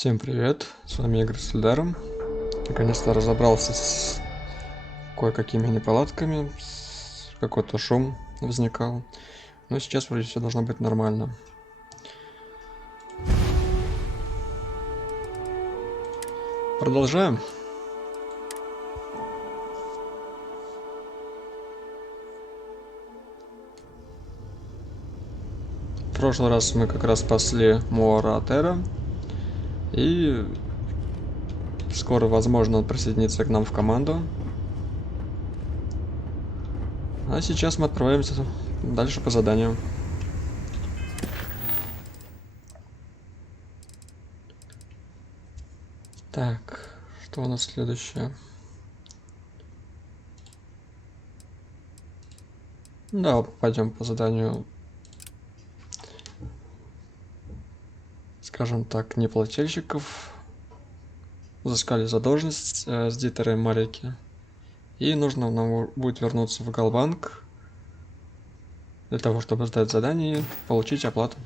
Всем привет, с вами Игорь с Эльдаром. Наконец-то разобрался с кое-какими неполадками, какой-то шум возникал. Но сейчас вроде все должно быть нормально. Продолжаем. В прошлый раз мы как раз спасли Муаратера. И скоро, возможно, он присоединится к нам в команду. А сейчас мы отправляемся дальше по заданию. Так, что у нас следующее? Да, пойдем по заданию, скажем так, неплательщиков. Взыскали задолженность с Дитера и Марики. И нужно нам будет вернуться в Галбанк для того, чтобы сдать задание и получить оплату.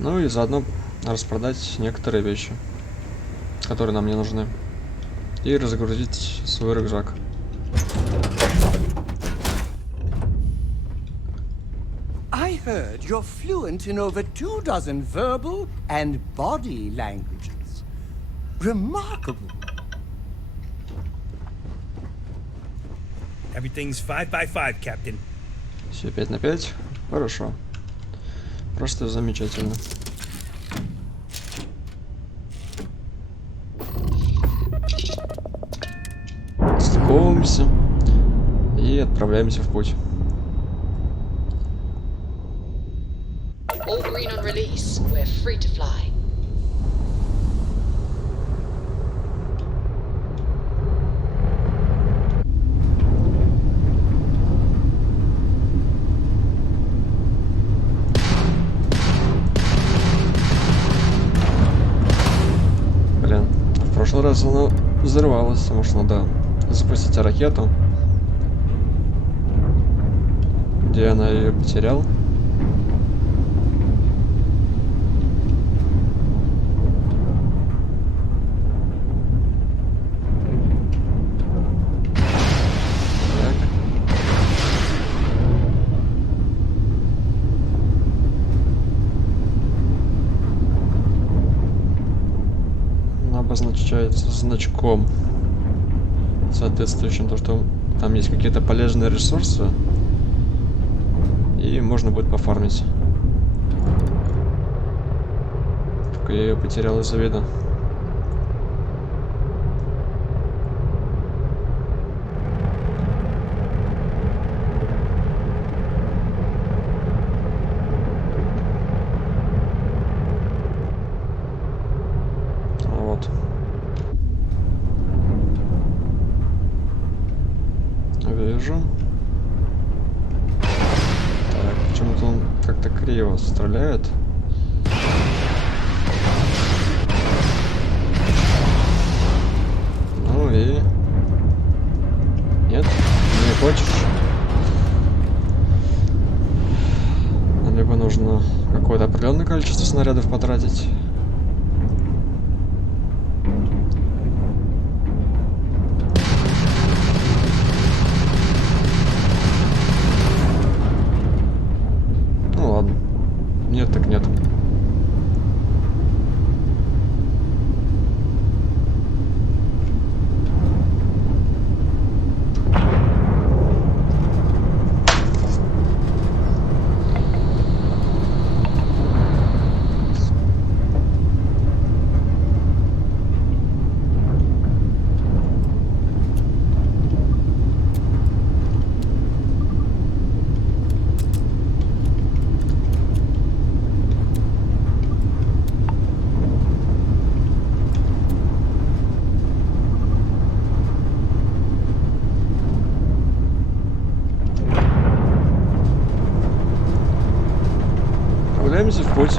Ну и заодно распродать некоторые вещи, которые нам не нужны. И разгрузить свой рюкзак. I heard you're fluent in over 24 verbal and body languages. Remarkable. Everything's 5 by 5, Captain. Все 5 на 5. Хорошо. Просто замечательно. Стыкуемся и отправляемся в путь. All green on release. We're free to fly. Блин, в прошлый раз она взорвалась, потому что надо запустить ракету. Где она ее потерял? Обозначается значком соответствующим, то что там есть какие-то полезные ресурсы и можно будет пофармить. Только я ее потерял из-за вида. Вижу. Так, почему-то он как-то криво стреляет. Ну и... Нет? Не хочешь? Либо нужно какое-то определенное количество снарядов потратить. Нет, так нет. Отправляемся в путь.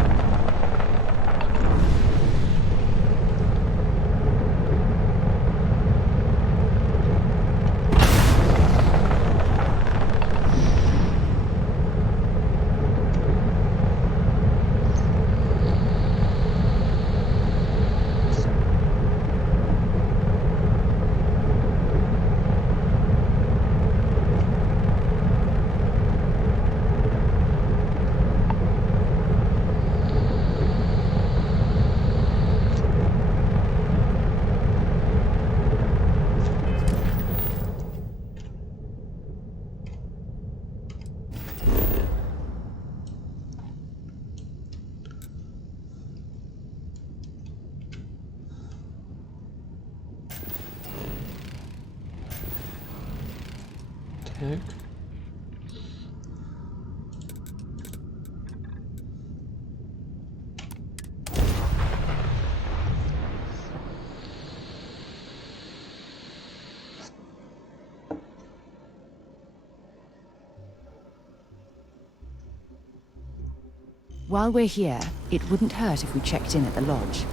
While we're here, it wouldn't hurt if we checked in at the lodge.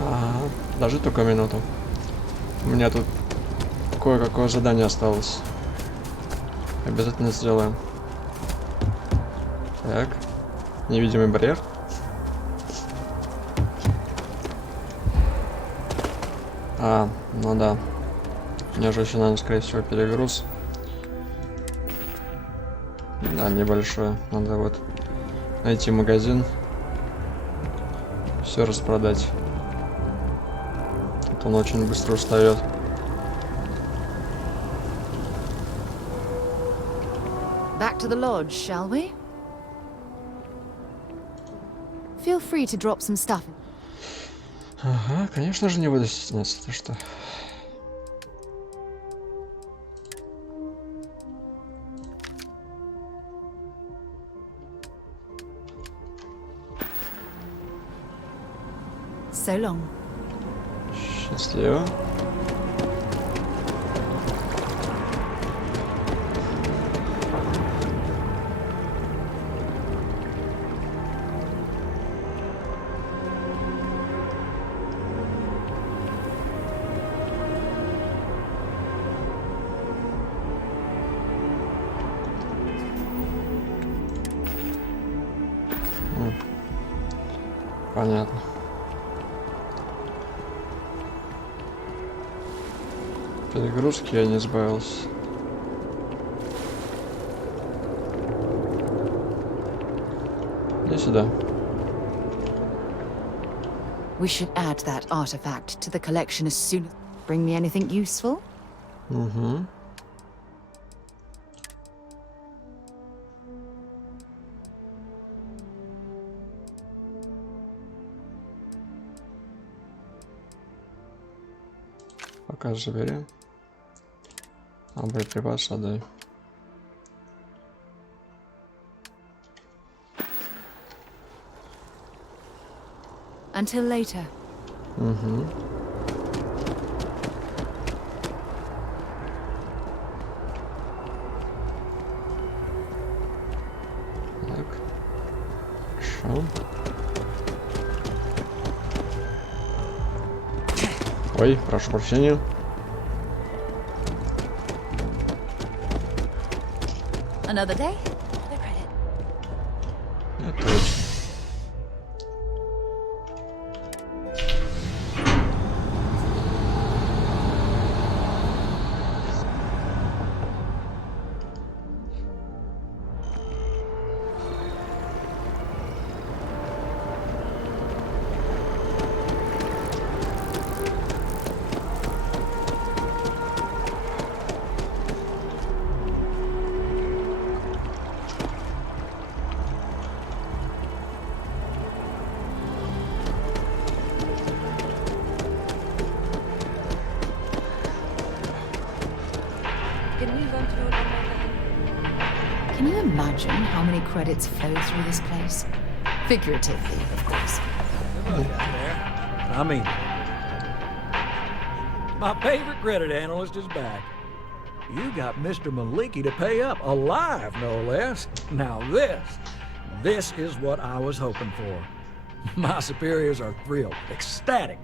Ага, даже только минуту. У меня тут кое-какое задание осталось. Обязательно сделаем. Так. Невидимый барьер. А, ну да. У меня же еще, наверное, скорее всего, перегруз. Да, небольшой. Надо вот найти магазин. Все распродать. Он очень быстро устает. Back to the lodge, shall we? Feel free to drop some stuff. Ага, конечно же, не буду стесняться, ты что? So long. Счастливо. Понятно. Перегрузки я не избавился. Иди сюда. We should add that artifact to the collection as soon as... Bring me anything useful? Угу. Пока забери. А боеприпасы отдай. Until later. Угу. Так. Хорошо. Ой, прошу прощения. Another day? Another credit. Это точно. Can you imagine how many credits flow through this place? Figuratively, of course. I mean, my favorite credit analyst is back. You got Mr. Maliki to pay up, alive no less. Now this is what I was hoping for. My superiors are thrilled, ecstatic.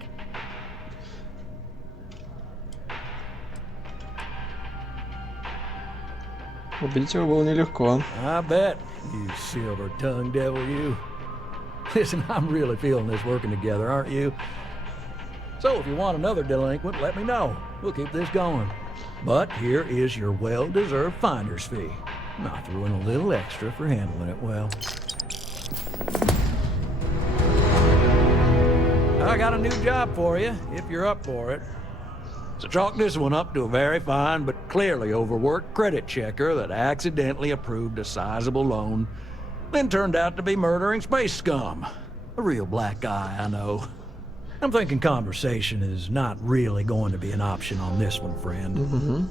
Убить его было нелегко. I bet, you silver-tongued devil, you. Listen, I'm really feeling this working together, aren't you? So if you want another delinquent, let me know. We'll keep this going. But here is your well-deserved finder's fee. I threw in a little extra for handling it well. I got a new job for you, if you're up for it. So chalk this one up to a very fine but clearly overworked credit checker that accidentally approved a sizable loan, then turned out to be murdering space scum. A real black guy, I know. I'm thinking conversation is not really going to be an option on this one, friend. Угу.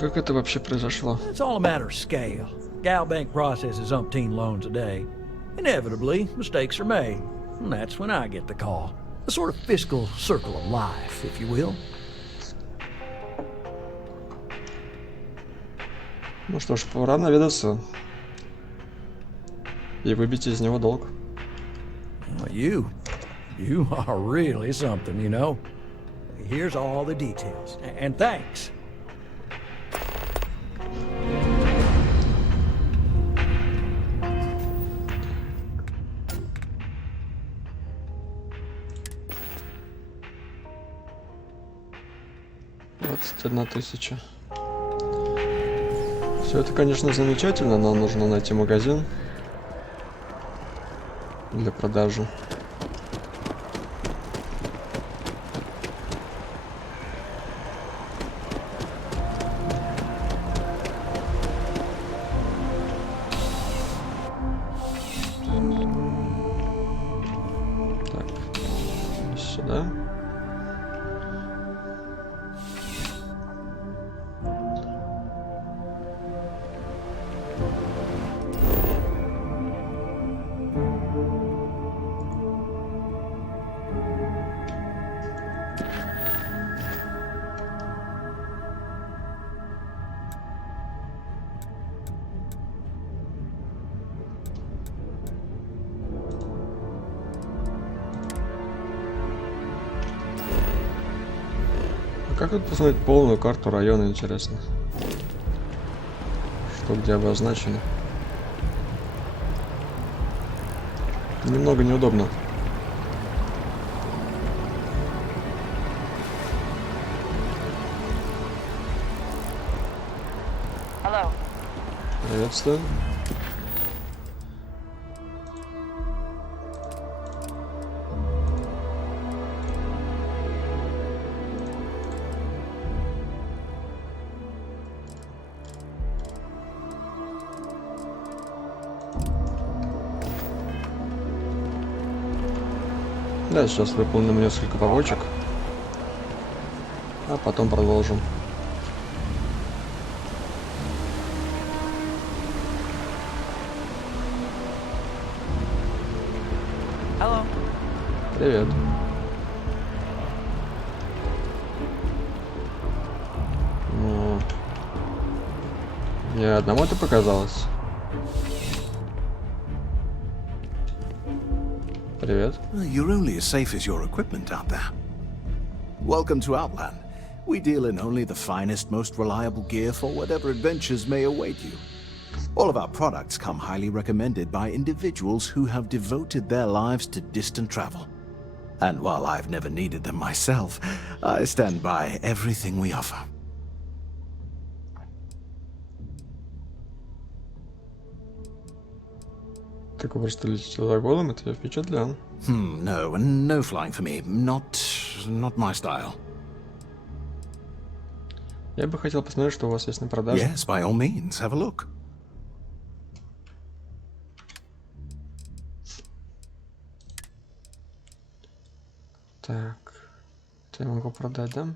Как это вообще произошло? It's all a matter of scale. Galbank processes umpteen loans a day. Inevitably, mistakes are made. And that's when I get the call. A sort of fiscal circle of life, if you will. Ну что ж, пора наведаться. и выбить из него долг. Well, you are really something, you know. Here's all the details. And thanks. $21 000. Все это, конечно, замечательно, но нужно найти магазин для продажи. Так, сюда. Как тут посмотреть полную карту района, интересно? Что где обозначено? Немного неудобно. Hello. Приветствую. Да, сейчас выполним несколько побочек, а потом продолжим. Hello. Привет. Ну, мне одному это показалось. Привет. You're only as safe as your equipment out there. Welcome to Outland. We deal in only the finest, most reliable gear for whatever adventures may await you. All of our products come highly recommended by individuals who have devoted their lives to distant travel. And while I've never needed them myself, I stand by everything we offer. Так вы просто летите туда голым, это я впечатлен. No flying for me. Not my style. Я бы хотел посмотреть, что у вас есть на продаже. Yes, by all means, have a look. Так, это я могу продать, да?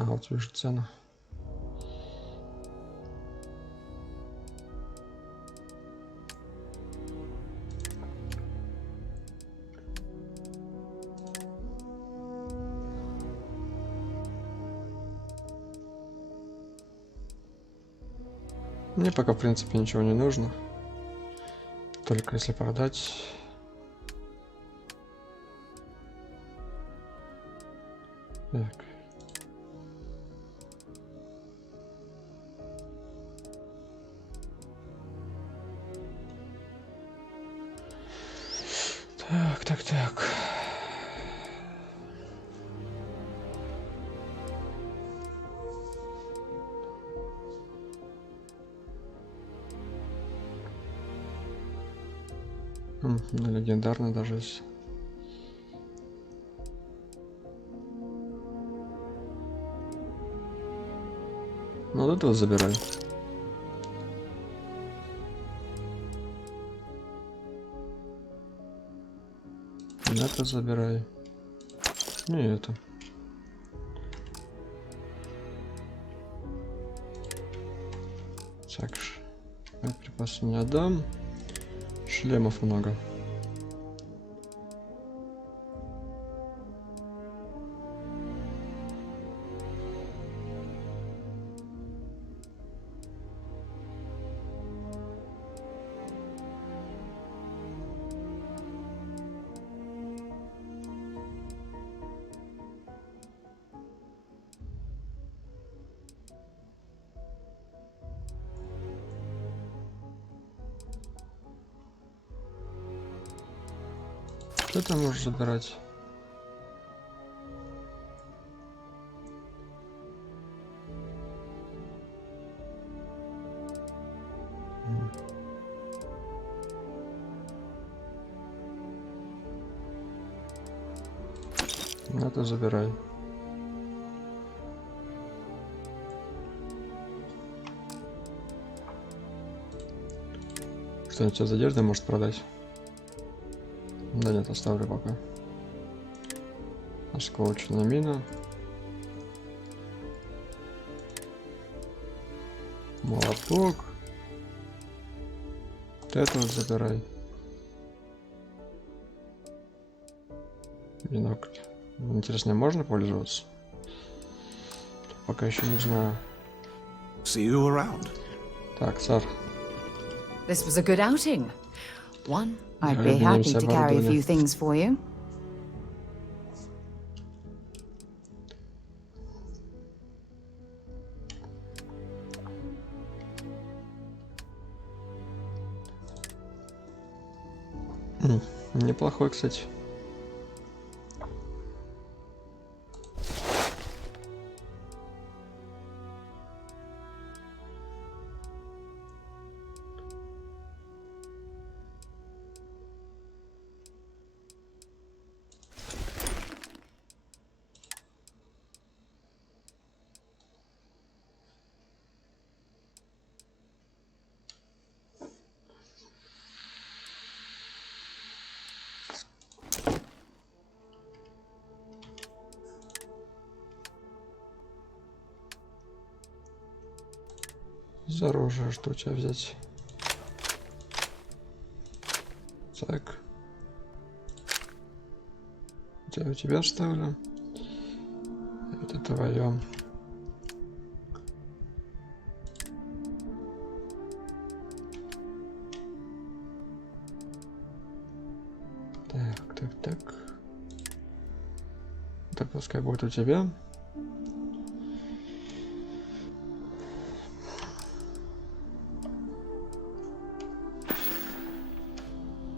А, вот вижу цену. Мне пока, в принципе, ничего не нужно. Только если продать. Так. Так. Легендарный даже есть. Ну, вот этого забирай. Это забирай. Не это. Так, припасы не отдам. Шлемов много. это можешь забирать. Это забирай. Что-нибудь из одежды может продать? Да нет, оставлю пока. Осколочная мина. Молоток. Вот это вот забирай. Бинокль. Интересно, можно пользоваться? Пока еще не знаю. See you around. This was a good outing. One, I'd be Yeah, happy yeah, to carry a yeah. few things for you. Неплохой, кстати. Из оружия, что у тебя взять? Так. У тебя оставлю. Это твое. Так. Так, пускай будет у тебя.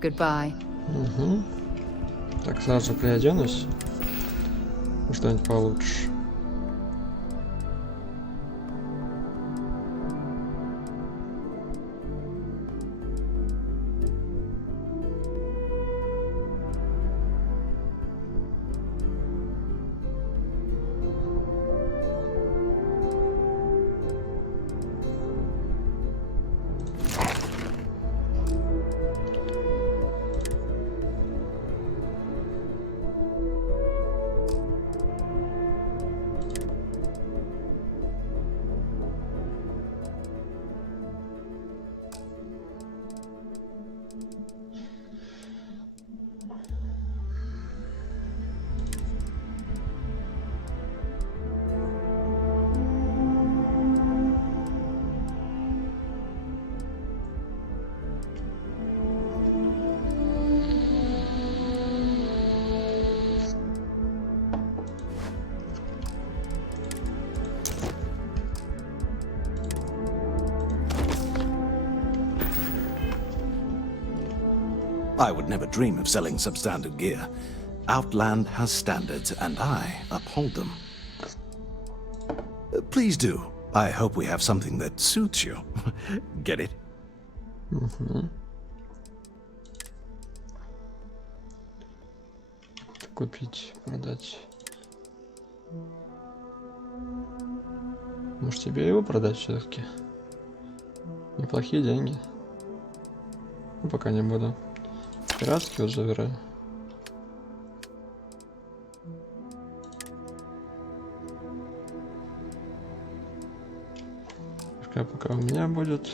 Goodbye. Угу. Так, сразу приоденусь. Что-нибудь получше. I would never dream of selling substandard gear. Outland has standards, and I uphold them. Please do. I hope we have something that suits you. Get it? Купить, продать. Может, тебе его продать все-таки? Неплохие деньги. Ну, пока не буду. Пиратский вот забираю. Пускай пока у меня будет.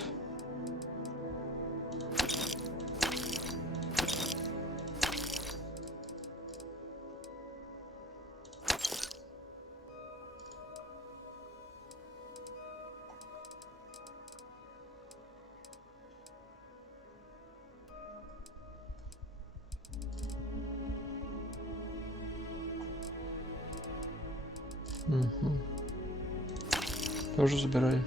Угу. Тоже забирай.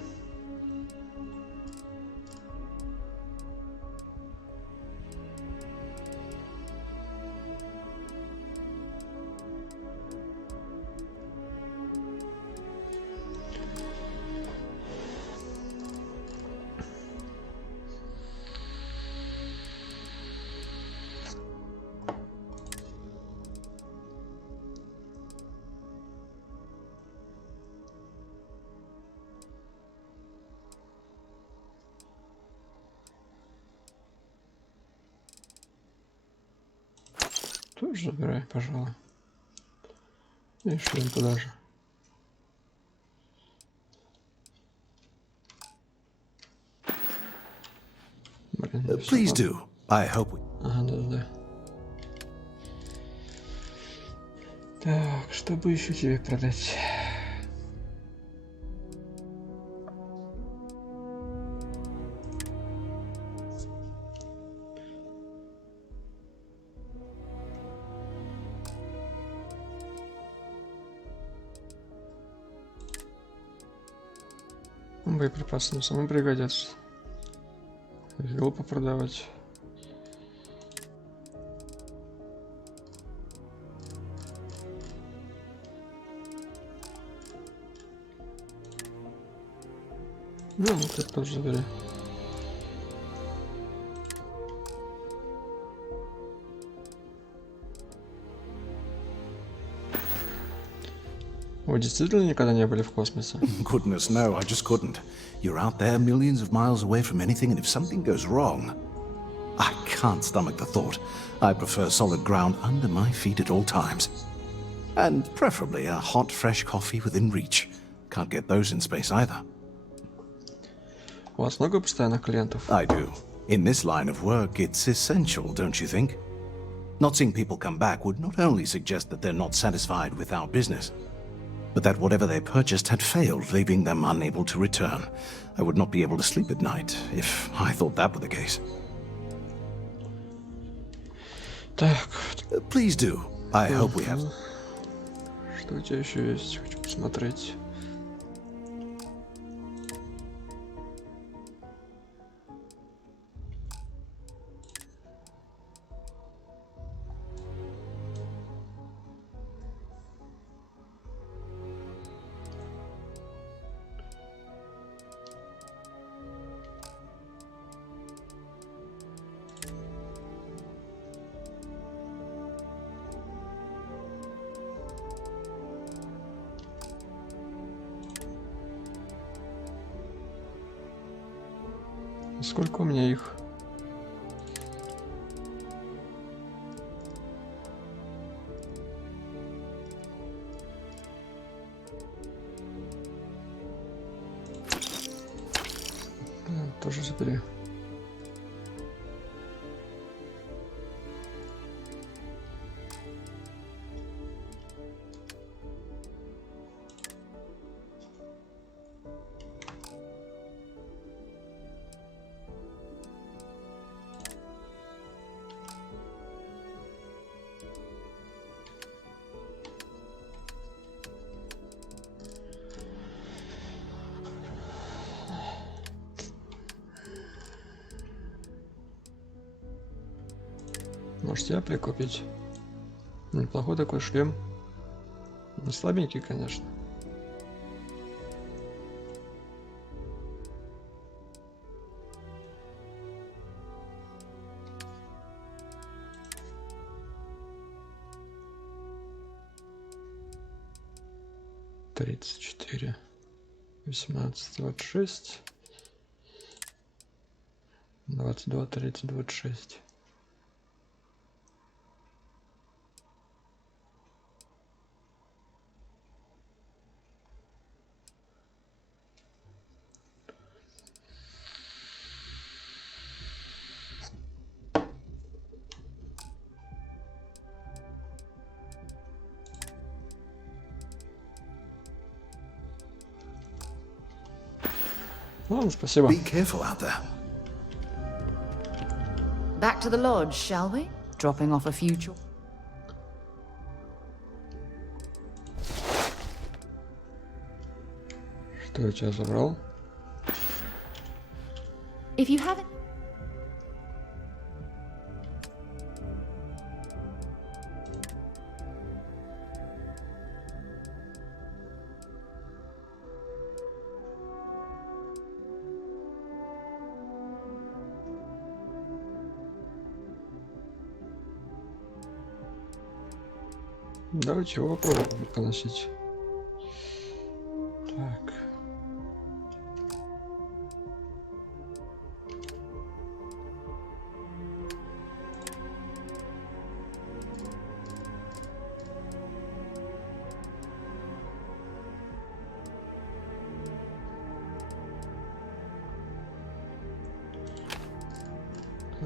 Тоже забирай, пожалуй. И шлем туда же. Блин, всё Please ладно. do. I hope we... Ага, да-да-да. Так, что бы еще тебе продать? Боеприпасы нам самому пригодятся. Вилл попродавать. Ну, вот это тоже забери. Вы действительно никогда не были в космосе? Goodness, no, I just couldn't. You're out there millions of miles away from anything, and if something goes wrong... I can't stomach the thought. I prefer solid ground under my feet at all times. And preferably a hot, fresh coffee within reach. Can't get those in space either. У вас много постоянных клиентов? I do. In this line of work, it's essential, don't you think? Not seeing people come back would not only suggest that they're not satisfied with our business, but that whatever they purchased had failed, leaving them unable to return. I would not be able to sleep at night if I thought that were the case. Так, Please do. I hope we have... что у тебя еще есть? Хочу посмотреть. Сколько у меня их? Тоже забери. Может, я прикупить? Неплохой такой шлем. Не слабенький, конечно. Тридцать четыре, 18, 26, 22, 30, 26. Ладно, спасибо. Be careful out there. Back to the lodge, shall we? Dropping off a few Что я тебя забрал? If you haven't... Давайте его попробуем поносить. Так.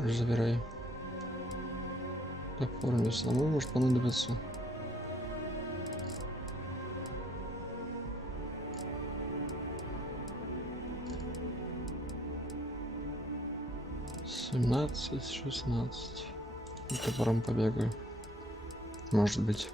Забирай. Оформлю саму, может понадобится. Семнадцать, 16. На котором побегаю. Может быть.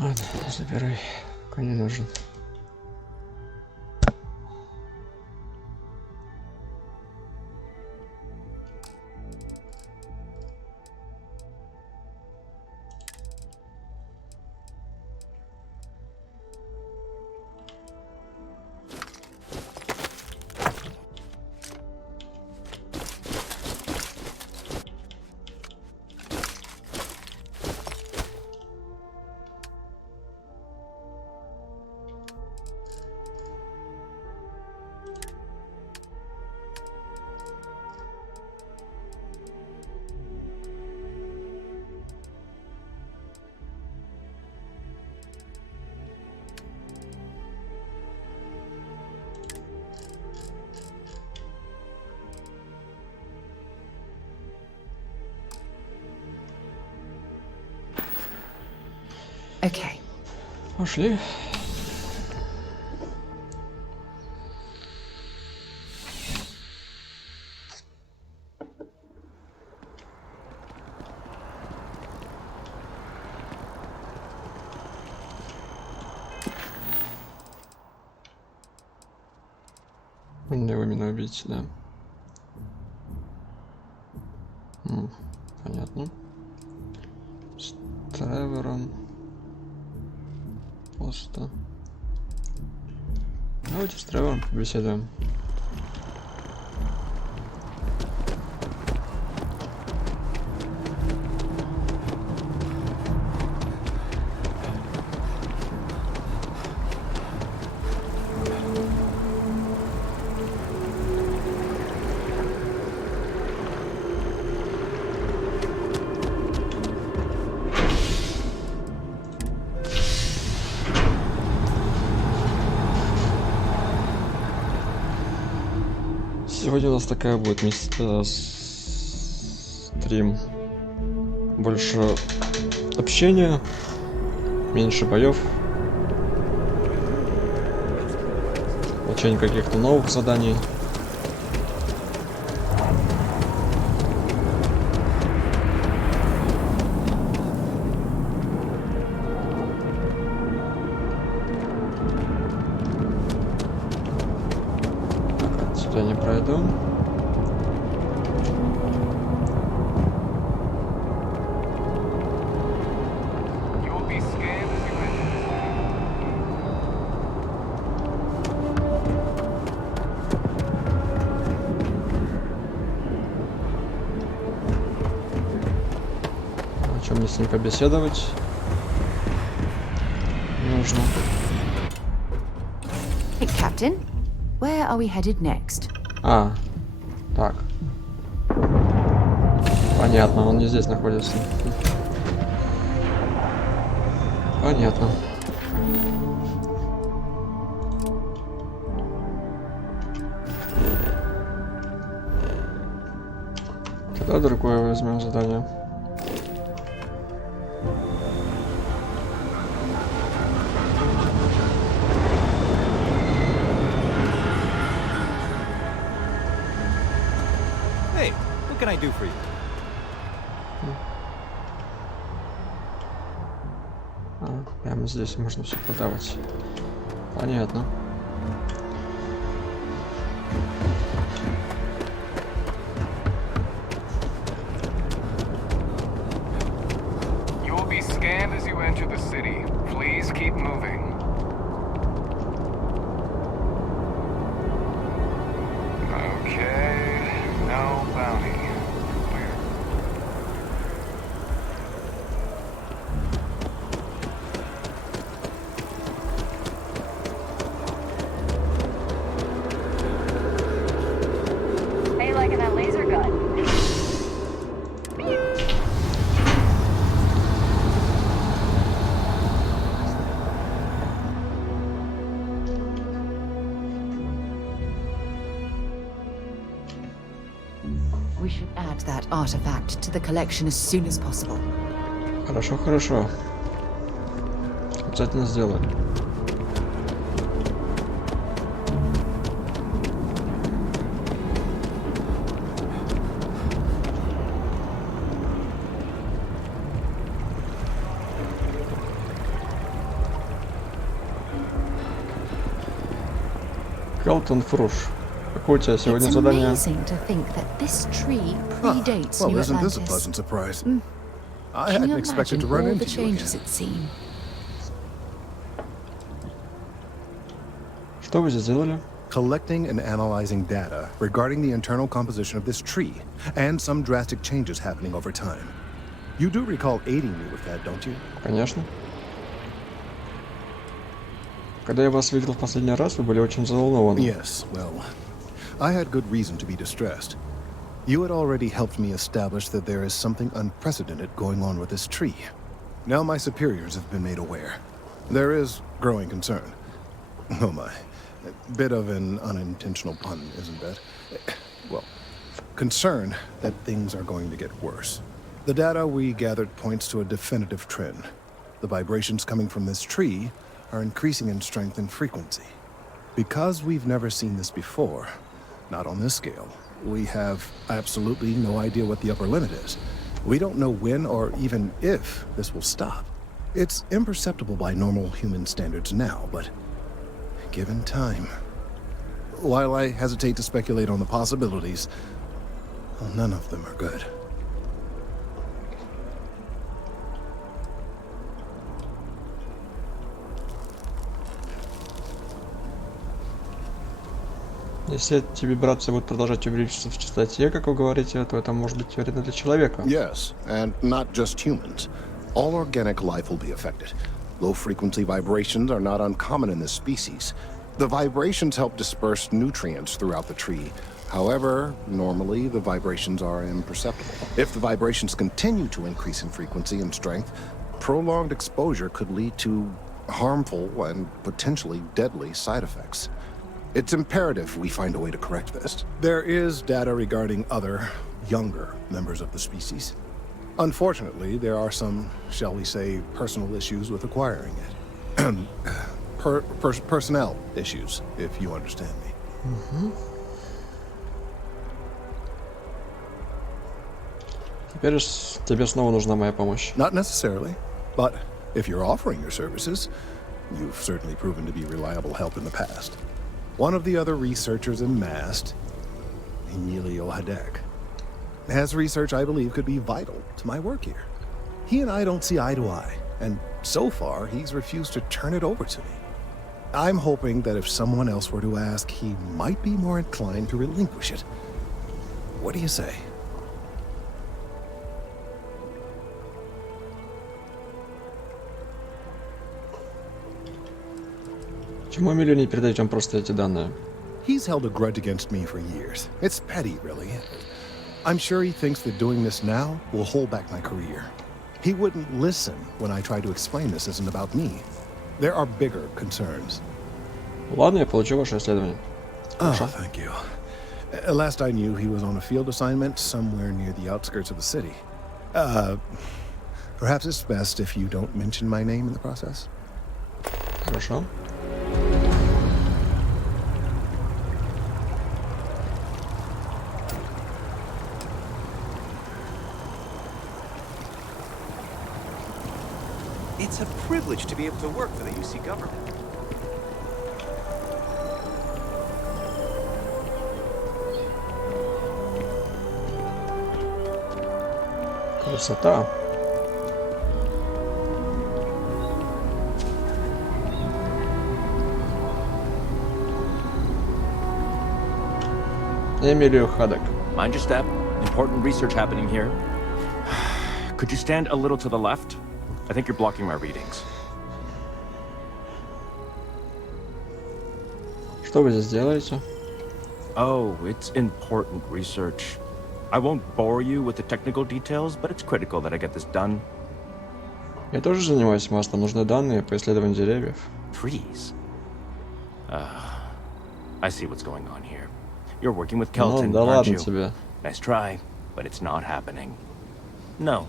Ладно, забирай, пока не нужен. Okay. Пошли. Мне его именно убить, да. Понятно. С Тревором. Просто. Давайте с Тревором побеседуем. Сегодня у нас такая будет стрим. Больше общения, меньше боев, получение каких-то новых заданий. Сюда не пройду. О чем мне с ним побеседовать нужно? Hey, Captain, where are we headed next? А, так. Понятно, он не здесь находится. Понятно. Тогда другое возьмем задание. Hey, what can I do for you? А. Прямо здесь можно все продавать. Понятно. You will be scanned as you enter the city. Please keep moving. Okay, no bounty. Clear. How you liking that laser gun? We should add that artifact to the collection as soon as possible. Хорошо, хорошо. Обязательно сделаем. Келтон Фруш. Какое у тебя сегодня It's задание? amazing to think that this tree predates Well, New isn't this a Atlantis. pleasant surprise? I Can hadn't you expected imagine to run all into the you changes again. it's seen? Что вы здесь делали? Collecting and analyzing data regarding the internal composition of this tree and some drastic changes happening over time. You do recall aiding me with that, don't you? Конечно. Когда я вас видел в последний раз, вы были очень взволнованы. Yes, well, I had good reason to be distressed. You had already helped me establish that there is something unprecedented going on with this tree. Now my superiors have been made aware. There is growing concern. Oh my. A bit of an unintentional pun, isn't that? Well, concern that things are going to get worse. The data we gathered points to a definitive trend. The vibrations coming from this tree are increasing in strength and frequency. Because we've never seen this before, not on this scale, we have absolutely no idea what the upper limit is. We don't know when or even if this will stop. It's imperceptible by normal human standards now, but given time. While I hesitate to speculate on the possibilities, well, none of them are good. Если эти вибрации будут продолжать увеличиваться в частоте, как вы говорите, то это может быть вредно для человека. Yes, and not just humans. All organic life will be affected. Low-frequency vibrations are not uncommon in this species. The vibrations help disperse nutrients throughout the tree. However, normally the vibrations are imperceptible. If the vibrations continue to increase in frequency and strength, prolonged exposure could lead to harmful and potentially deadly side effects. It's imperative we find a way to correct this. There is data regarding other, younger members of the species. Unfortunately, there are some, shall we say, personal issues with acquiring it. Personnel issues, if you understand me. Теперь тебе снова нужна моя помощь. Not necessarily, but if you're offering your services, you've certainly proven to be reliable help in the past. One of the other researchers in MAST, Emilio Hadek, has research I believe could be vital to my work here. He and I don't see eye to eye, and so far he's refused to turn it over to me. I'm hoping that if someone else were to ask, he might be more inclined to relinquish it. What do you say? Почему Эмилию не передать вам просто эти данные? He's held a grudge against me for years. It's petty, really. I'm sure he thinks that doing this now will hold back my career. He wouldn't listen when I try to explain this isn't about me. There are bigger concerns. Ладно, я получу ваше исследование. Oh, thank you. Last I knew, he was on a field assignment somewhere near the outskirts of the city. Perhaps it's best if you don't mention my name in the process. Хорошо. It's a privilege to be able to work for the UC government. Красота. Эмилио Хадок. Mind your step. Important research happening here. Could you stand a little to the left? I think you're blocking my readings. Что вы здесь делаете? Oh, it's important research. I won't bore you with the technical details, but it's critical that I get this done. Я тоже занимаюсь маслом. Нужны данные по исследованию деревьев. Trees. I see what's going on here. You're working with Ну, Kelton, да aren't ладно you? тебе. Nice try, but it's not happening. No.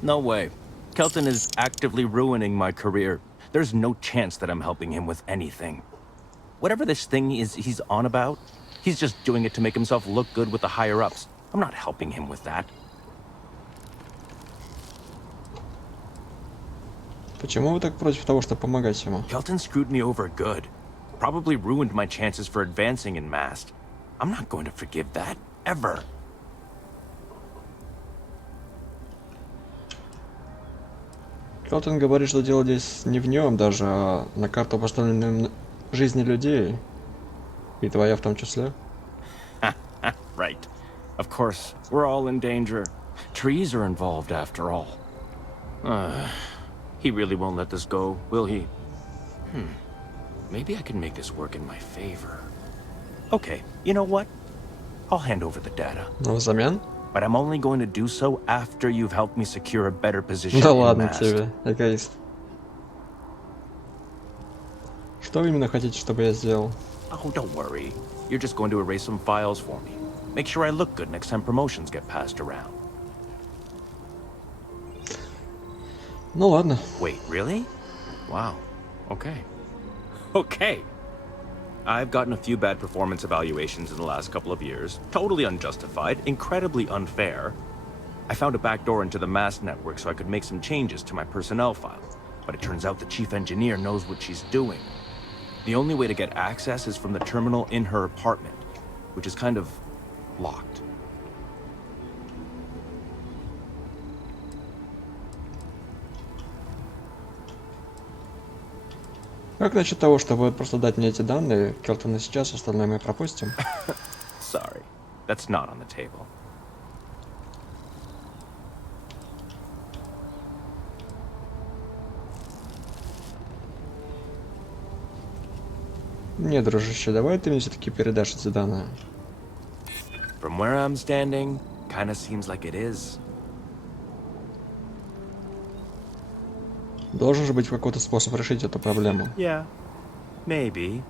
No way. Kelton is actively ruining my career. There's no chance that I'm helping him with anything. Whatever this thing is he's on about, he's just doing it to make himself look good with the higher-ups. I'm not helping him with that. Почему вы так против того, чтобы помогать ему? Kelton screwed me over good. Probably ruined my chances for advancing in Mast. I'm not going to forgive that, ever. Келтон говорит, что дело здесь не в нем даже, а на карту поставлены жизни людей. И твоя в том числе. Right. Of course, we're all in danger. Trees are involved after all. He really won't let this go, will he? Maybe I can make this work in my favor. Okay, you know what? I'll hand over the data. Но взамен? But I'm only going to do so after you've helped me secure a better position Да in ладно Mast. тебе, эгоист. Что вы именно хотите, чтобы я сделал? Oh, don't worry. You're just going to erase some files for me. Make sure I look good next time promotions get passed around. Ну ладно. Wait, really? Wow. Okay. Okay. I've gotten a few bad performance evaluations in the last couple of years. Totally unjustified, incredibly unfair. I found a backdoor into the Mast network so I could make some changes to my personnel file. But it turns out the chief engineer knows what she's doing. The only way to get access is from the terminal in her apartment, which is kind of locked. Как насчет того, чтобы просто дать мне эти данные, Келтона сейчас, остальное мы пропустим? Sorry, that's not on the table. Не, дружище, давай ты мне все-таки передашь эти данные. From where I'm standing, kinda seems like it is. Должен же быть какой-то способ решить эту проблему. Yeah, maybe.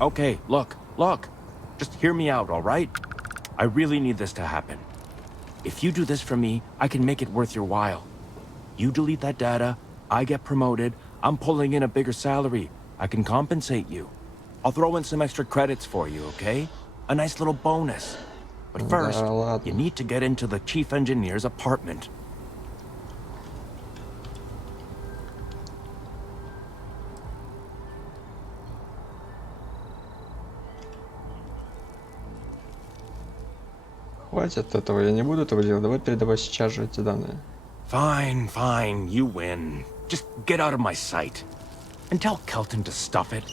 Okay, look. Just hear me out, all right? I really need this to happen. If you do this for me, I can make it worth your while. You delete that data, I get promoted, I'm pulling in a bigger salary. I can compensate you. I'll throw in some extra credits for you, okay? A nice little bonus. But first, you need to get into the chief engineer's apartment. Хватит этого, я не буду этого делать. Давай передавай сейчас же эти данные. Fine, you win. Just get out of my sight. And tell Kelton to stuff it.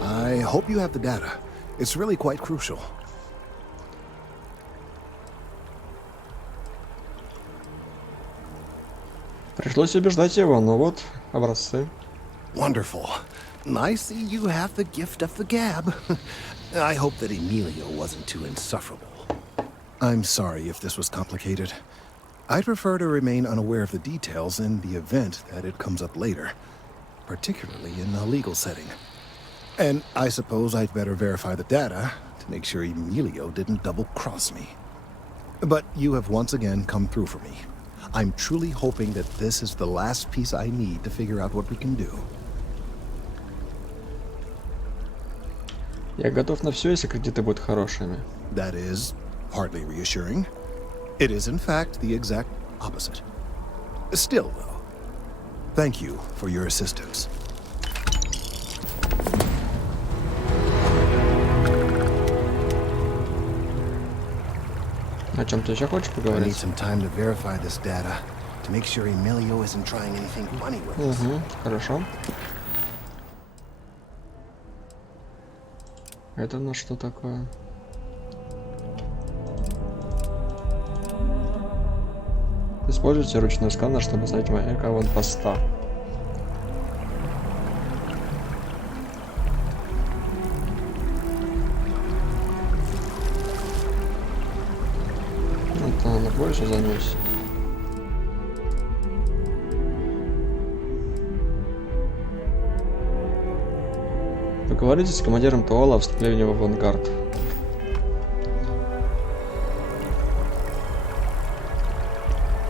I hope you have the data. It's really quite crucial. Пришлось убеждать его, но вот образцы. Wonderful. I see you have the gift of the gab. I hope that Emilio wasn't too insufferable. I'm sorry if this was complicated. I'd prefer to remain unaware of the details in the event that it comes up later. particularly in a legal setting. And I suppose I'd better verify the data to make sure Emilio didn't double-cross me. But you have once again come through for me. I'm truly hoping that this is the last piece I need to figure out what we can do. Я готов на все, если кредиты будут хорошими. That is hardly reassuring. It is, in fact, the exact opposite. Still, though, thank you for your assistance. О чем ты еще хочешь I need поговорить? some time to verify this data, to make sure Emilio isn't trying anything funny with us. Угу, хорошо. Это у нас что такое? Используйте ручной сканер, чтобы узнать маяк аванпоста. Это на больше займусь. Поговорите с командиром Туола о вступлении в авангард.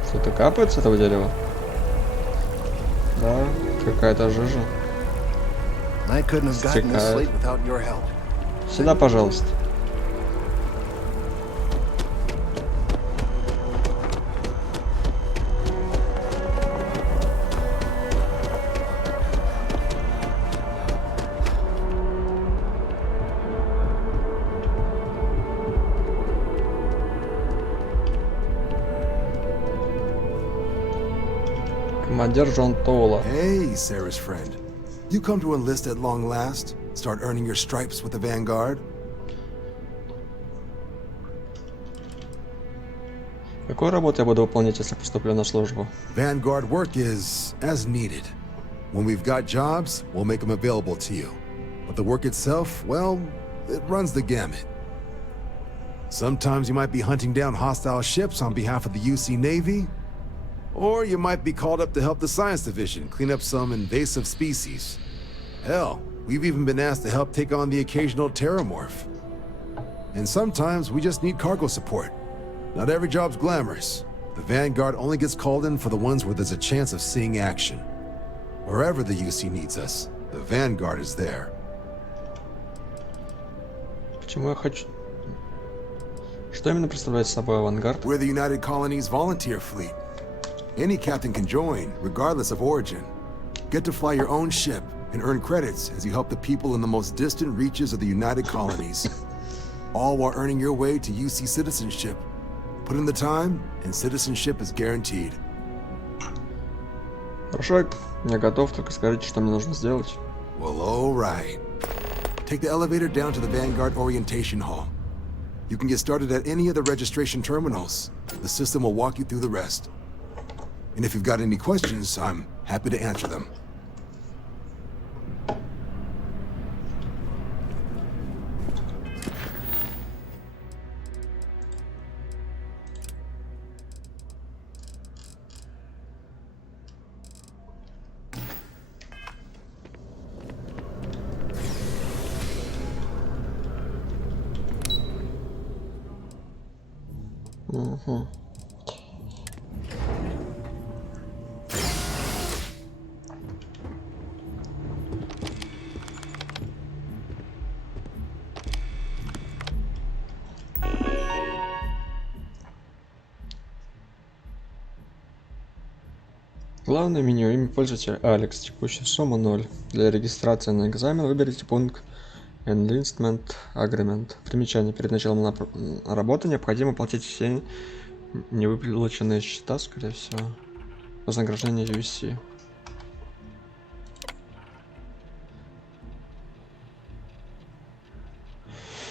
Что-то капает с этого дерева? Да, какая-то жижа. I couldn't have gotten this Стекает. slate without your help. Сюда, пожалуйста. Командир Джон Тоула. Hey, Sarah's friend. You come to enlist at long last? Start earning your stripes with the Vanguard? Какую работу я буду выполнять, если поступлю на службу? Vanguard work is as needed. When we've got jobs, we'll make them available to you. But the work itself, well, it runs the gamut. Sometimes you might be hunting down hostile ships on behalf of the UC Navy, or you might be called up to help the Science Division clean up some invasive species. Hell, we've even been asked to help take on the occasional terramorph. And sometimes we just need cargo support. Not every job's glamorous. The Vanguard only gets called in for the ones where there's a chance of seeing action. Wherever the UC needs us, the Vanguard is there. Почему я хочу... Что именно представляет собой авангард? We're the United Colonies Volunteer Fleet. Any captain can join, regardless of origin. Get to fly your own ship and earn credits as you help the people in the most distant reaches of the United Colonies. All while earning your way to UC citizenship. Put in the time, and citizenship is guaranteed. Хорошо, я готов, только скажите, что мне нужно сделать. Well, all right. Take the elevator down to the Vanguard Orientation Hall. You can get started at any of the registration terminals. The system will walk you through the rest. And if you've got any questions, I'm happy to answer them. Угу. Главное меню. Имя пользователя Алекс. Текущая сумма 0. Для регистрации на экзамен выберите пункт Enlistment Agreement. Примечание. Перед началом работы необходимо платить все невыплаченные счета, скорее всего. Вознаграждение UC.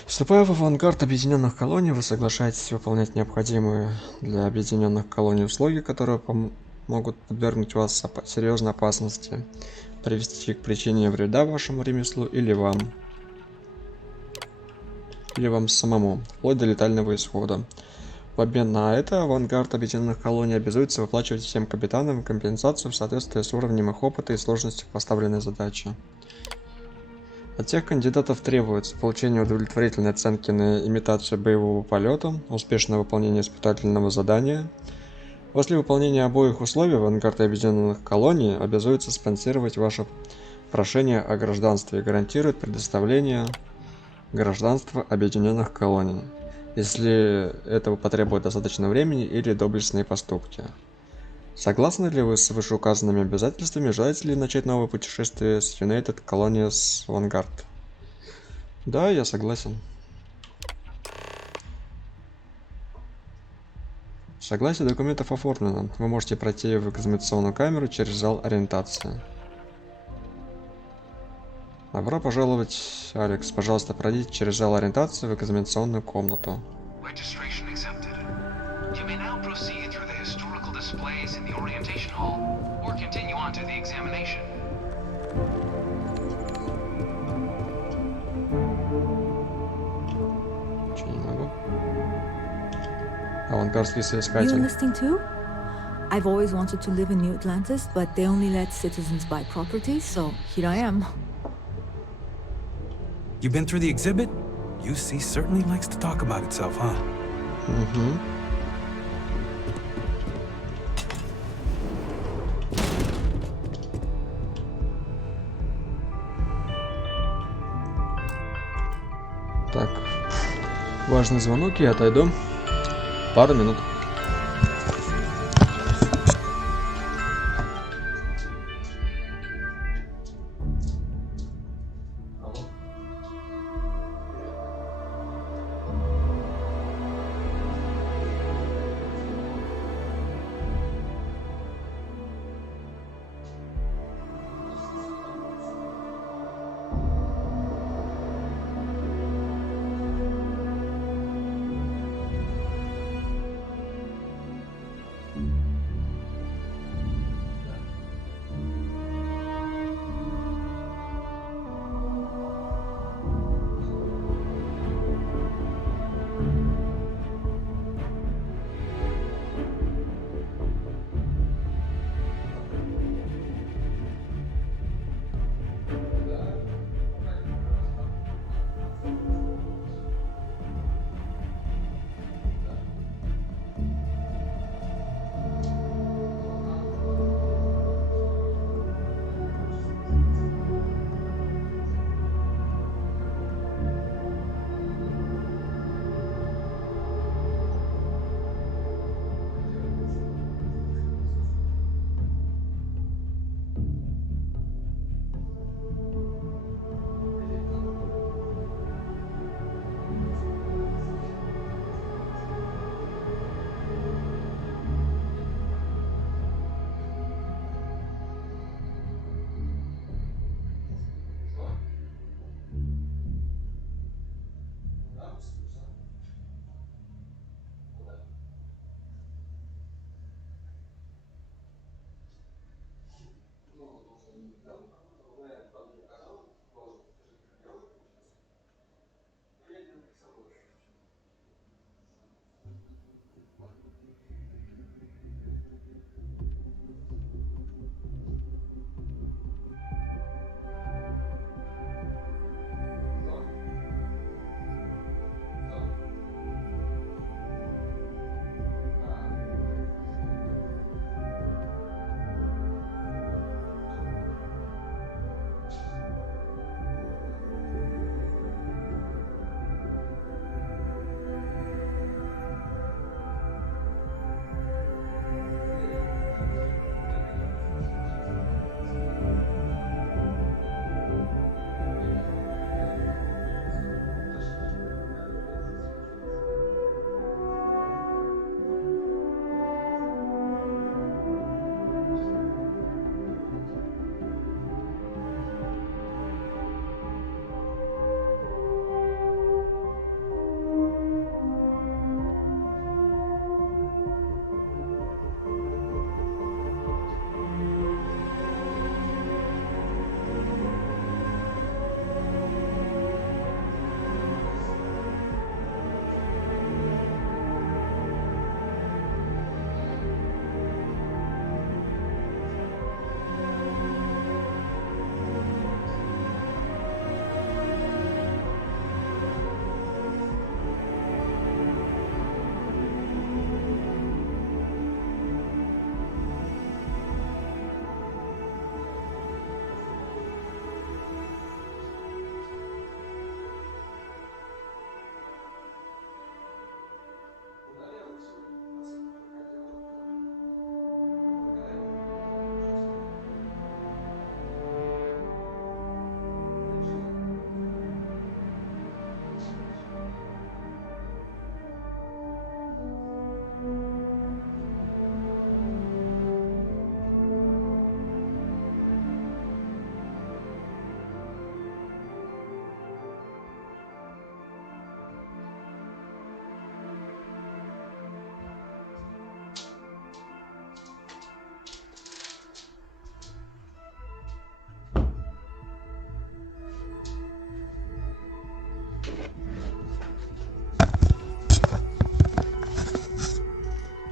Вступая в авангард объединенных колоний, вы соглашаетесь выполнять необходимые для объединенных колоний услуги, которые могут подвергнуть вас серьезной опасности, привести к причине вреда вашему ремеслу или вам самому, вплоть до летального исхода. В обмен на это авангард объединенных колоний обязуется выплачивать всем капитанам компенсацию в соответствии с уровнем их опыта и сложностью поставленной задачи. От всех кандидатов требуется получение удовлетворительной оценки на имитацию боевого полета, успешное выполнение испытательного задания. После выполнения обоих условий авангард объединенных колоний обязуется спонсировать ваше прошение о гражданстве и гарантирует предоставление гражданства объединенных колоний, если этого потребует достаточно времени или доблестные поступки. Согласны ли вы с вышеуказанными обязательствами? Желаете ли начать новое путешествие с United Colonies Vanguard? Да, я согласен. Согласие документов оформлено. Вы можете пройти в экзаменационную камеру через зал ориентации. Добро пожаловать, Алекс. Пожалуйста, пройдите через зал ориентации в экзаменационную комнату. Чё, не могу? Авангардский соискатель. You listening too? I've always wanted to live in New Atlantis, but they only let citizens buy property, so here I am. You been through the exhibit? UC certainly likes to talk about itself, huh? Угу. Так. Важный звонок, я отойду. Пару минут.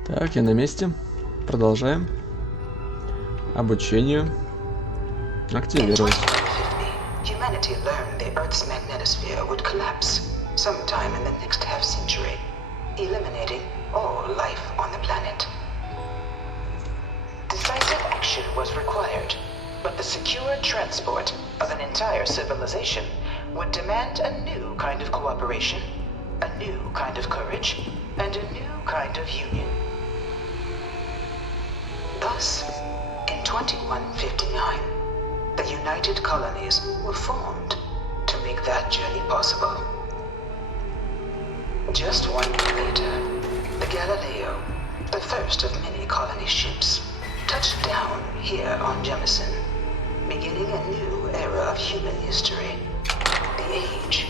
Так, я на месте. Продолжаем. Обучение. Активировать. Humanity learned the Earth's magnetosphere would collapse sometime in the next half-century, eliminating all life on the planet. Decisive action was required, but the secure transport of an entire civilization would demand a new kind of cooperation, a new kind of courage, and a new kind of union. Thus, in 2159, the United Colonies were formed to make that journey possible. Just 1 year later, the Galileo, the first of many colony ships, touched down here on Jemison, beginning a new era of human history, the age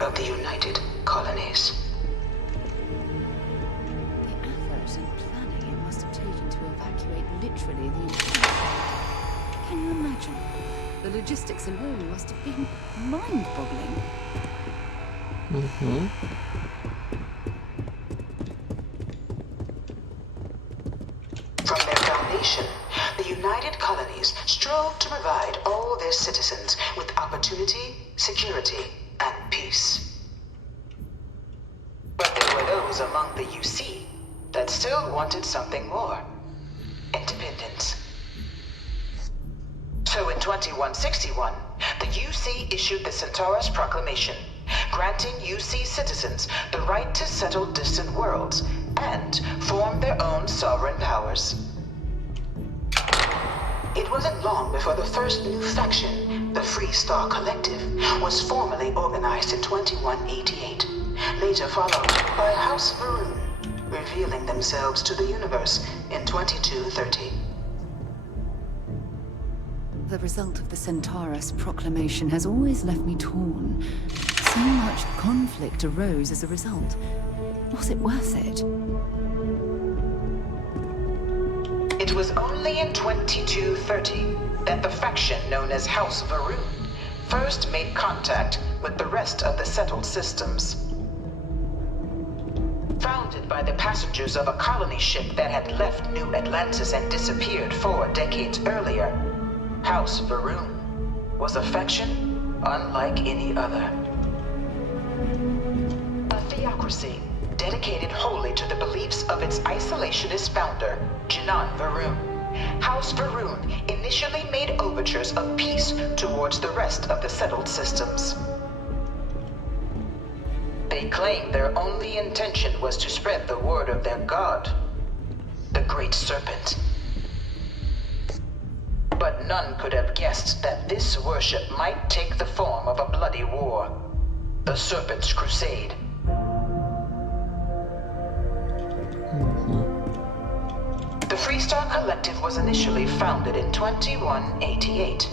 of the United Colonies. The effort and planning it must have taken to evacuate literally the entire. Can you imagine? The logistics alone must have been mind-boggling. From their foundation, the United Colonies strove to provide all their citizens with opportunity, security, and peace. But there were those among the UC that still wanted something more: independence. So in 2161, the UC issued the Centaurus Proclamation, granting UC citizens the right to settle distant worlds and form their own sovereign powers. It wasn't long before the first new faction, the Free Star Collective, was formally organized in 2188, later followed by House Varun, revealing themselves to the universe in 2230. The result of the Centaurus Proclamation has always left me torn. So much conflict arose as a result. Was it worth it? It was only in 2230 that the faction known as House Varun first made contact with the rest of the settled systems. Founded by the passengers of a colony ship that had left New Atlantis and disappeared 4 decades earlier, House Varun was a faction unlike any other. A theocracy dedicated wholly to the beliefs of its isolationist founder, Jinan Varun. House Varun initially made overtures of peace towards the rest of the settled systems. They claimed their only intention was to spread the word of their god, the Great Serpent. But none could have guessed that this worship might take the form of a bloody war, the Serpent's Crusade. The Freestar Collective was initially founded in 2188,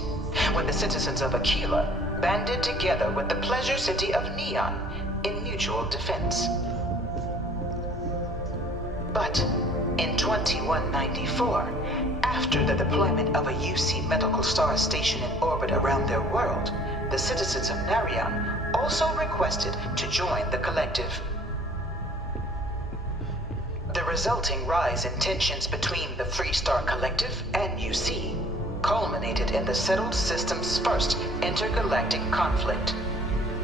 when the citizens of Aquila banded together with the pleasure city of Neon in mutual defense. But in 2194, after the deployment of a UC medical star station in orbit around their world, the citizens of Narion also requested to join the collective. The resulting rise in tensions between the Freestar Collective and UC culminated in the settled system's first intergalactic conflict,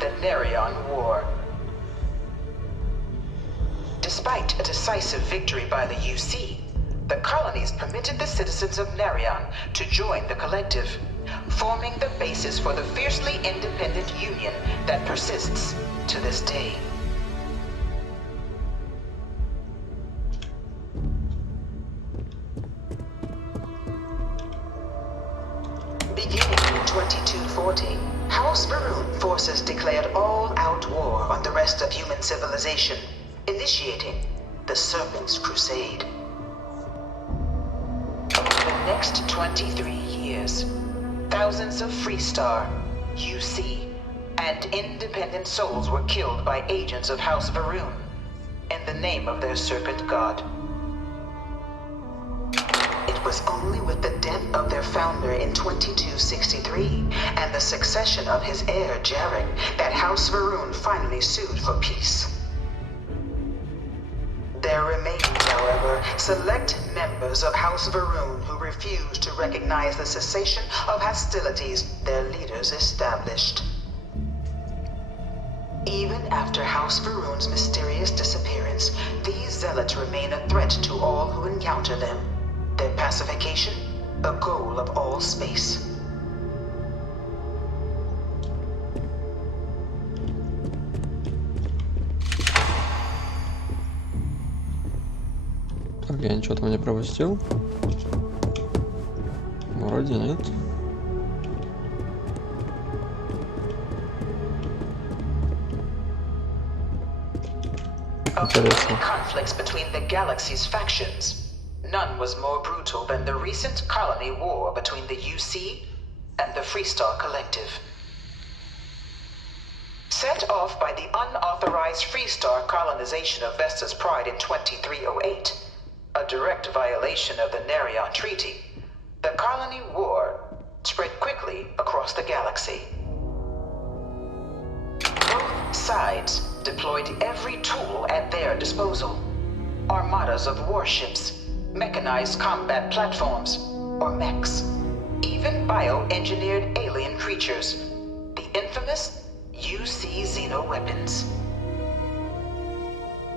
the Narion War. Despite a decisive victory by the UC, the colonies permitted the citizens of Narion to join the collective, forming the basis for the fiercely independent union that persists to this day. Beginning in 2240, House Varun forces declared all-out war on the rest of human civilization, initiating the Serpent's Crusade. Over the next 23 years, thousands of Freestar, UC, and independent souls were killed by agents of House Varun in the name of their serpent god. It was only with the death of their founder in 2263 and the succession of his heir Jarek that House Varun finally sued for peace. There remains, however, However, select members of House Varun who refuse to recognize the cessation of hostilities their leaders established. Even after House Varun's mysterious disappearance, these zealots remain a threat to all who encounter them. Their pacification, a goal of all space. Так, я ничего там не пропустил? Вроде нет. Of the many conflicts between the galaxy's factions, none was more brutal than the recent colony war between the UC and the Freestar Collective. Set off by the unauthorized Freestar colonization of Vesta's Pride in 2308, a direct violation of the Nerion Treaty, the colony war spread quickly across the galaxy. Both sides deployed every tool at their disposal. Armadas of warships, mechanized combat platforms, or mechs, even bioengineered alien creatures, the infamous UC xeno-weapons.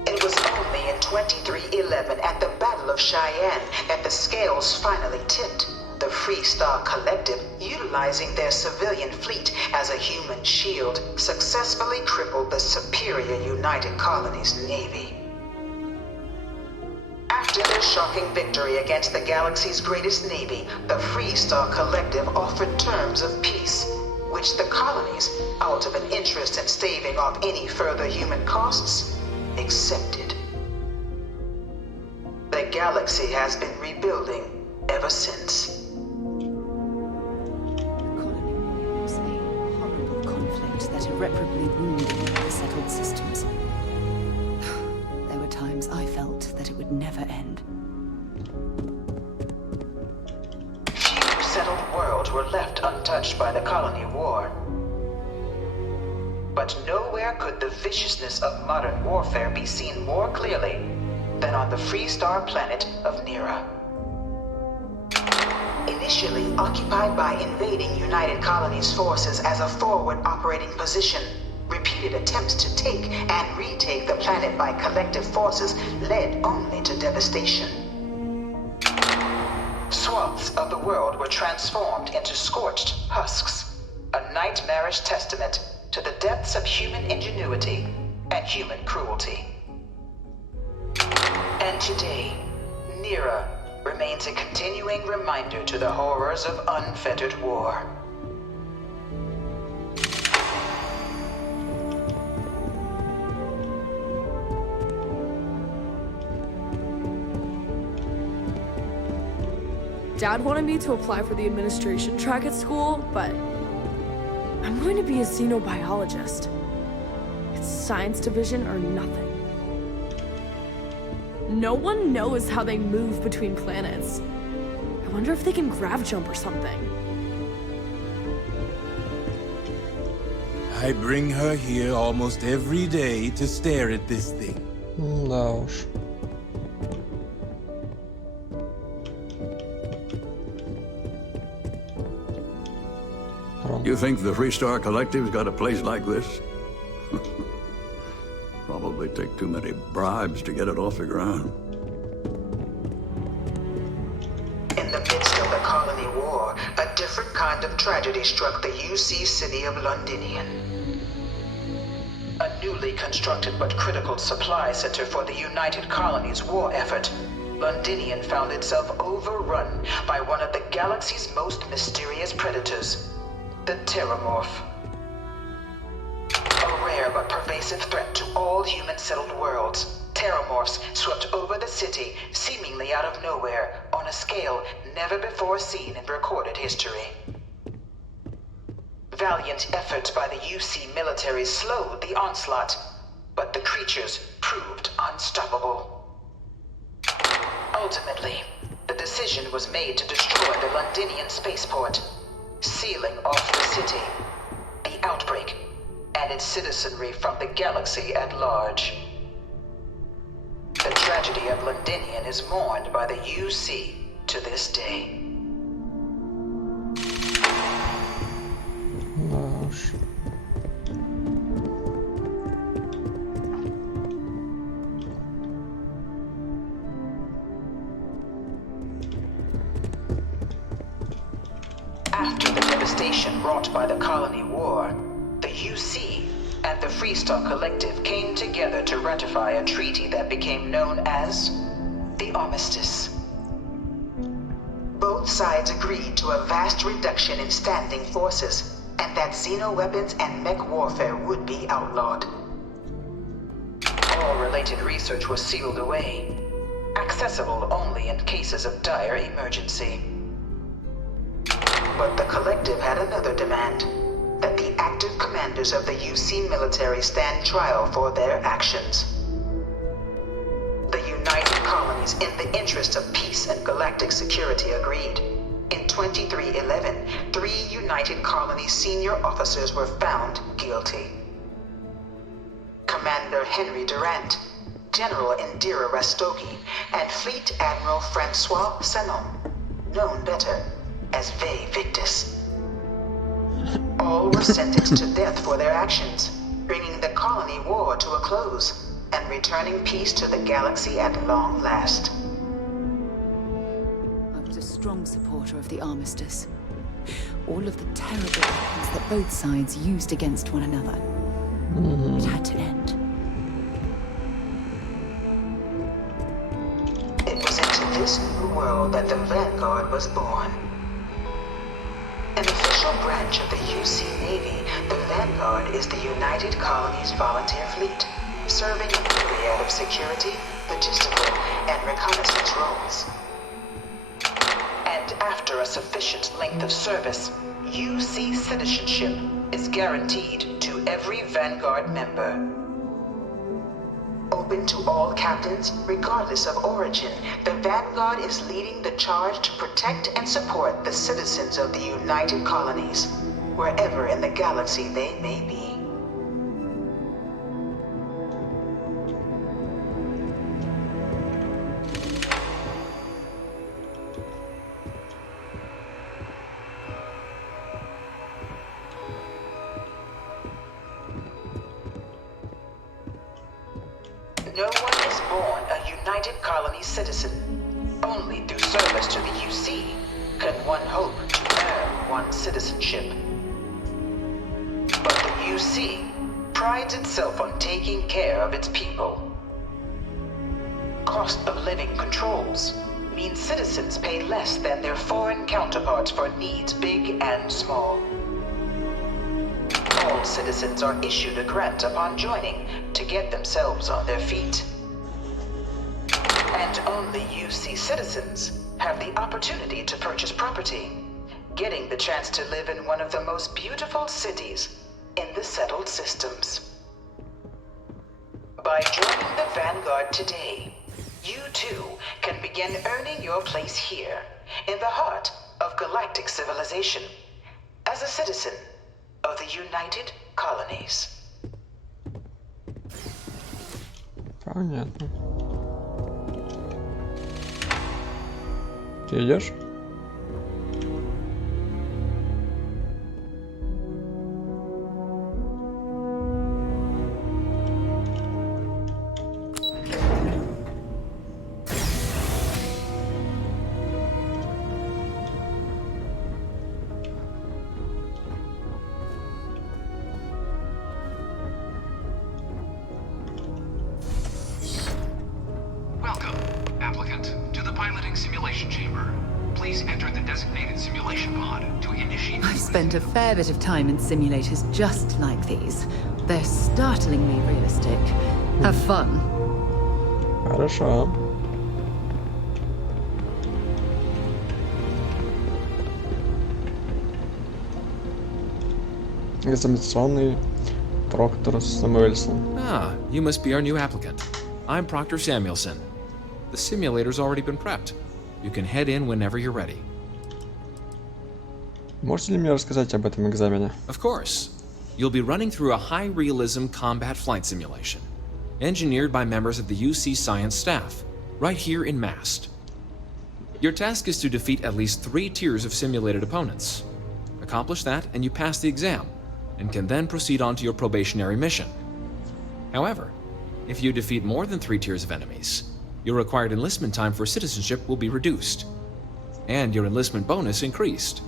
It was only in 2311 at the Battle of Cheyenne that the scales finally tipped. The Freestar Collective, utilizing their civilian fleet as a human shield, successfully crippled the superior United Colonies Navy. After their shocking victory against the galaxy's greatest navy, the Freestar Collective offered terms of peace, which the colonies, out of an interest in staving off any further human costs, accepted. The galaxy has been rebuilding ever since. That irreparably wounded the settled systems. There were times I felt that it would never end. Few settled worlds were left untouched by the colony war. But nowhere could the viciousness of modern warfare be seen more clearly than on the Freestar planet of Nera. Initially occupied by invading United Colonies forces as a forward operating position, repeated attempts to take and retake the planet by collective forces led only to devastation. Swaths of the world were transformed into scorched husks, a nightmarish testament to the depths of human ingenuity and human cruelty. And today, Nera remains a continuing reminder to the horrors of unfettered war. Dad wanted me to apply for the administration track at school, but I'm going to be a xenobiologist. It's science division or nothing. No one knows how they move between planets. I wonder if they can grav jump or something. I bring her here almost every day to stare at this thing. Да уж. You think the Freestar Collective's got a place like this? Probably take too many bribes to get it off the ground. In the midst of the colony war, a different kind of tragedy struck the UC city of Londinian. A newly constructed but critical supply center for the United Colonies' war effort, Londinian found itself overrun by one of the galaxy's most mysterious predators, the Terramorph. A rare but pervasive threat to all human-settled worlds, Terramorphs swept over the city, seemingly out of nowhere, on a scale never before seen in recorded history. Valiant efforts by the UC military slowed the onslaught, but the creatures proved unstoppable. Ultimately, the decision was made to destroy the Londinian spaceport, sealing off the city, the outbreak, and its citizenry from the galaxy at large. The tragedy of Londinian is mourned by the UC to this day. After the devastation wrought by the Colony War, the UC and the Freestock Collective came together to ratify a treaty that became known as the Armistice. Both sides agreed to a vast reduction in standing forces, and that xeno-weapons and mech warfare would be outlawed. All related research was sealed away, accessible only in cases of dire emergency. But the Collective had another demand, that the active commanders of the UC military stand trial for their actions. The United Colonies, in the interest of peace and galactic security, agreed. In 2311, 3 United Colonies senior officers were found guilty. Commander Henry Durant, General Indira Rastogi, and Fleet Admiral Francois Sanon, known better as Ve Victus. All were sentenced to death for their actions, bringing the colony war to a close and returning peace to the galaxy at long last. I was a strong supporter of the Armistice. All of the terrible weapons that both sides used against one another. It had to end. It was into this new world that the Vanguard was born. An official branch of the UC Navy, the Vanguard is the United Colonies Volunteer Fleet, serving a myriad of security, logistical, and reconnaissance roles. And after a sufficient length of service, UC citizenship is guaranteed to every Vanguard member. Open to all captains, regardless of origin, the Vanguard is leading the charge to protect and support the citizens of the United Colonies, wherever in the galaxy they may be. No one is born a United Colony citizen. Only through service to the UC can one hope to earn one's citizenship. But the UC prides itself on taking care of its people. Cost of living controls mean citizens pay less than their foreign counterparts for needs big and small. All citizens are issued a grant upon joining to get themselves on their feet. And only UC citizens have the opportunity to purchase property, getting the chance to live in one of the most beautiful cities in the settled systems. By joining the Vanguard today, you too can begin earning your place here, in the heart of galactic civilization, as a citizen of the United Colonies. Понятно. Ты идешь? Welcome, applicant, to the piloting simulation chamber. Please enter the designated simulation pod to initiate. I've spent a fair bit of time in simulators just like these. They're startlingly realistic. Have fun. Хорошо. Экзаменационный Проктор Самуэльсон. Ah, you must be our new applicant. I'm Proctor Samuelson. The simulator's already been prepped. You can head in whenever you're ready. Можете ли мне рассказать об этом экзамене? Of course. You'll be running through a high-realism combat flight simulation, engineered by members of the UC science staff. right here in Mast. Your task is to defeat at least 3 tiers of simulated opponents. Accomplish that and you pass the exam, and can then proceed on to your probationary mission. However, if you defeat more than 3 tiers of enemies, your required enlistment time for citizenship will be reduced, and your enlistment bonus increased.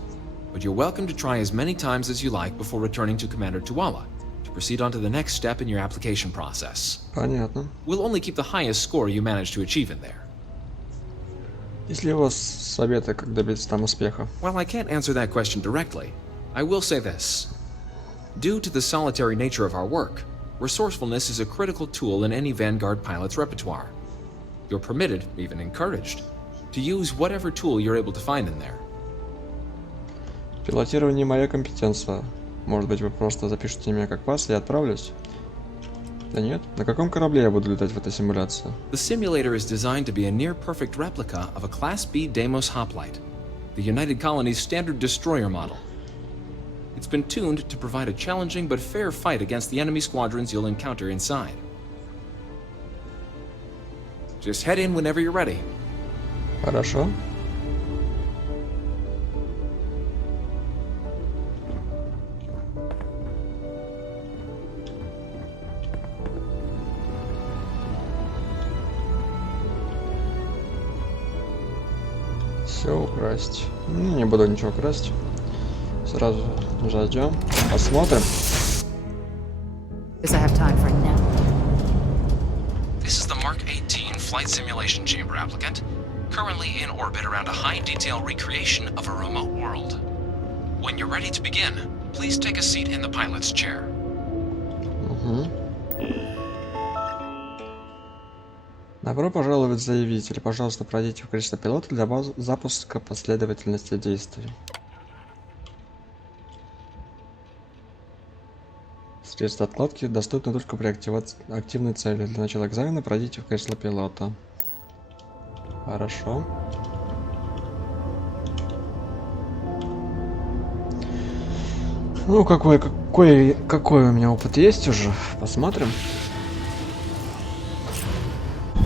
But you're welcome to try as many times as you like before returning to Commander Tuala to proceed on to the next step in your application process. Понятно. We'll only keep the highest score you manage to achieve in there. Есть ли у вас советы, как добиться там успеха? While I can't answer that question directly, I will say this. Due to the solitary nature of our work, resourcefulness is a critical tool in any Vanguard pilot's repertoire. You're permitted, even encouraged, to use whatever tool you're able to find in there. Пилотирование моя компетенция. Может быть, вы просто запишите меня как пас, и я отправлюсь? Да нет? На каком корабле я буду летать в этой симуляции? The simulator is designed to be a near-perfect replica of a Class B Deimos hoplite, the United Colony's standard destroyer model. It's been tuned to provide a challenging but fair fight against the enemy squadrons you'll encounter inside. Just head in whenever you're ready. Хорошо. Все украсть. Не буду ничего красть. Сразу зайдем, посмотрим. Guess I have time for a nap. This is the Mark 18 Flight Simulation Chamber applicant, currently in orbit around a high-detail recreation of a remote world. When you're ready to begin, please take a seat in the pilot's chair. Добро пожаловать, заявитель. Пожалуйста, пройдите в кресло пилота для запуска последовательности действий. Средства откладки доступны только при активной цели. Для начала экзамена пройдите в кресло пилота. Хорошо. Ну, какой у меня опыт есть уже. Посмотрим.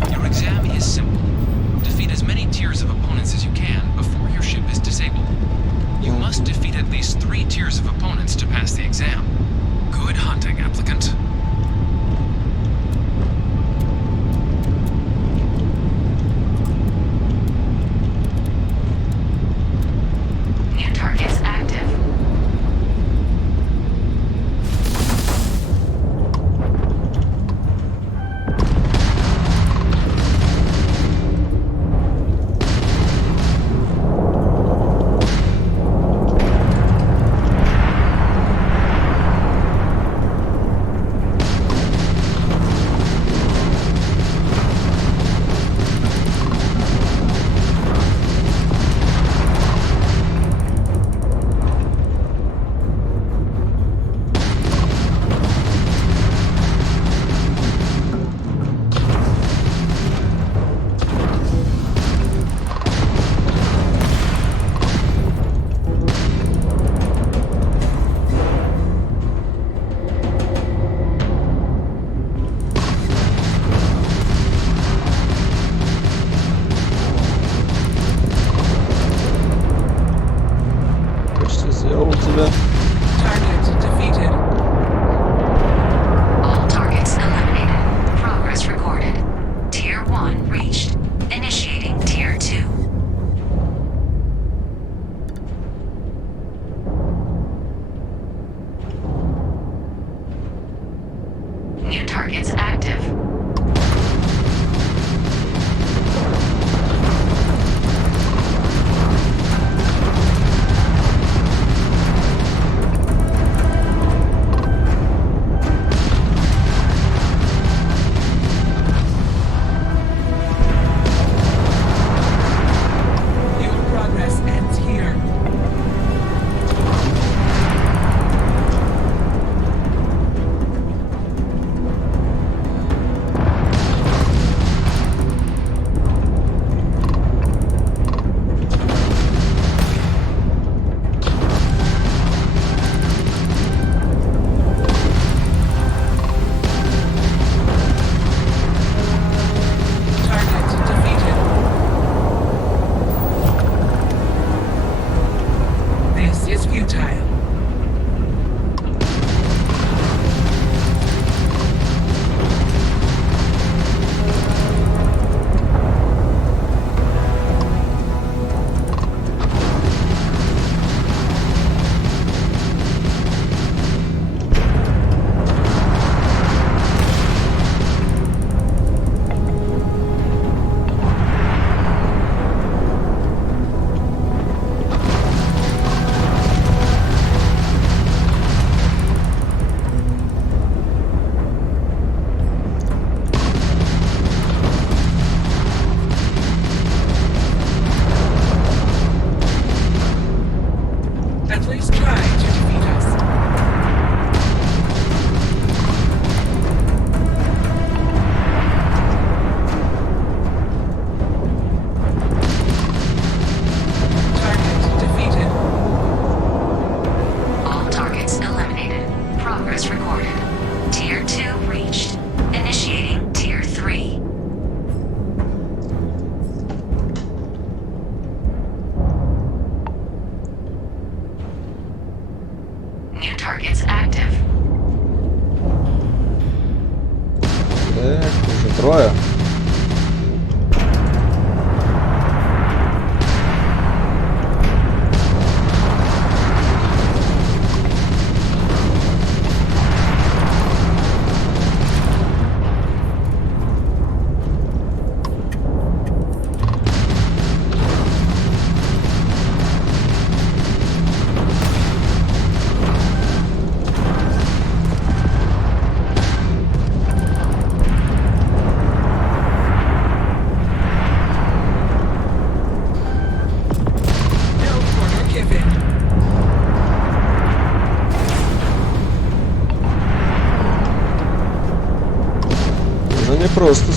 Your exam is simple. Defeat as many tiers of opponents as you can before your ship is disabled. You must defeat at least 3 tiers of opponents to pass the exam. Good hunting, applicant. New targets active.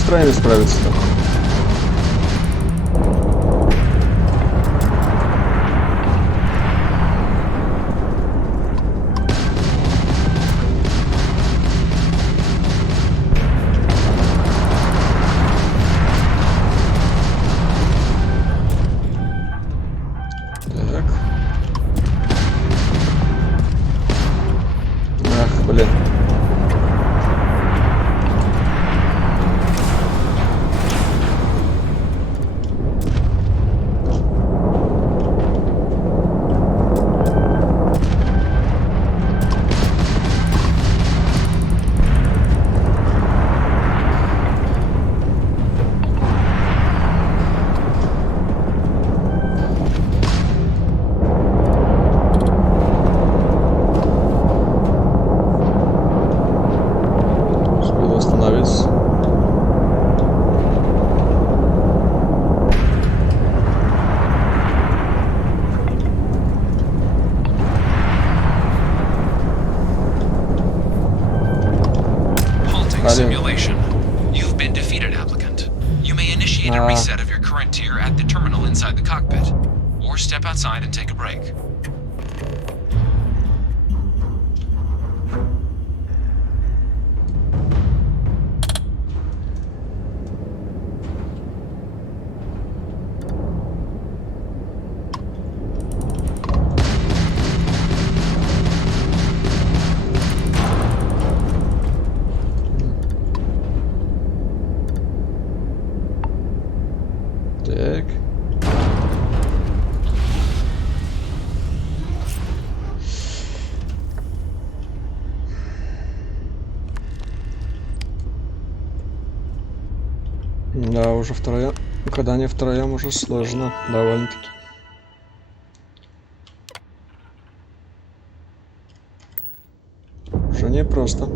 троими справиться-то? Так. Ах, блин. Успел остановиться. Halting simulation. You've been defeated, applicant. You may initiate a reset of your current tier at the terminal inside the cockpit, or step outside and take a break. Так. Да, уже втроем. Когда не втроем, уже сложно довольно-таки. Уже не просто.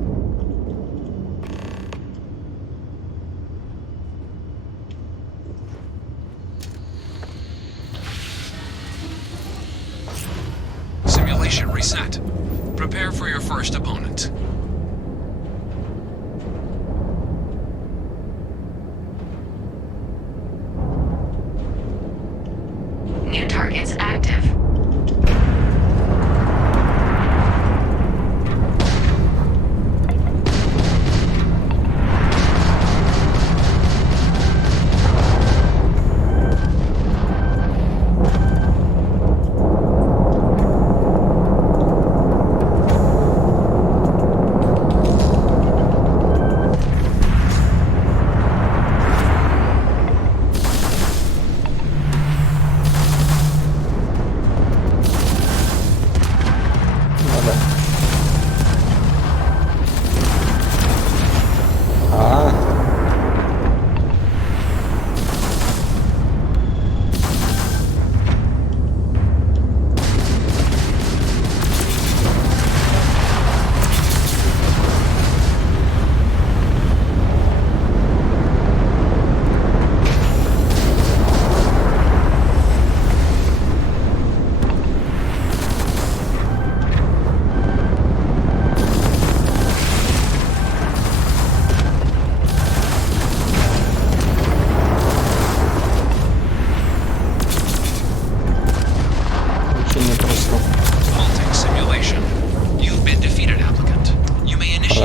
Simulation reset. Prepare for your first opponent. New targets active.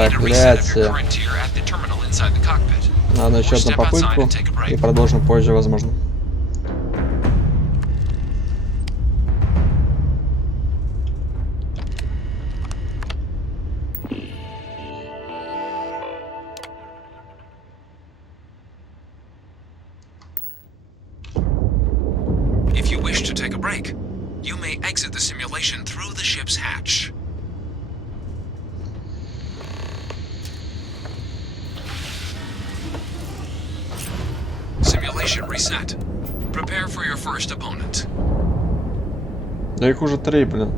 Проклятие. Надо еще одну попытку и продолжим позже, возможно. If you wish to take a break, you may exit the simulation through the ship's hatch. Simulation reset. Prepare for your first opponent. Да их уже 3, блин.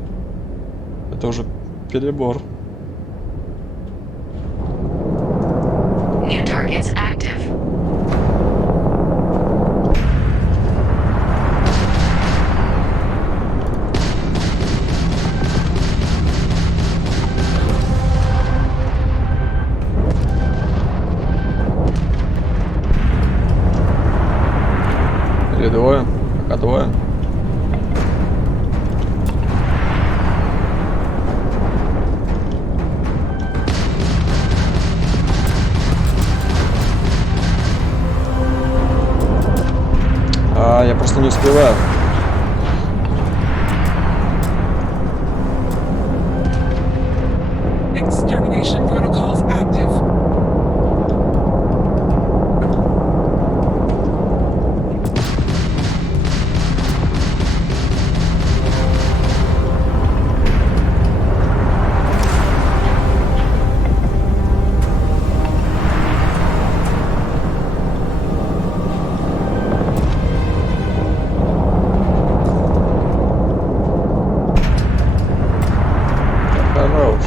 Это уже перебор. New targets active. Пока двое. Я просто не успеваю. Extermination protocols active. Хорош.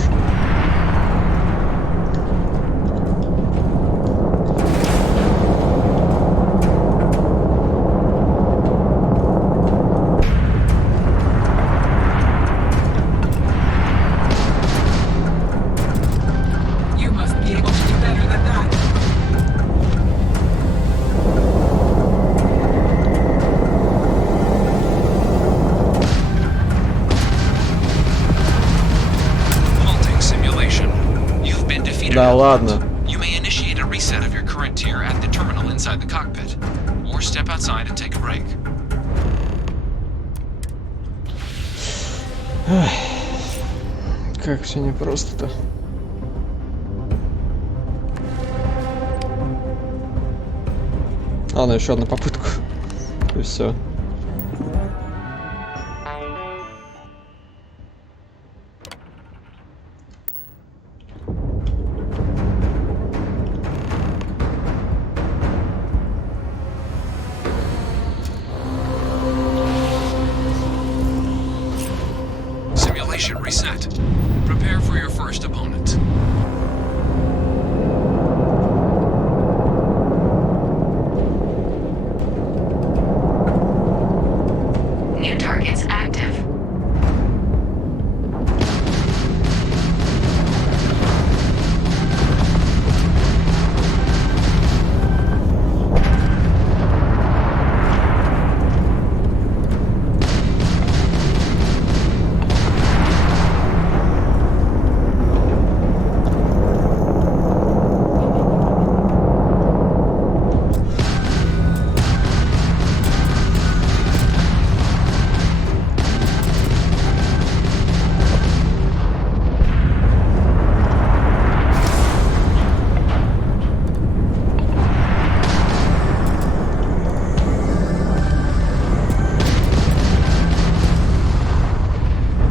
You must be able to do better than that. Halting simulation. You've been defeated. Да ладно. You may initiate a reset of your current tier at the terminal inside the cockpit, or step outside and take a break. Как все непросто-то. Ладно, еще одну попытку. И все. Simulation reset. Prepare for your first opponent. New targets active.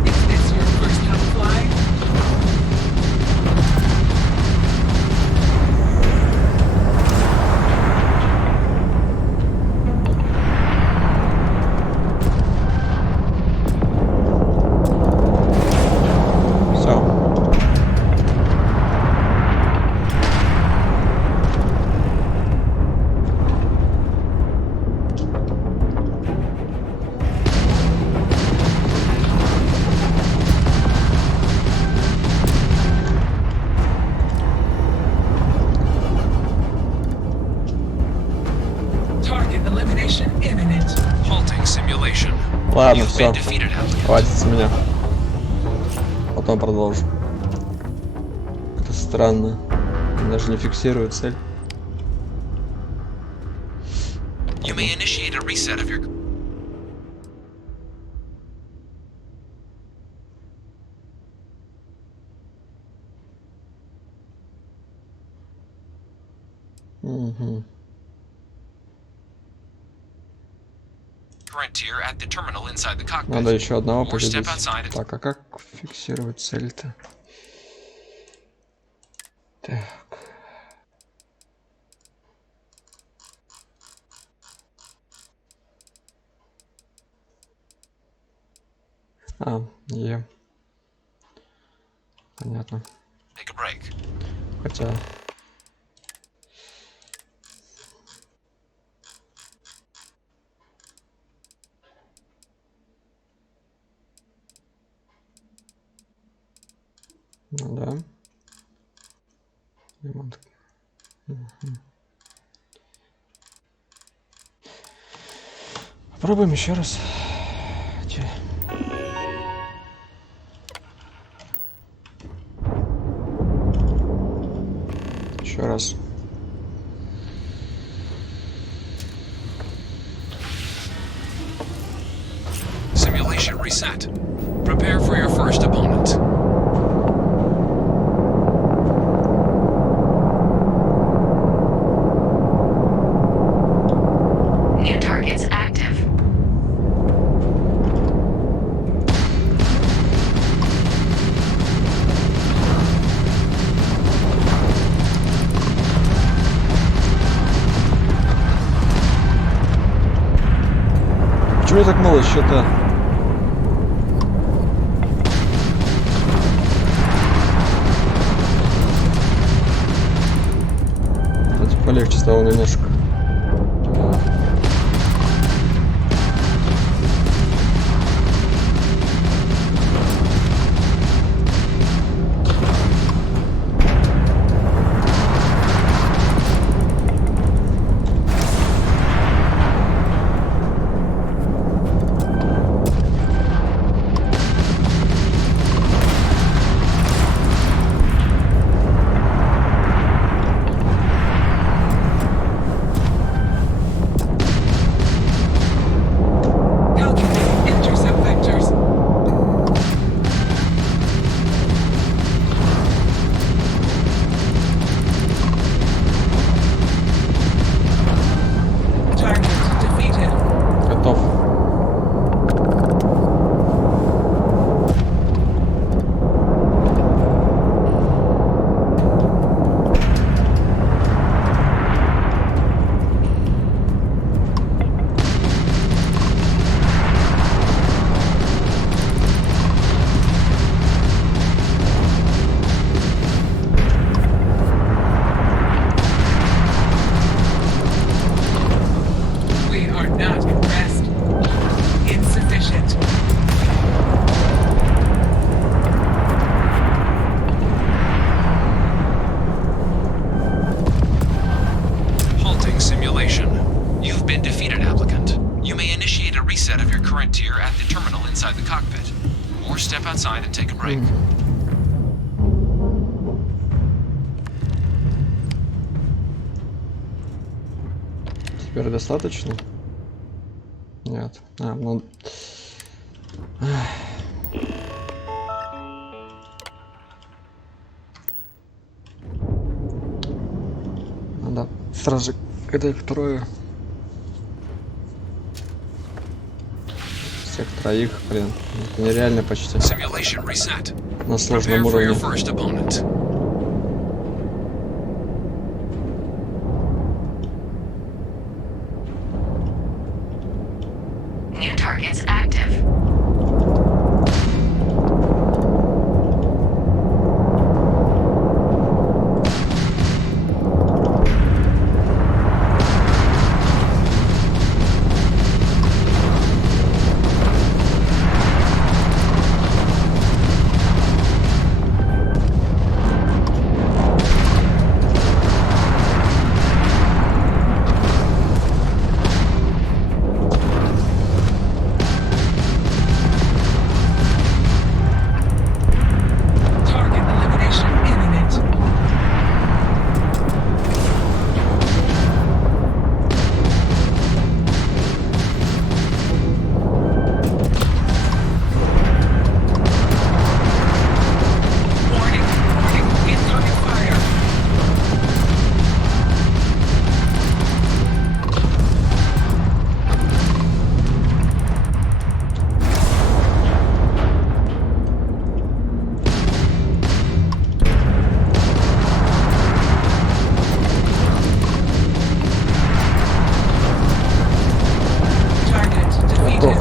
Is this your first time flying? Все. Target elimination imminent. Halting simulation. Ладно, You've все. been defeated, applicant. Хватит с меня. Потом продолжу. Это странно. Даже не фиксирует цель. You may initiate a reset of your. Угу. Current tier at the terminal inside the cockpit. Надо еще одного Or step победить. outside and Так, а как фиксировать цель-то? Так. Е. Понятно. take a break. Хотя... Ну да. Ремонт. Угу. Попробуем еще раз. Еще раз. Simulation reset. Prepare for your first opponent. New targets active. Почему так мало счета? Давайте полегче стало немножко. Готов. We are not impressed. Insufficient. Halting simulation. You've been defeated, applicant. You may initiate a reset of your current tier at the terminal inside the cockpit, or step outside and take a break. Теперь достаточно? Нет. Ну... Надо сразу, когда их трое. Всех троих, блин. Это нереально почти. Simulation reset. На сложном Prepare for your уровне. first opponent. New targets active. Target elimination imminent. Warning, warning, incoming fire. Target defeated.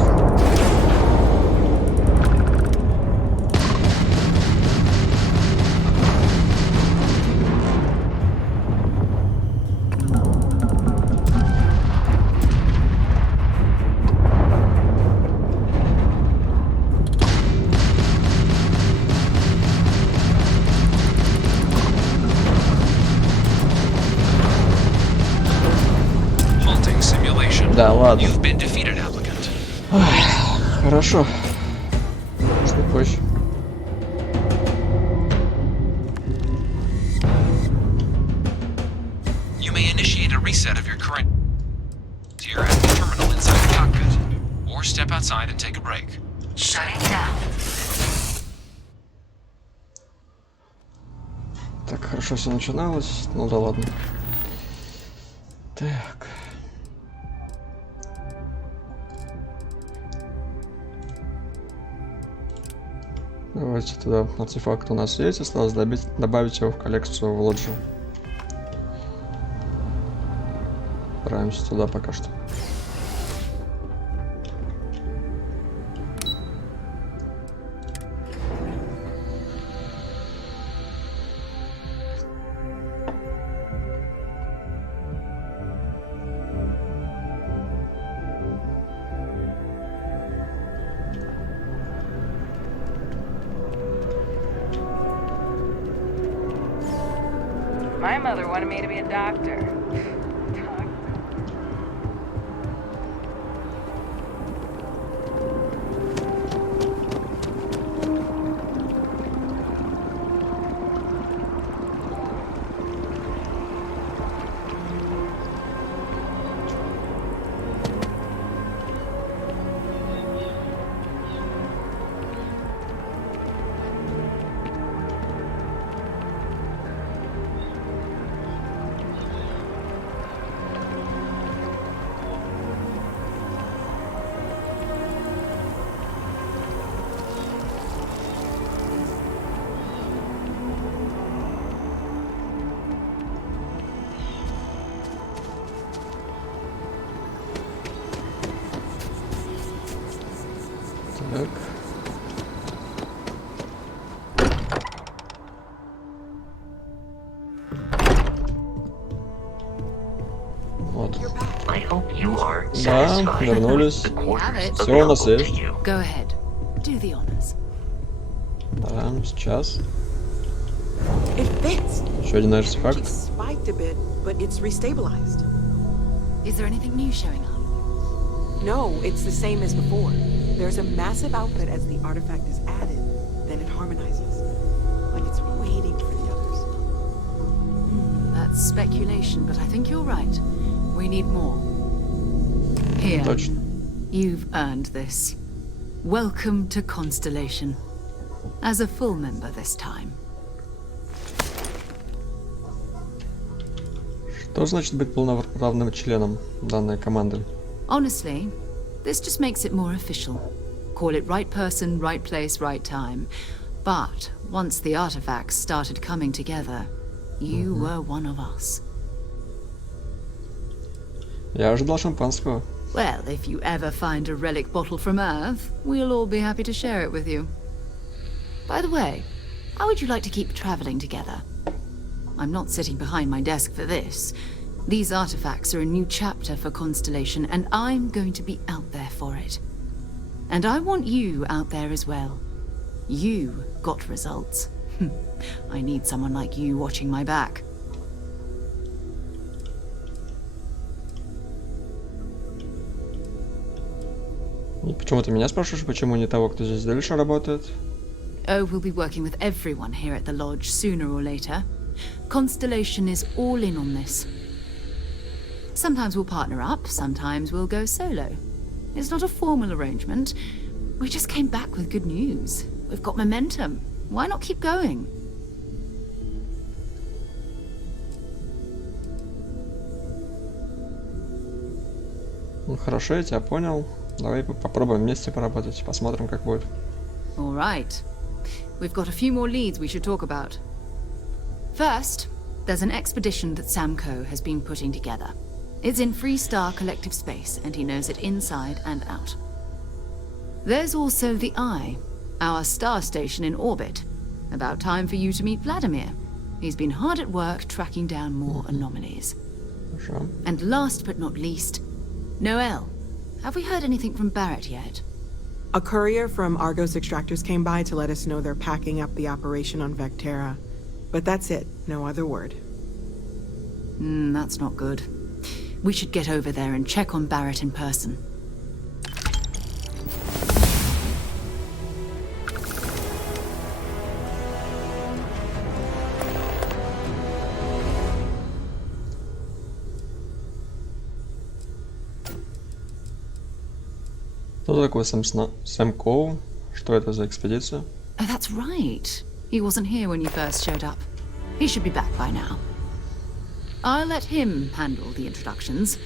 Halting simulation. Да ладно. You've been defeated, applicant. Хорошо. Что позже. You may initiate a reset of your current gear at the terminal inside the cockpit, or step outside and take a break. Shutting down. Так хорошо все начиналось. Ну да ладно. Так. Давайте туда артефакт у нас есть. Осталось добавить его в коллекцию в лоджию. Отправимся туда пока что. My mother wanted me to be a doctor. Так. Вот. Да, вернулись. Все у нас есть. Go ahead. Do the honors. Да, сейчас. It fits. Еще один артефакт. Spiked a bit, but it's restabilized. Is there anything new showing up? No, it's the same as before. There's a massive output as the artifact is added, then it harmonizes. Like it's waiting for the others. That's speculation, but I think you're right. We need more. Here. Точно. You've earned this. Welcome to Constellation. As a full member this time. Что значит быть полноправным членом данной команды? Honestly, this just makes it more official. Call it right person, right place, right time. But once the artifacts started coming together, you were one of us. Я ожидал шампанского. Well, if you ever find a relic bottle from Earth, we'll all be happy to share it with you. By the way, how would you like to keep traveling together? I'm not sitting behind my desk for this. These artifacts are a new chapter for Constellation, and I'm going to be out there for it. And I want you out there as well. You got results. I need someone like you watching my back. И почему ты меня спрашиваешь, почему не того, кто здесь дальше работает? Oh, we'll be working with everyone here at the lodge sooner or later. Constellation is all in on this. Sometimes we'll partner up, sometimes we'll go solo. It's not a formal arrangement. We just came back with good news. We've got momentum. Why not keep going? Ну хорошо, я тебя понял. Давай попробуем вместе поработать, посмотрим, как будет. All right. We've got a few more leads we should talk about. First, there's an expedition that Samco has been putting together. It's in Freestar Collective Space, and he knows it inside and out. There's also the Eye, our star station in orbit. About time for you to meet Vladimir. He's been hard at work tracking down more anomalies. Хорошо. And last but not least, Noel. Have we heard anything from Barrett yet? A courier from Argos Extractors came by to let us know they're packing up the operation on Vectera. But that's it, no other word. That's not good. We should get over there and check on Barrett in person. Кто такой Сэм Коу? Что это за экспедиция? Oh, that's right. He wasn't here when you first showed up. He should be back by now. I'll let him handle the introductions.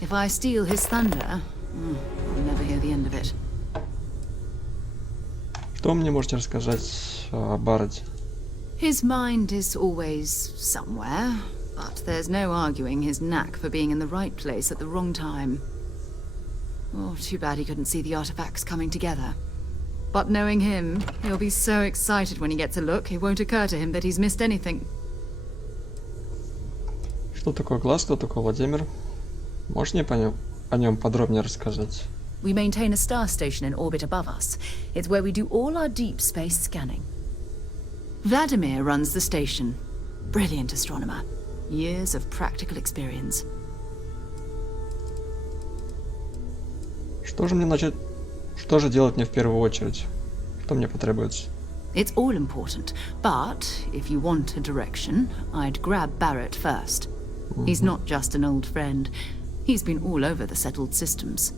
If I steal his thunder, I'll never hear the end of it. Что вы мне можете рассказать о Барретте? His mind is always somewhere, but there's no arguing his knack for being in the right place at the wrong time. Oh, too bad he couldn't see the artifacts coming together. But knowing him, he'll be so excited when he gets a look, it won't occur to him that he's missed anything. Что такое глаз, кто такой Владимир? Можешь мне о нем подробнее рассказать? We maintain a star station in orbit above us. It's where we do all our deep space scanning. Vladimir runs the station. Brilliant astronomer. Years of practical experience. Что же делать мне в первую очередь? Что мне потребуется? It's all important, but if you want a direction, I'd grab Barrett first. He's not just an old friend. He's been all over the settled systems.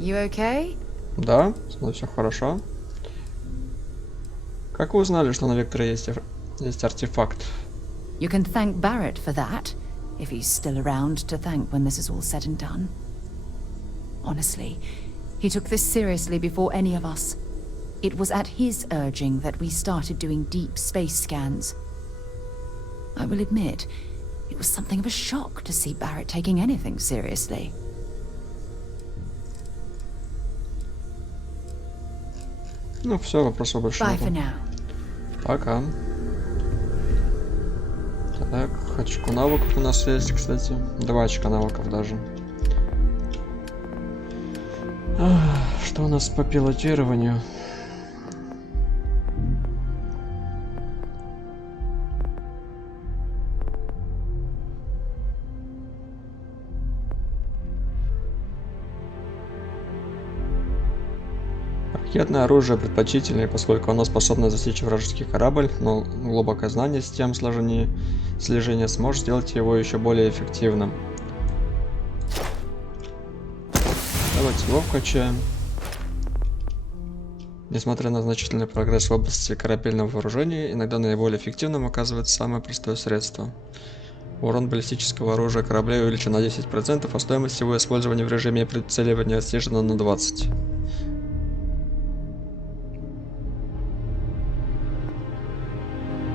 You okay? Да, со мной все хорошо. Как вы узнали, что на Векторе есть артефакт? You can thank Barrett for that, if he's still around to thank when this is all said and done. Honestly, he took this seriously before any of us. It was at his urging that we started doing deep space scans. I will admit, it was something of a shock to see Barrett taking anything seriously. Ну все, вопросов больше Bye for нет. now. Пока. Так, очко навыков у нас есть, кстати. 2 очка навыков даже. Что у нас по пилотированию? Ракетное оружие предпочтительнее, поскольку оно способно засечь вражеский корабль, но глубокое знание систем слежения сможет сделать его еще более эффективным. Давайте его вкачаем. Несмотря на значительный прогресс в области корабельного вооружения, иногда наиболее эффективным оказывается самое простое средство. Урон баллистического оружия кораблей увеличен на 10%, а стоимость его использования в режиме прицеливания снижена на 20%.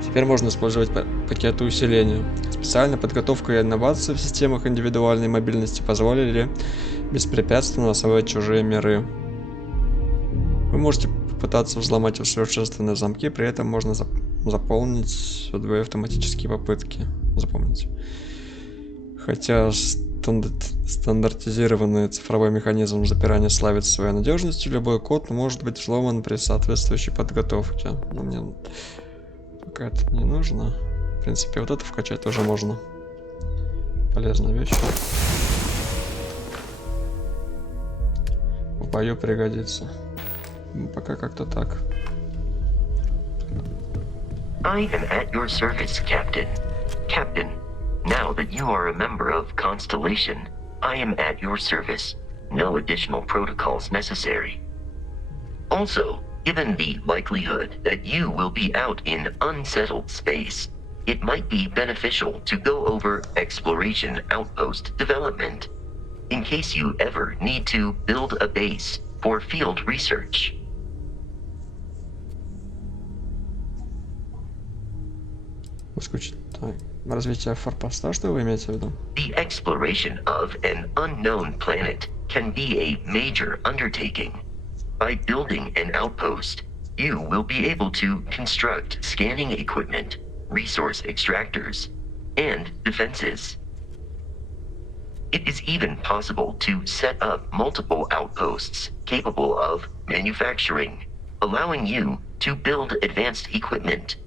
Теперь можно использовать пакеты усиления. Специальная подготовка и инновации в системах индивидуальной мобильности позволили беспрепятственно освоить чужие миры. Вы можете попытаться взломать усовершенствованные замки, при этом можно заполнить 2 автоматические попытки. Запомните. Хотя стандартизированный цифровой механизм запирания славится своей надежностью, любой код может быть взломан при соответствующей подготовке. Но мне пока это не нужно. В принципе, вот это вкачать тоже можно. Полезная вещь. В бою пригодится. Пока как-то так. I am at your service, Captain. Captain, now that you are a member of Constellation, I am at your service. No additional protocols necessary. Also, given the likelihood that you will be out in unsettled space, it might be beneficial to go over exploration outpost development, in case you ever need to build a base for field research. Так, развитие форпоста, что вы имеете в виду? The exploration of an unknown planet can be a major undertaking. By building an outpost, you will be able to construct scanning equipment, resource extractors, and defenses. It is even possible to set up multiple outposts capable of manufacturing, allowing you to build advanced equipment.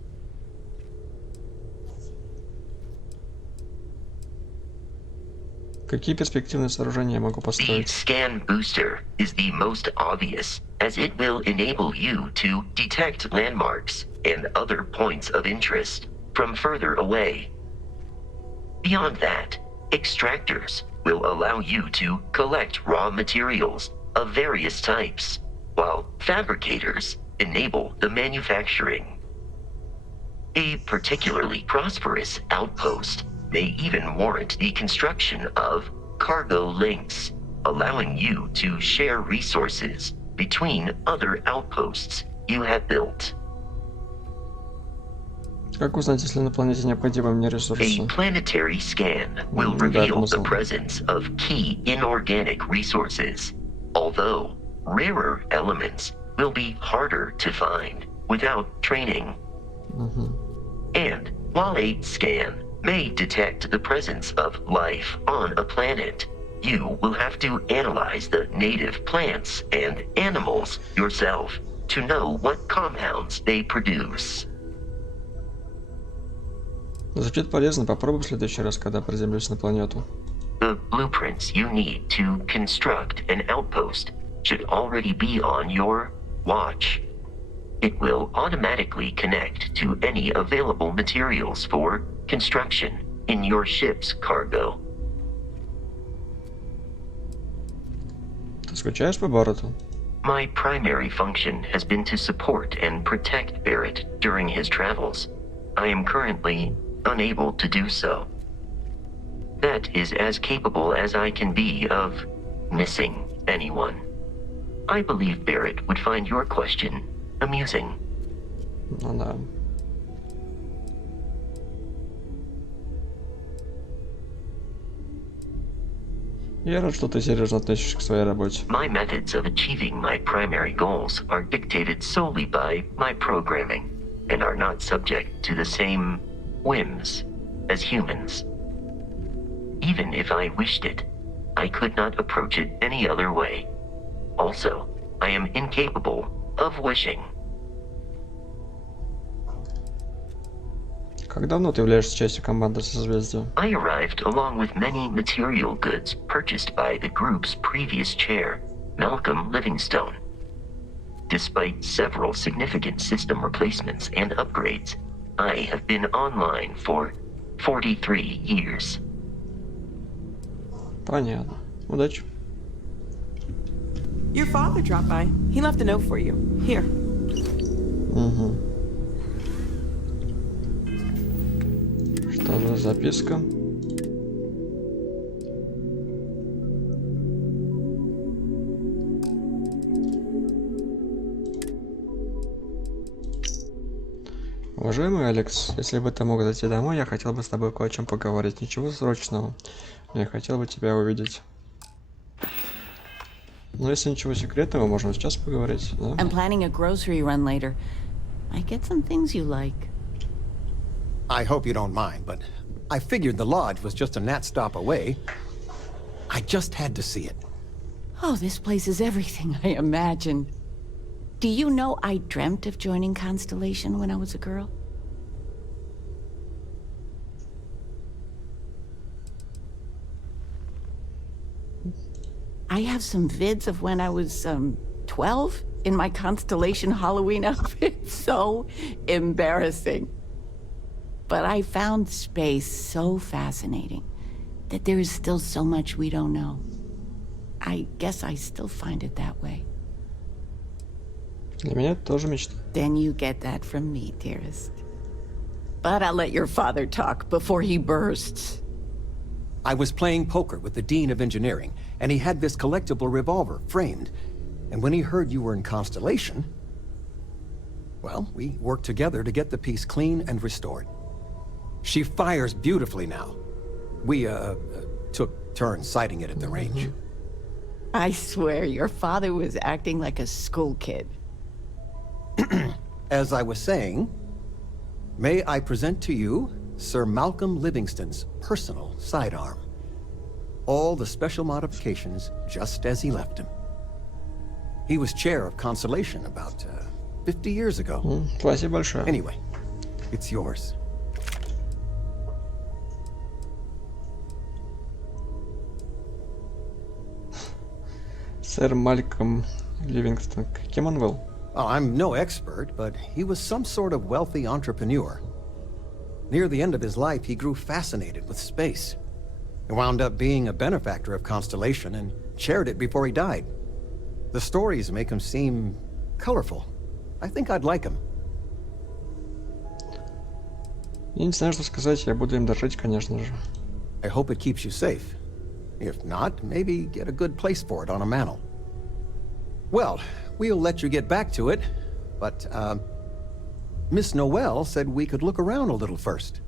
Какие перспективные сооружения я могу The построить? scan booster is the most obvious, as it will enable you to detect landmarks and other points of interest from further away. Beyond that, extractors will allow you to collect raw materials of various types, while fabricators enable the manufacturing. A particularly prosperous outpost may even warrant the construction of cargo links, allowing you to share resources between other outposts you have built. Как узнать, если на планете необходимы мне ресурсы? A planetary scan will reveal the presence of key inorganic resources, although rarer elements will be harder to find without training. And while a scan may detect the presence of life on a planet, you will have to analyze the native plants and animals yourself to know what compounds they produce. Звучит полезно. Попробуй в следующий раз, когда приземлюсь на планету. The blueprints you need to construct an outpost should already be on your watch. It will automatically connect to any available materials for construction in your ship's cargo. Ты скучаешь по Барретту? My primary function has been to support and protect Barrett during his travels. I am currently unable to do so. That is as capable as I can be of missing anyone. I believe Barrett would find your question amusing. Ну да. Я рад, что ты серьезно относишься к своей работе. My methods of achieving my primary goals are dictated solely by my programming and are not subject to the same whims as humans. Even if I wished it, I could not approach it any other way. Also, I am incapable of wishing. Как давно ты являешься частью команды созвездия? I arrived along with many material goods purchased by the group's previous chair, Malcolm Livingstone. Despite several significant system replacements and upgrades, I have been online for 43 years. Понятно. Удачи. Your father dropped by. He left a note for you. Here. Что за записка? Уважаемый Алекс, если бы ты мог зайти домой, я хотел бы с тобой кое о чем поговорить. Ничего срочного. Я хотел бы тебя увидеть. Но если ничего секретного, можем сейчас поговорить, да? I'm planning a grocery run later. I get some things you like. I hope you don't mind, but I figured the lodge was just a gnat stop away. I just had to see it. Oh, this place is everything I imagined. Do you know I dreamt of joining Constellation when I was a girl? I have some vids of when I was, 12 in my Constellation Halloween outfit. So embarrassing. But I found space so fascinating that there is still so much we don't know. I guess I still find it that way. Для меня это тоже мечта. Then you get that from me, dearest. But I'll let your father talk before he bursts. I was playing poker with the Dean of Engineering, and he had this collectible revolver framed. And when he heard you were in Constellation, well, we worked together to get the piece clean and restored. She fires beautifully now. We, took turns sighting it at the range. I swear, your father was acting like a school kid. As I was saying, may I present to you Sir Malcolm Livingston's personal sidearm. All the special modifications just as he left him. He was chair of Constellation about 50 years ago. Спасибо большое. Anyway, it's yours. Сэр Малькольм Ливингстон. Кем он был? Oh, I'm no expert, but he was some sort of wealthy entrepreneur. Near the end of his life, he grew fascinated with space. He wound up being a benefactor of Constellation and chaired it before he died. The stories make him seem colorful. I think I'd like him. Я не знаю, что сказать, я буду им дорожить, конечно же. I hope it keeps you safe. If not, maybe get a good place for it on a mantle. Well, we'll let you get back to it, but, Miss Noel said we could look around a little first.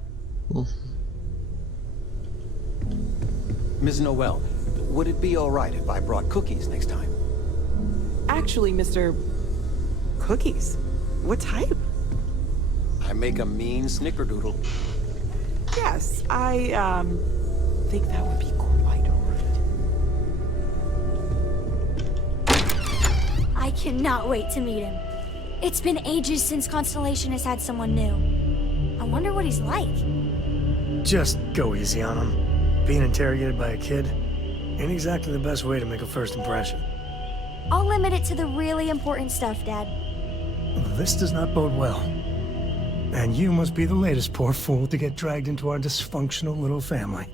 Ms. Noel, would it be all right if I brought cookies next time? Actually, Mr. Cookies? What type? I make a mean snickerdoodle. Yes, I, think that would be quite alright. I cannot wait to meet him. It's been ages since Constellation has had someone new. I wonder what he's like. Just go easy on him. Being interrogated by a kid ain't exactly the best way to make a first impression. I'll limit it to the really important stuff, Dad. This does not bode well. And you must be the latest poor fool to get dragged into our dysfunctional little family.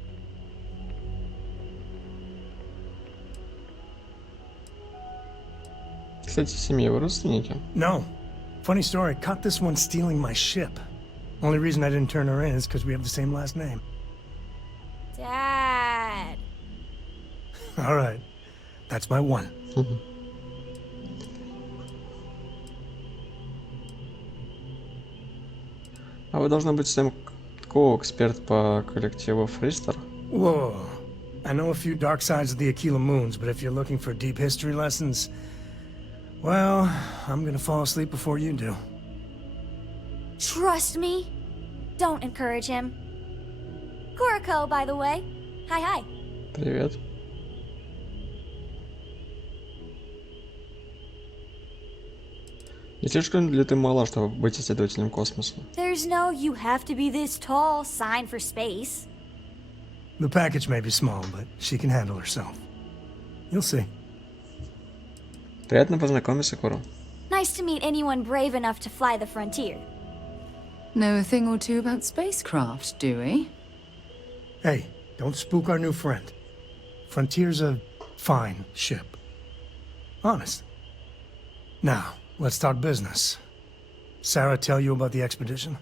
Кстати, семья, вы родственники? No. Funny story, caught this one stealing my ship. Only reason I didn't turn her in is because we have the same last name. Dad. All right. That's my one. А вы должны быть Сэм Коу, эксперт по коллективу Фристер. Whoa. I know a few dark sides of the Aquila Moons, but if you're looking for deep history lessons, well, I'm gonna fall asleep before you do. Trust me. Don't encourage him. Kuriko, by the way. Hi. Привет. Не слишком ли ты мала, чтобы быть исследователем космоса? There's no you have to be this tall sign for space. The package may be small, but she can handle herself. You'll see. Приятно познакомиться, Куро. Nice to meet anyone brave enough to fly the frontier. Know a thing or two about spacecraft, do we? Hey, don't spook our new friend. Frontier's a fine ship. Honest. Now, let's talk business. Sarah tell you about the expedition?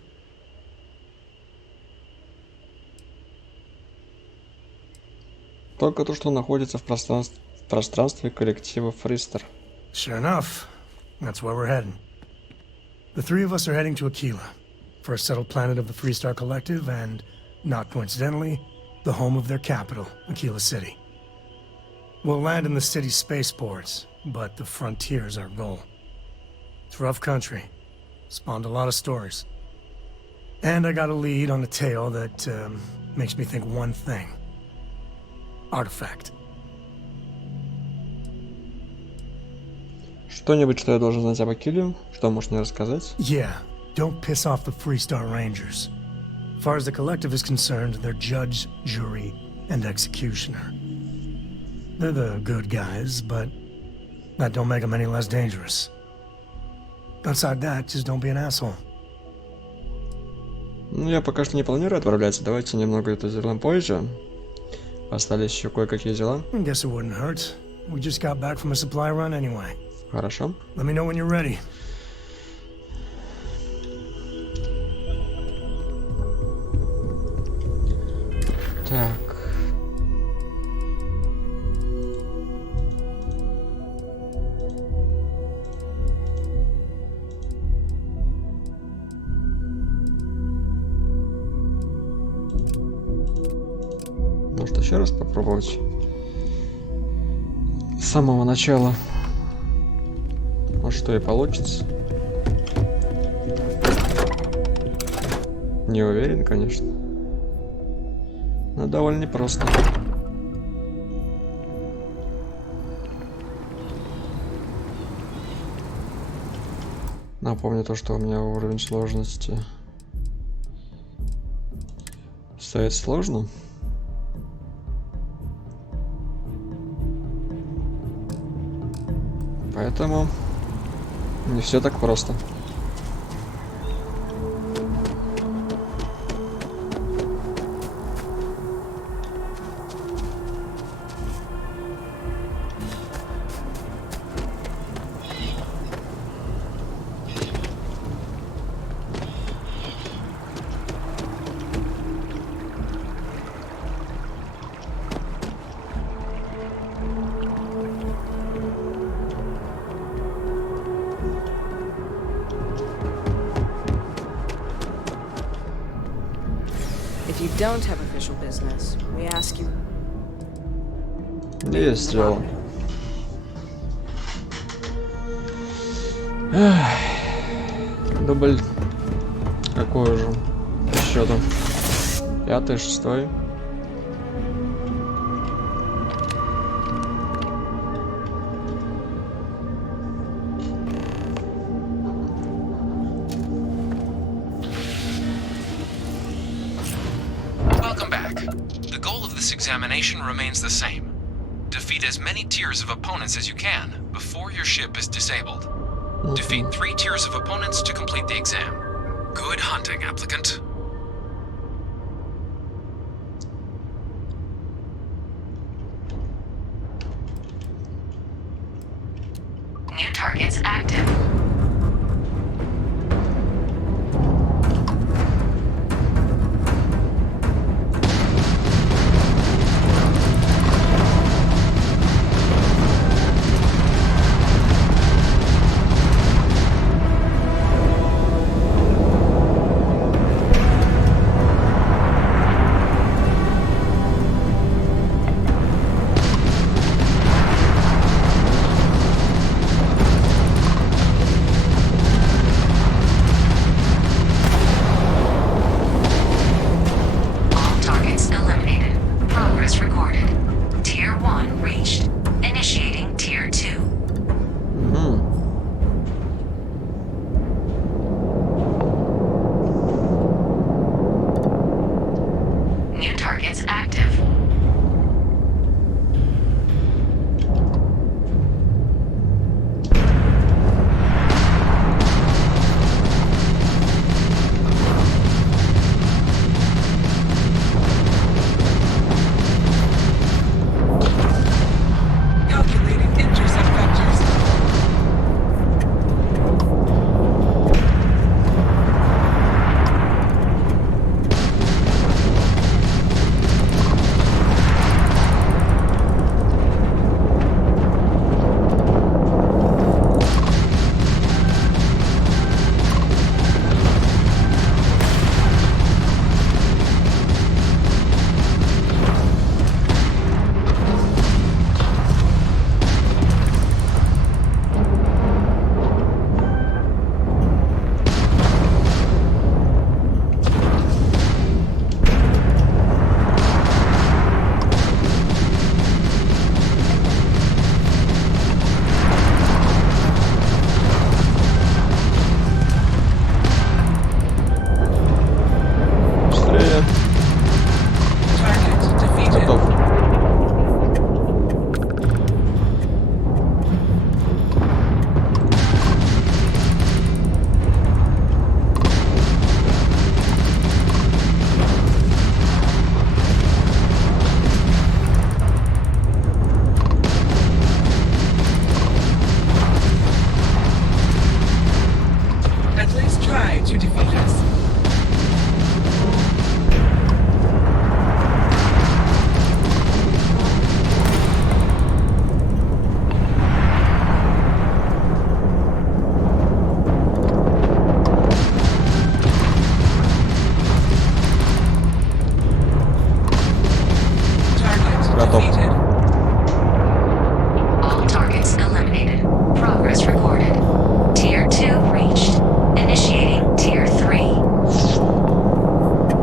Только то, что находится в пространстве коллектива Фристер. Sure enough. That's where we're heading. The three of us are heading to Aquila, for a settled planet of the Freestar Collective and, not coincidentally, the home of their capital, Aquila City. We'll land in the city's spaceports, but the frontier's our goal. It's rough country. Spawned a lot of stories. And I got a lead on a tale that makes me think one thing. Artifact. Что-нибудь, что я должен знать об Акиле? Что можешь мне рассказать? Yeah, don't piss off the Freestar Rangers. As far as the Collective is concerned, they're judge, jury, and executioner. They're the good guys, but that don't make them any less dangerous. Outside that, just don't be an asshole. Ну, я пока что не планирую отправляться. Давайте немного это сделаем позже. Остались еще кое-какие дела. I guess it wouldn't hurt. We just got back from a supply run anyway. Хорошо. Let me know when you're ready. Так. Может, еще раз попробовать? С самого начала. Может, что и получится. Не уверен, конечно. Но довольно непросто. Напомню то, что у меня уровень сложности стоит сложно. Поэтому не все так просто. don't have official business, we ask you. Есть дело. Дубль какой уже по счету? 5-й, 6-й. Welcome back. The goal of this examination remains the same. Defeat as many tiers of opponents as you can before your ship is disabled. Defeat 3 tiers of opponents to complete the exam. Good hunting, applicant. New targets active.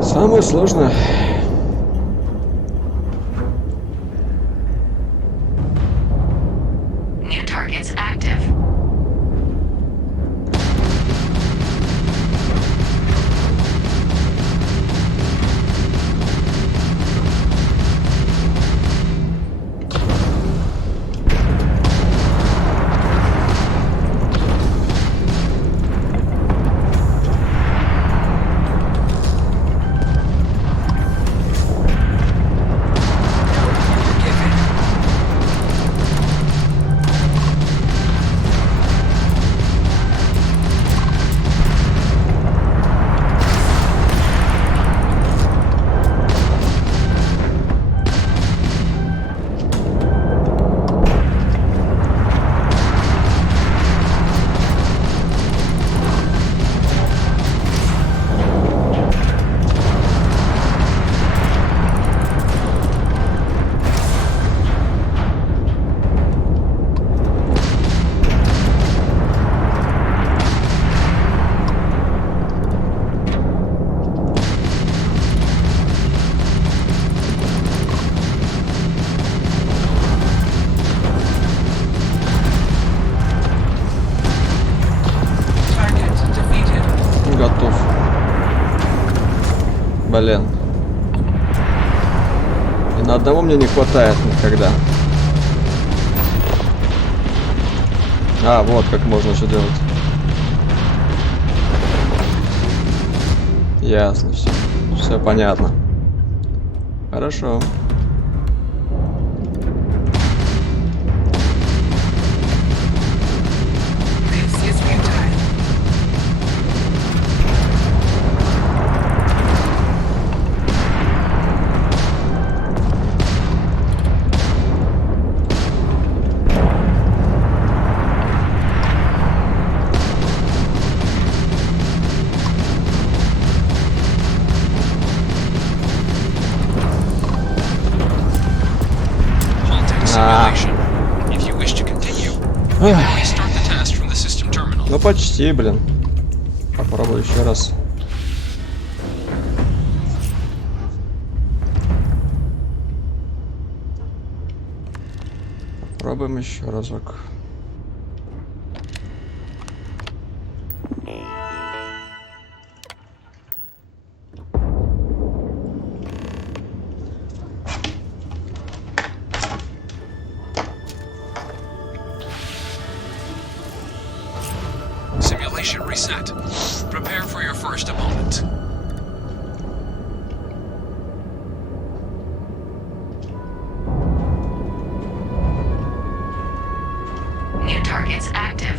Самое сложное. New targets active. Блин. И на одного мне не хватает никогда. А, вот как можно еще делать. Ясно, все. Все понятно. Хорошо. Ну почти, блин. Попробую еще раз. Попробуем еще разок. Simulation reset. Prepare for your first opponent. New targets active.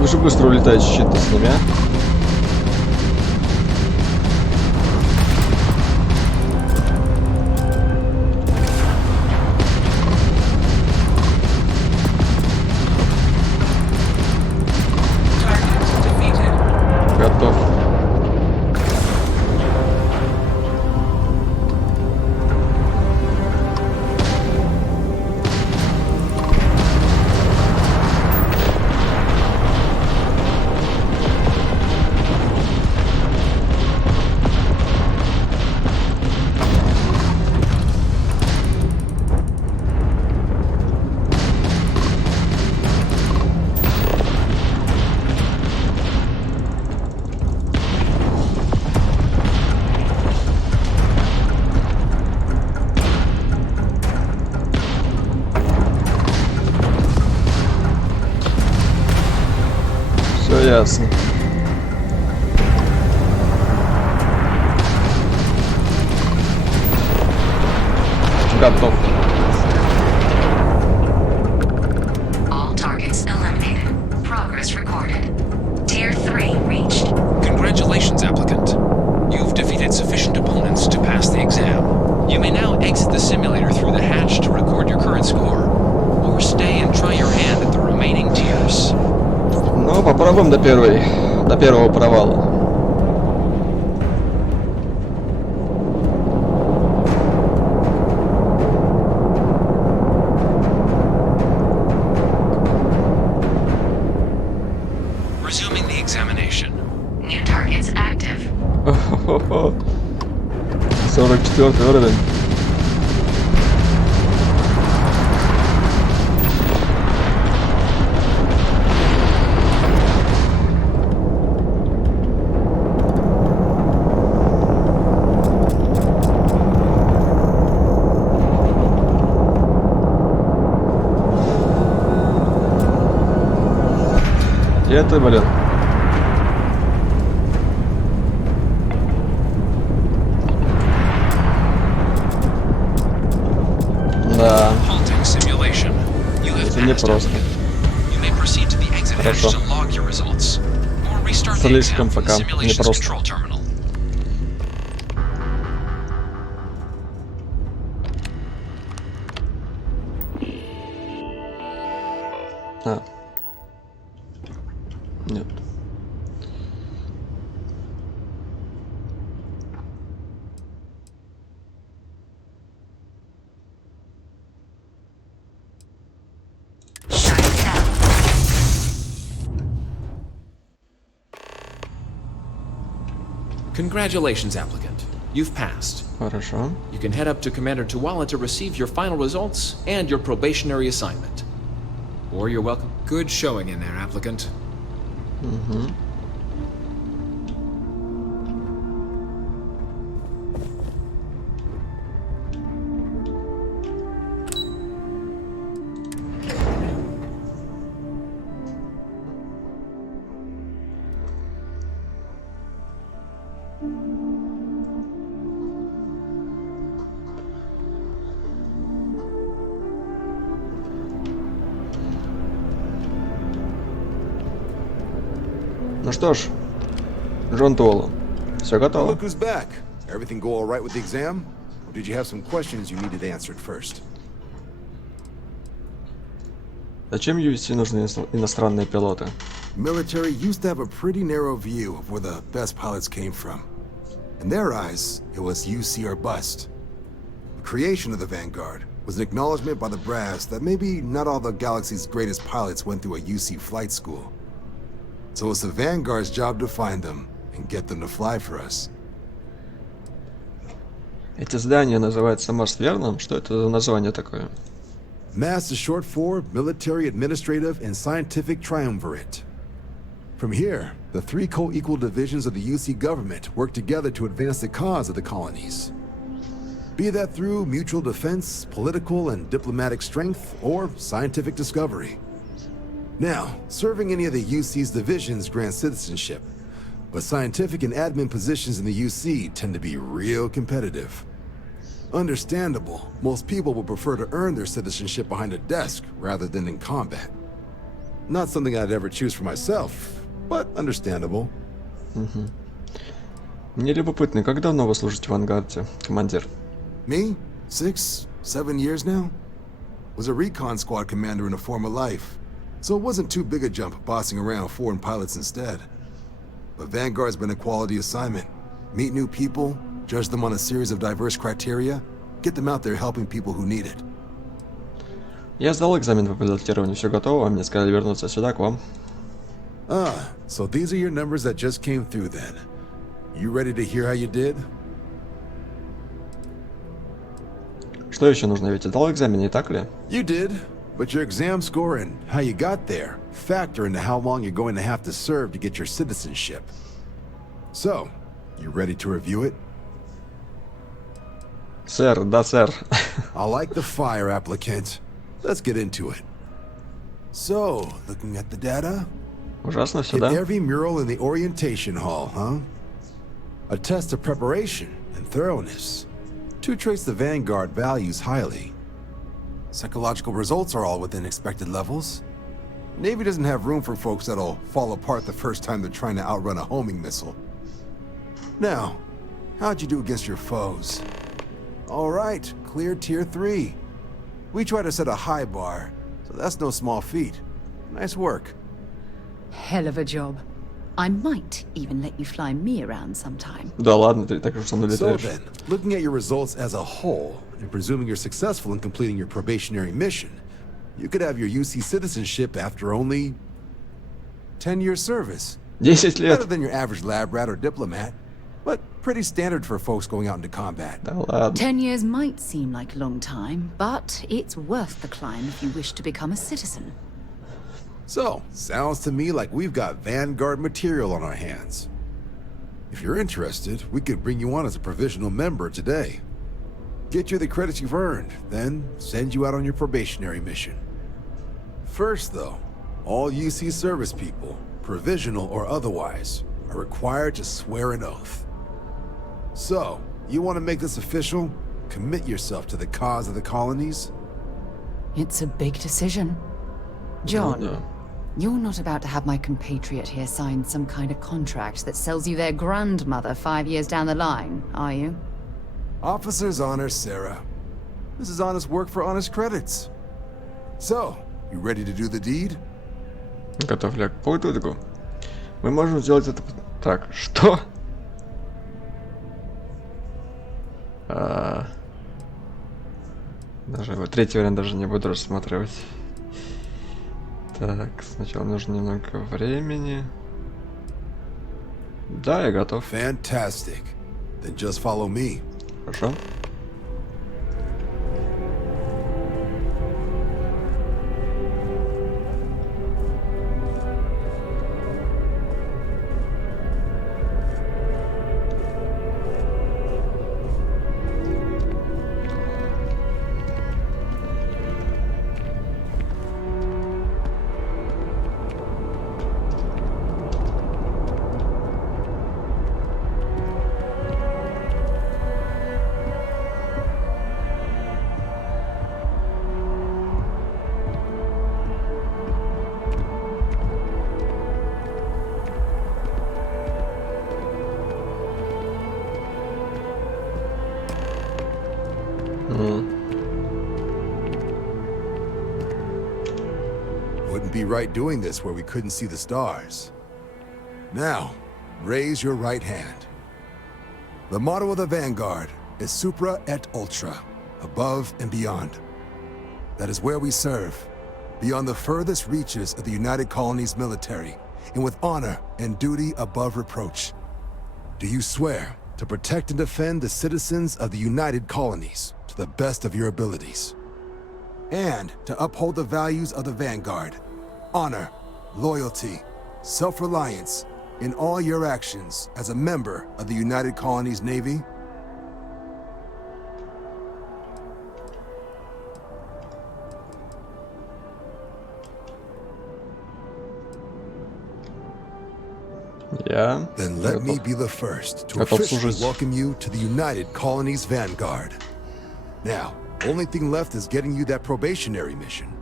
Вы же быстро улетаете щит-то с ними, а? Готов. Все ясно. Готов. All targets eliminated. Progress recorded. Tier 3 reached. Congratulations, applicant. You've defeated sufficient opponents to pass the exam. You may now exit the simulator through the hatch to record your current score, or stay and try your hand at the remaining tiers. Ну, попробуем до первого провала. Resuming the examination. New targets active. 44 уровень. Где ты, блин? Да. Это не просто. Хорошо. Слишком пока не просто. А. Нет. Congratulations, applicant. You've passed. Хорошо. You can head up to Commander Tuwala to receive your final results and your probationary assignment. Or you're welcome. Good showing in there, applicant. Угу. Ну что ж, Джон Туоло, все готово. Look who's back. Everything go all right with the exam? Or did you have some questions you needed answered first? Зачем UC нужны иностранные пилоты? Military used to have a pretty narrow view of where the best pilots came from. In their eyes, it was UC or bust. The creation of the Vanguard was an acknowledgement by the brass that maybe not all the galaxy's greatest pilots went through a UC flight school. So it's the Vanguard's job to find them and get them to fly for us. Эти здания называются МАС, верно? Что это за название такое? MAST is short for Military Administrative and Scientific Triumvirate. From here, the three co-equal divisions of the UC government work together to advance the cause of the colonies. Be that through mutual defense, political and diplomatic strength, or scientific discovery. Now, serving any of the UC's divisions grants citizenship, but scientific and admin positions in the UC tend to be real competitive. Understandable, most people would prefer to earn their citizenship behind a desk rather than in combat. Not something I'd ever choose for myself, but understandable. Угу. Мне любопытно, как давно вы служите в Авангарде, командир? Me? 6, 7 years now? Was a recon squad commander in a former life. So it wasn't too big a jump bossing around foreign pilots instead. But Vanguard's been a quality assignment. Meet new people, judge them on a series of diverse criteria, get them out there helping people who need it. Я сдал экзамен по пилотированию, все готово, мне сказали вернуться сюда, к вам. Ah, so these are your numbers that just came through then. You ready to hear how you did? Что еще нужно? Ведь я дал экзамен, не так ли? You did. But your exam score and how you got there factor into how long you're going to have to serve to get your citizenship. So, you ready to review it? Сэр, да, сэр. I like the fire, applicant. Let's get into it. So, looking at the data, Ужасно все, hit да? every mural in the orientation hall, huh? A test of preparation and thoroughness. Two traits the Vanguard values highly. Psychological results are all within expected levels. Navy doesn't have room for folks that'll fall apart the first time they're trying to outrun a homing missile. Now, how'd you do against your foes? All right, clear tier 3. We try to set a high bar, so that's no small feat. Nice work. Hell of a job. I might even let you fly me around sometime. Да ладно, ты так уж со мной So летаешь. then, looking at your results as a whole, and presuming you're successful in completing your probationary mission, you could have your UC citizenship after only 10 years service. 10 лет. Better than your average lab rat or diplomat, but pretty standard for folks going out into combat. Да ладно. 10 years might seem like a long time, but it's worth the climb if you wish to become a citizen. So, sounds to me like we've got Vanguard material on our hands. If you're interested, we could bring you on as a provisional member today. Get you the credits you've earned, then send you out on your probationary mission. First, though, all UC service people, provisional or otherwise, are required to swear an oath. So, you want to make this official? Commit yourself to the cause of the colonies? It's a big decision. John, you're not about to have my compatriot here sign some kind of contract that sells you their grandmother 5 years down the line, are you? Officer's honor, Sarah. This is honest work for honest credits. So, you ready to do the deed? Готов ли к подвигу? Мы можем сделать это так. Что? Даже третий вариант даже не буду рассматривать. Так, сначала нужно немного времени. Да, я готов. Fantastic. Then just follow me. Хорошо. Wouldn't be right doing this where we couldn't see the stars. Now, raise your right hand. The motto of the Vanguard is Supra et Ultra, above and beyond. That is where we serve, beyond the furthest reaches of the United Colonies military, and with honor and duty above reproach. Do you swear to protect and defend the citizens of the United Colonies to the best of your abilities? And to uphold the values of the Vanguard, honor, loyalty, self-reliance, in all your actions as a member of the United Colonies Navy? Yeah. Then let me be the first to officially welcome you to the United Colonies Vanguard. Now, only thing left is getting you that probationary mission.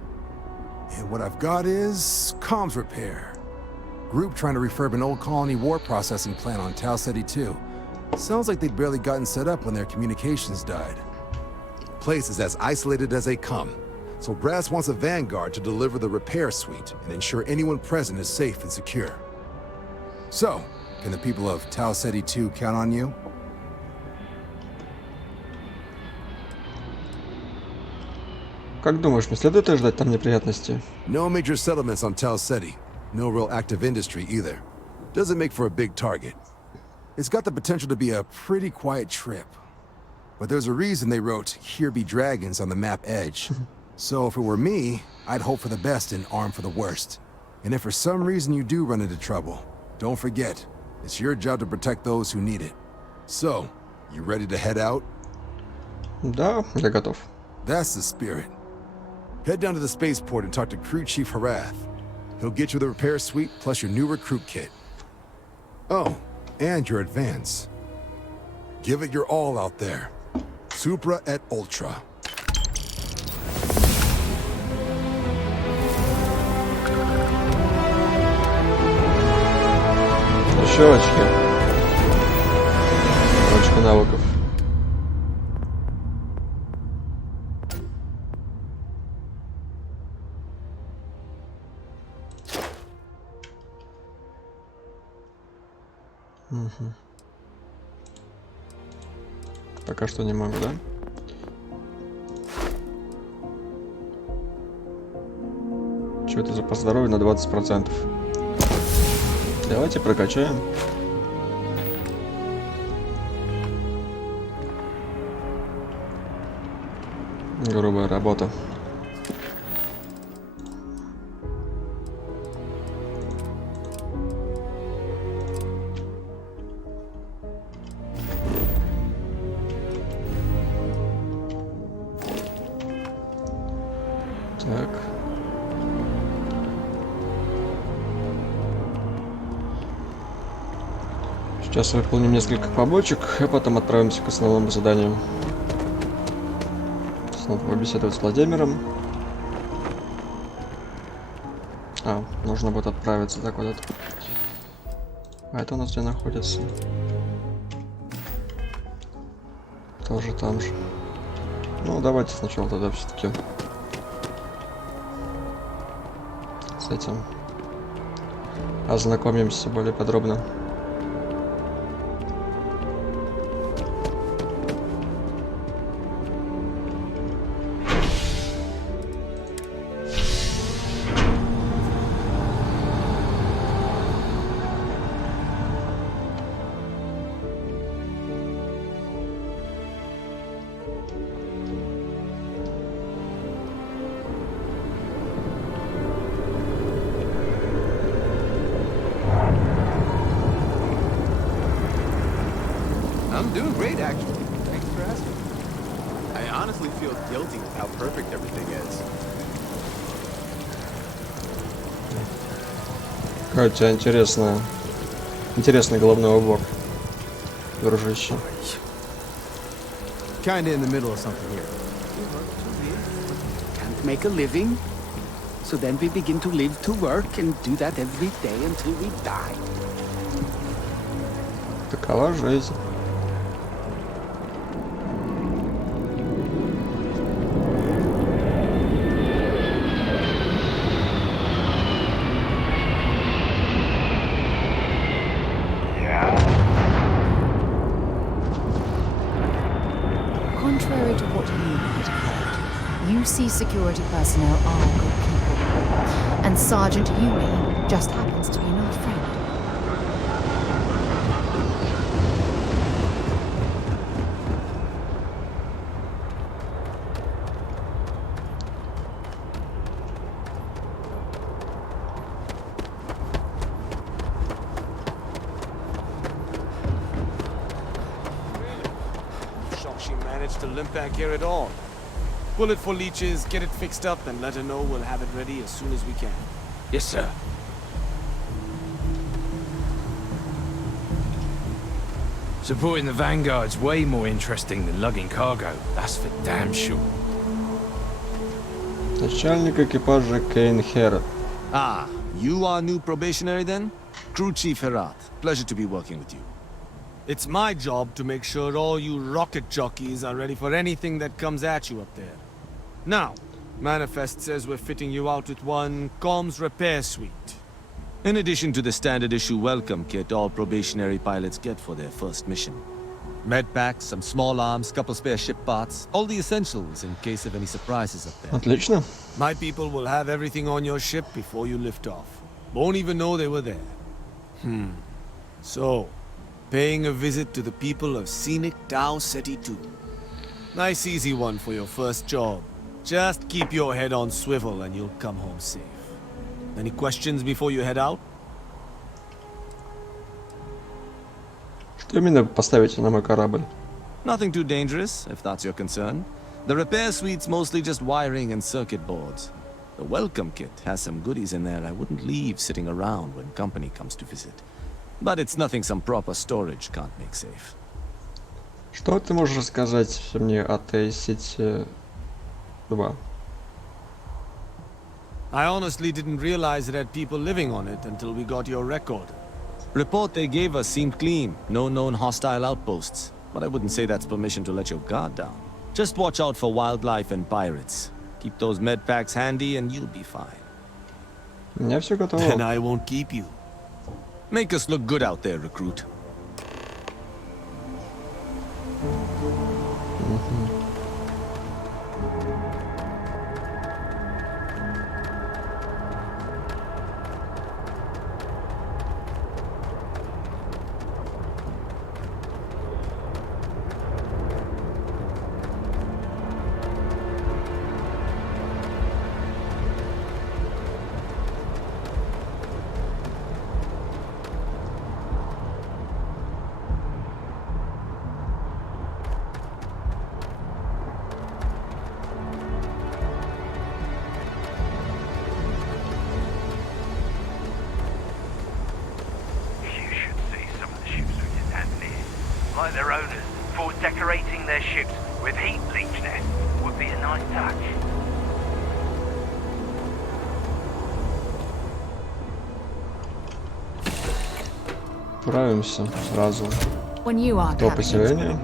And what I've got is comms repair. Group trying to refurb an old colony war processing plant on Tau Ceti 2. Sounds like they'd barely gotten set up when their communications died. Place is as isolated as they come, so Brass wants a Vanguard to deliver the repair suite and ensure anyone present is safe and secure. So, can the people of Tau Ceti 2 count on you? Как думаешь, не следует ждать там неприятностей? No major settlements on Tau Ceti. No real active industry either. Doesn't make for a big target. It's got the potential to be a pretty quiet trip. But there's a reason they wrote, "Here be dragons" on the map edge. So if it were me, I'd hope for the best and arm for the worst. And if for some reason you do run into trouble, don't forget, it's your job to protect those who need it. So, you ready to head out? Да, я готов. That's the spirit. Head down to the spaceport and talk to Crew Chief Harath. He'll get you the repair suite plus your new recruit kit. Oh, and your advance. Give it your all out there. Supra et Ultra. Еще очки. Очко навыков. Угу. Пока что не могу, да? Что это за здоровье на 20%? Давайте прокачаем. Грубая работа. Так. Сейчас выполним несколько побочек, а потом отправимся к основному заданию. Снова побеседовать с Владимиром. А, нужно будет отправиться так вот. А это у нас где находится? Тоже там же. Ну, давайте сначала тогда все-таки с этим ознакомимся более подробно. I'm doing great, actually. Thanks for asking. I honestly feel guilty with how perfect everything is. Какая у тебя интересный головной убор, дружище. Kinda in the middle of something here. Can't make a living, so then we begin to live to work and do that every day until we die. Такова жизнь. Contrary to what you might have heard, UC security personnel are good people. And Sergeant Yumi just happens to be an old friend. She managed to limp back here at all. Pull it for leeches, get it fixed up, and let her know we'll have it ready as soon as we can. Yes, sir. Supporting the Vanguard's way more interesting than lugging cargo. That's for damn sure. Начальник экипажа Кейн Херат. Ah, you are new probationary then? Crew Chief Herat. Pleasure to be working with you. It's my job to make sure all you rocket jockeys are ready for anything that comes at you up there. Now, Manifest says we're fitting you out with one comms repair suite. In addition to the standard issue welcome kit all probationary pilots get for their first mission. Med packs, some small arms, couple spare ship parts, all the essentials in case of any surprises up there. Отлично. My people will have everything on your ship before you lift off. Won't even know they were there. So, paying a visit to the people of scenic Tau Ceti 2. Nice easy one for your first job. Just keep your head on swivel and you'll come home safe. Any questions before you head out? Что именно поставите на мой корабль? Nothing too dangerous, if that's your concern. The repair suite's mostly just wiring and circuit boards. The welcome kit has some goodies in there I wouldn't leave sitting around when company comes to visit. But it's nothing some proper storage can't make safe. Что ты можешь рассказать мне о Т-Сити 2? I honestly didn't realize it had people living on it until we got your record. Report they gave us seemed clean, no known hostile outposts. But I wouldn't say that's permission to let your guard down. Just watch out for wildlife and pirates. Keep those med packs handy and you'll be fine. У меня все готово. Then I won't keep you. Make us look good out there, recruit. Like their owners, for decorating their ships with heat bleach nests would be a nice touch. Отправимся сразу When you are до captain. поселения.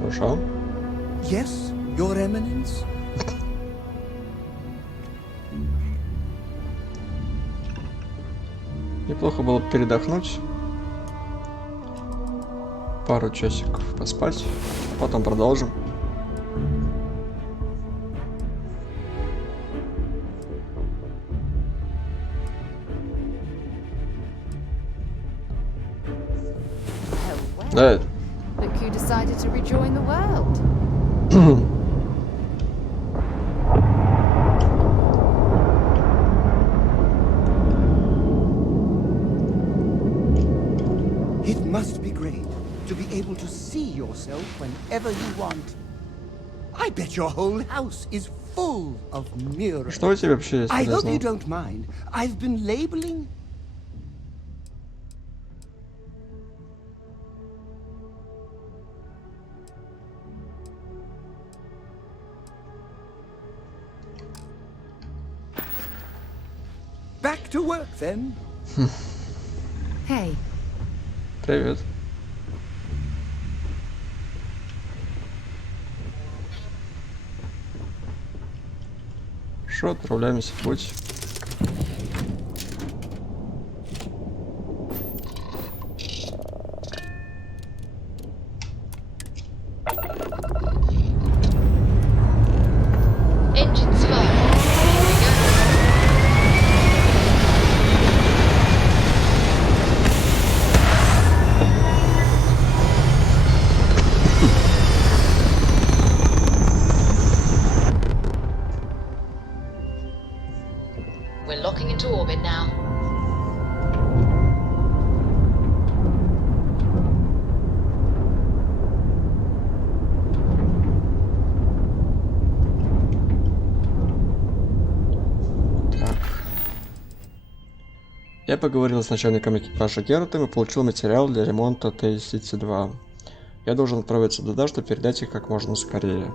Хорошо. Yes, Your Eminence? Неплохо было бы передохнуть. Пару часиков поспать. Потом продолжим. Да. Look who decided to rejoin the world. It must be great to be able to see yourself whenever you want. I bet your whole house is full of mirrors. Что у тебя вообще есть I hope полезного? you don't mind. I've been labeling. Back to work then. Hey. Привет. Что, отправляемся в путь. Engines fired. We're locking into orbit now. Я поговорил с начальником экипажа Герратом и получил материал для ремонта Т-Сити-2. Я должен отправиться туда, чтобы передать их как можно скорее.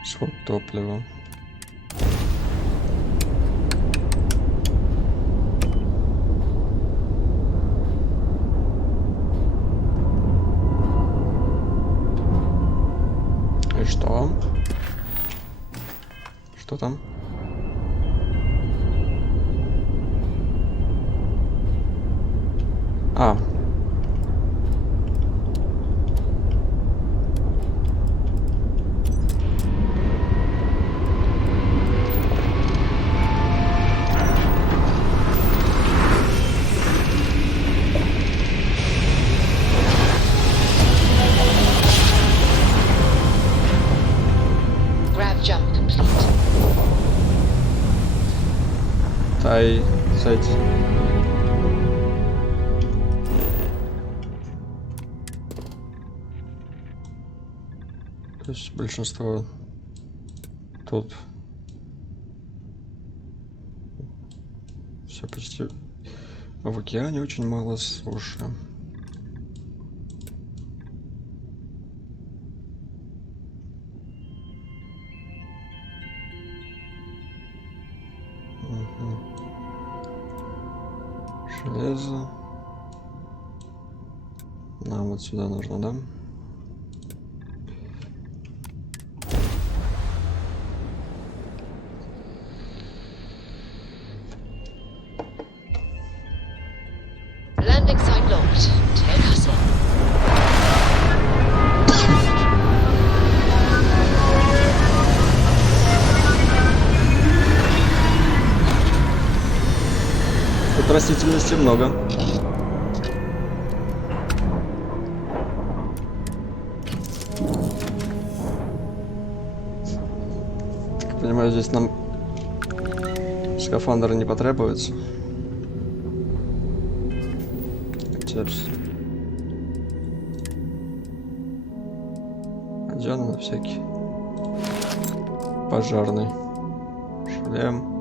Расход топлива. И что? Что там? А. Grav jump complete. Тай, сайт. То есть большинство тут все почти в океане, очень мало суши. Железо. Нам вот сюда нужно, да? Landing site locked. Take us in. Тут растительности много. Так, понимаю, здесь нам скафандр не потребуется. Теперь одену на всякий пожарный шлем.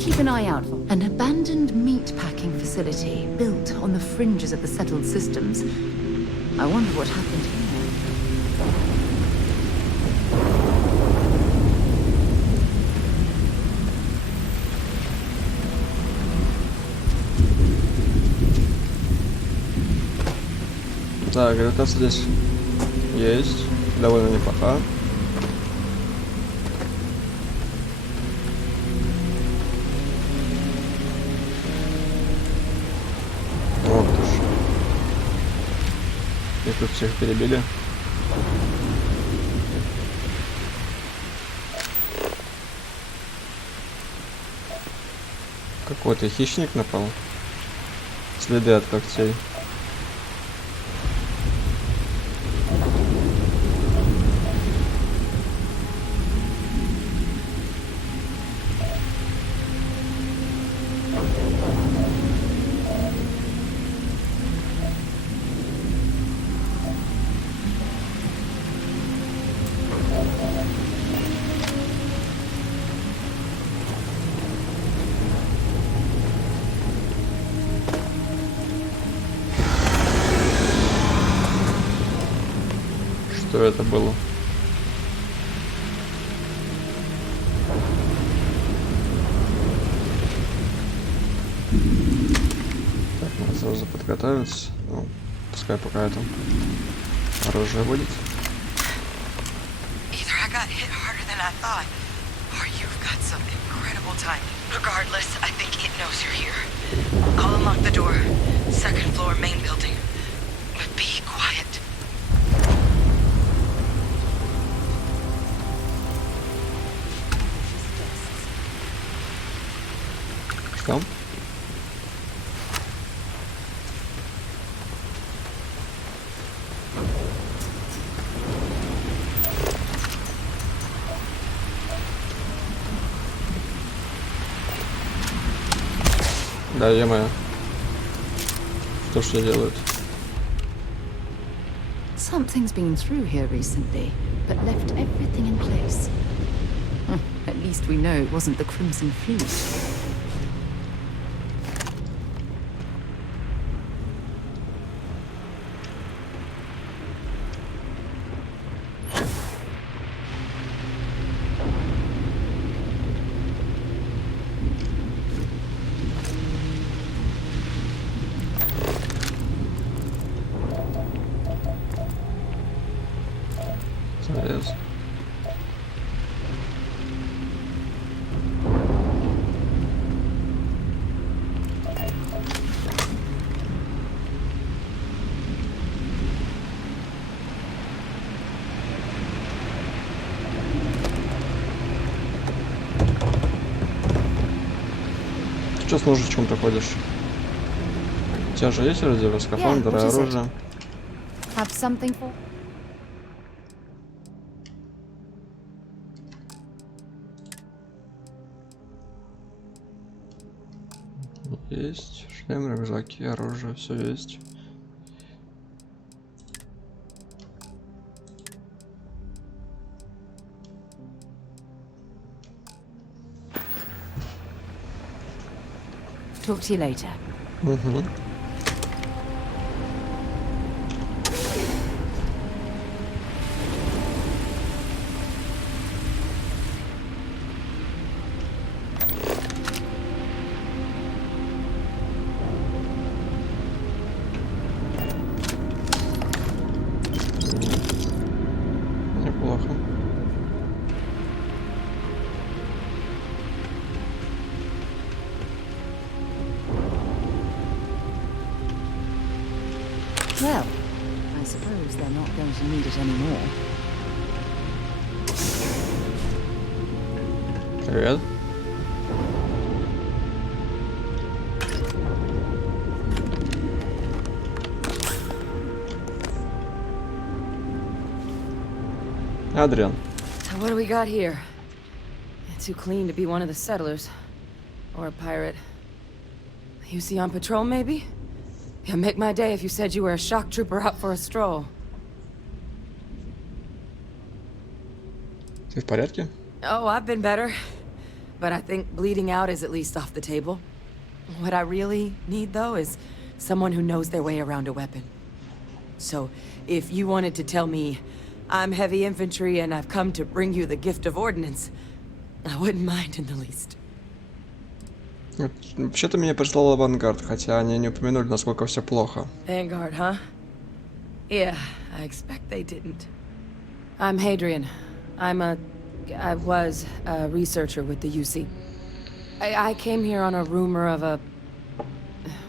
Keep an eye out for an abandoned meat-packing facility built on the fringes of the settled systems. I wonder what happened here. Да, гравитация здесь есть, довольно неплоха. Вот уж. И тут всех перебили. Какой-то хищник напал. Следы от когтей. Что это было? Так, надо сразу подготовиться. Ну, пускай пока это оружие будет. Either I got hit harder than I thought, or you've got some incredible timing. Regardless, I think it knows you're here. I'll unlock the door. Second floor, main building. But be quiet. Что? Да, е-мое. Что ж делают? Something's been through here recently, but left everything in place. At least we know it wasn't the Crimson Fleet. Залез. Ты что с ножичком-то ходишь? У тебя же есть вроде скафандр и оружие? Have something for? Есть. Шлем, рюкзаки, оружие, все есть. Talk to you later. Угу. Неплохо. Well, I suppose they're not going to need it anymore. Привет. Адриан. So what do we got here? Too clean to be one of the settlers. Or a pirate. You see on patrol, maybe? It'd make my day if you said you were a shock trooper out for a stroll. Ты в порядке? Oh, I've been better. But I think bleeding out is at least off the table. What I really need, though, is someone who knows their way around a weapon. So, if you wanted to tell me, I'm heavy infantry and I've come to bring you the gift of ordnance, I wouldn't mind in the least. Вообще-то меня прислал авангард, хотя они не упомянули, насколько все плохо. Vanguard, huh? Yeah, I expect they didn't. I'm Hadrian. I was a researcher with the UC. I came here on a rumor of a...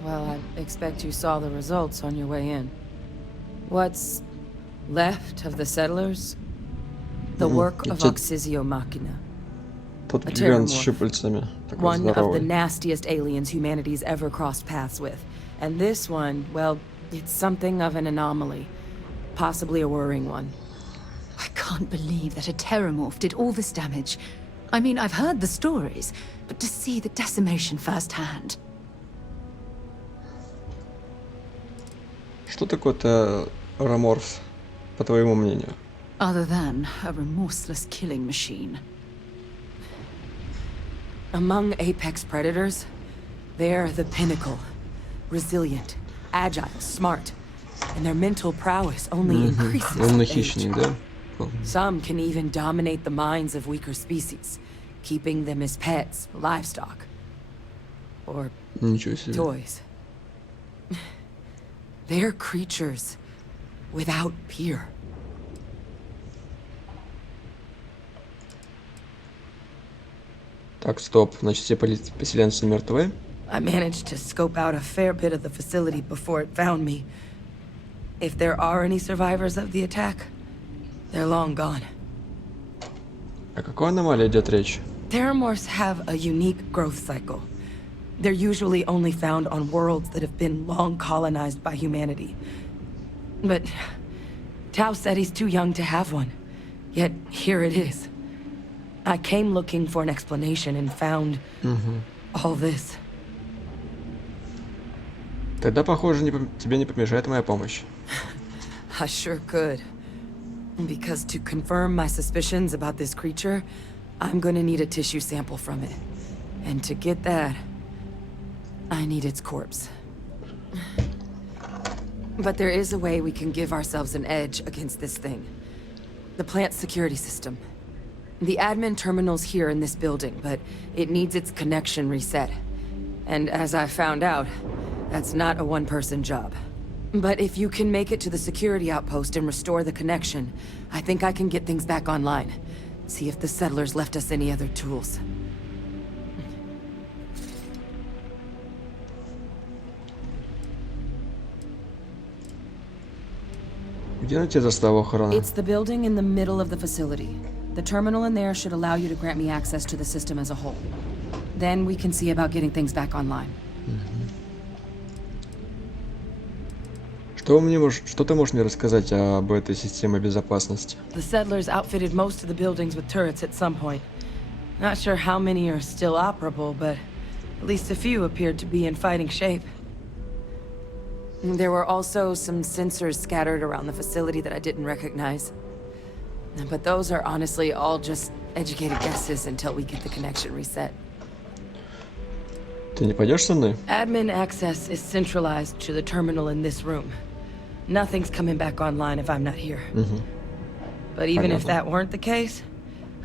Well, I expect you saw the results on your way in. What's left of the settlers? The work of Auxisio Machina. Тот A гигант с terramorph. щупальцами. Такой One of the здоровый. nastiest aliens humanity's ever crossed paths with. And this one, well, it's something of an anomaly. Possibly a worrying one. I can't believe that a terramorph did all this damage. I mean, I've heard the stories, but to see the decimation firsthand. Что такое терраморф, по твоему мнению? Other than a remorseless killing machine. Among apex predators, they're the pinnacle. Resilient, agile, smart. And their mental prowess only increases Умный with age. хищник, да? Some can even dominate the minds of weaker species, keeping them as pets, livestock, or Ничего себе. toys. They're creatures without peer. Так, стоп. Значит, все поселенцы мертвы? I managed to scope out a fair bit of the facility before it found me. If there are any survivors of the attack, they're long gone. О какой аномалии идет речь? Terramorphs have a unique growth cycle. They're usually only found on worlds that have been long colonized by humanity. But Tao said he's too young to have one. Yet here it is. I came looking for an explanation and found all this. Тогда, похоже, тебе не помешает моя помощь. I sure could. Because to confirm my suspicions about this creature, I'm gonna need a tissue sample from it. And to get that, I need its corpse. But there is a way we can give ourselves an edge against this thing. The plant's security system. The admin terminal's here in this building, but it needs its connection reset. And as I found out, that's not a one-person job. But if you can make it to the security outpost and restore the connection, I think I can get things back online. See if the settlers left us any other tools. Где найти заставу охраны? It's the building in the middle of the facility. The terminal in there should allow you to grant me access to the system as a whole. Then we can see about getting things back online. Что ты можешь мне рассказать об этой системе безопасности? The settlers outfitted most of the buildings with turrets at some point. Not sure how many are still operable, but at least a few appeared to be in fighting shape. There were also some sensors scattered around the facility that I didn't recognize. But those are honestly all just educated guesses until we get the connection reset. Ты не пойдешь со мной? Admin access is centralized to the terminal in this room. Nothing's coming back online if I'm not here. But even if that weren't the case,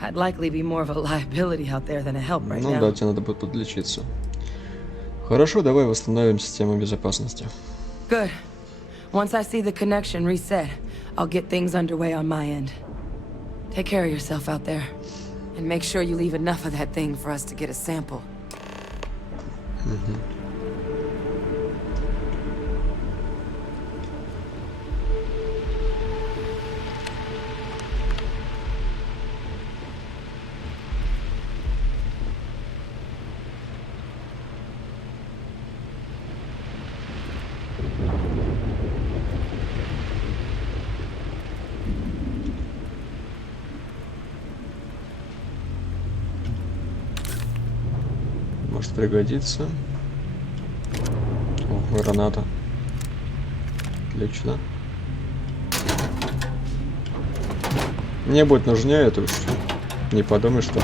I'd likely be more of a liability out there than a help right Ну now. да, тебе надо будет подлечиться. Хорошо, давай восстановим систему безопасности. Good. Once I see the connection reset, I'll get things underway on my end. Take care of yourself out there. And make sure you leave enough of that thing for us to get a sample. Может пригодится. О, граната. Отлично. Мне будет нужнее это уж. Не подумай, что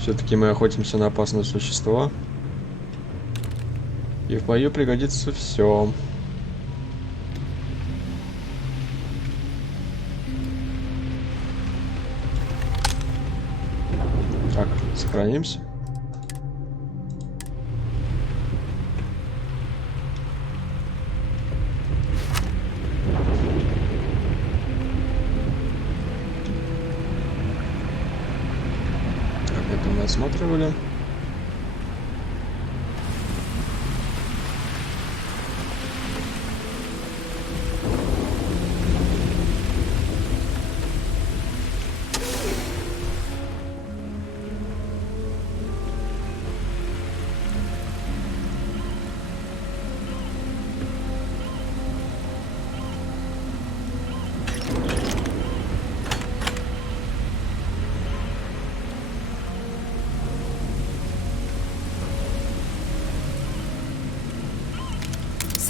все-таки мы охотимся на опасные существа. И в бою пригодится все. Так, сохранимся. Так, это мы осматривали.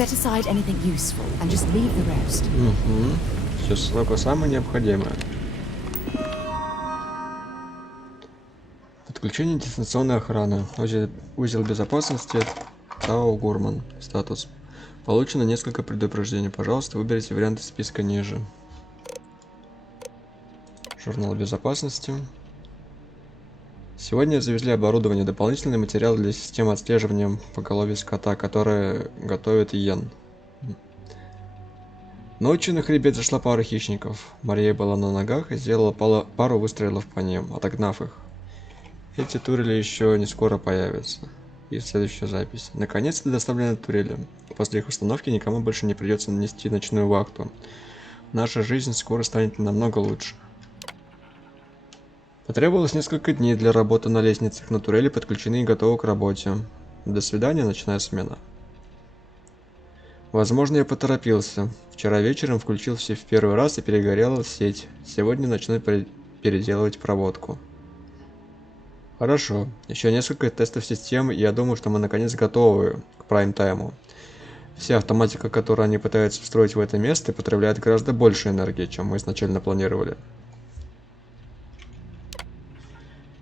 Set aside anything useful and just leave the rest. Угу. Сейчас только самое необходимое. Подключение дистанционной охраны. Узел безопасности. Тау Гурман. Статус. Получено несколько предупреждений. Пожалуйста, выберите вариант из списка ниже. Журнал безопасности. Сегодня завезли оборудование, дополнительный материал для системы отслеживания поголовья скота, которое готовит Йен. Ночью на хребет зашла пара хищников. Мария была на ногах и сделала пару выстрелов по ним, отогнав их. Эти турели еще не скоро появятся. И следующая запись. Наконец-то доставлены турели. После их установки никому больше не придется нанести ночную вахту. Наша жизнь скоро станет намного лучше. Потребовалось несколько дней для работы на лестницах, но турели подключены и готовы к работе. До свидания, ночная смена. Возможно, я поторопился. Вчера вечером включил все в первый раз и перегорела сеть. Сегодня начну переделывать проводку. Хорошо. Еще несколько тестов системы, и я думаю, что мы наконец готовы к прайм-тайму. Вся автоматика, которую они пытаются встроить в это место, потребляет гораздо больше энергии, чем мы изначально планировали.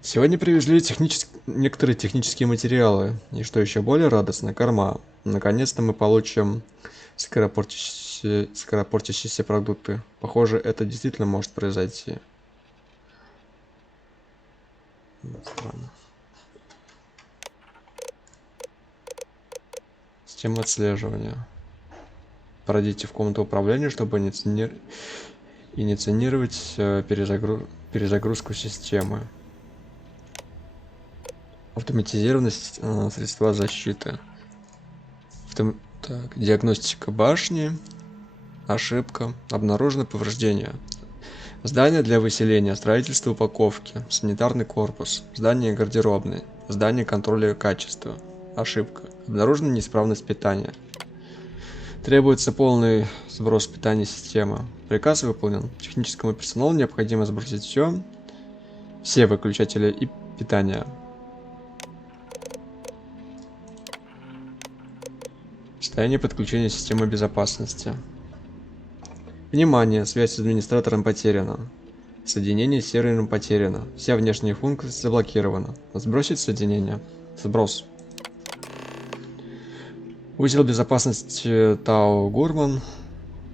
Сегодня привезли некоторые технические материалы, и что еще более радостно, корма. Наконец-то мы получим скоропортящиеся продукты. Похоже, это действительно может произойти. Странно. Система отслеживания. Пройдите в комнату управления, чтобы инициировать перезагрузку системы. Автоматизированные средства защиты. Так, диагностика башни. Ошибка. Обнаружено повреждение. Здание для выселения. Строительство упаковки. Санитарный корпус. Здание гардеробной. Здание контроля качества. Ошибка. Обнаружена неисправность питания. Требуется полный сброс питания системы. Приказ выполнен. Техническому персоналу необходимо сбросить все выключатели и питания. Состояние подключения системы безопасности. Внимание! Связь с администратором потеряна. Соединение с сервером потеряно. Вся внешняя функция заблокирована. Сбросить соединение. Сброс. Узел безопасности Тау Гурман.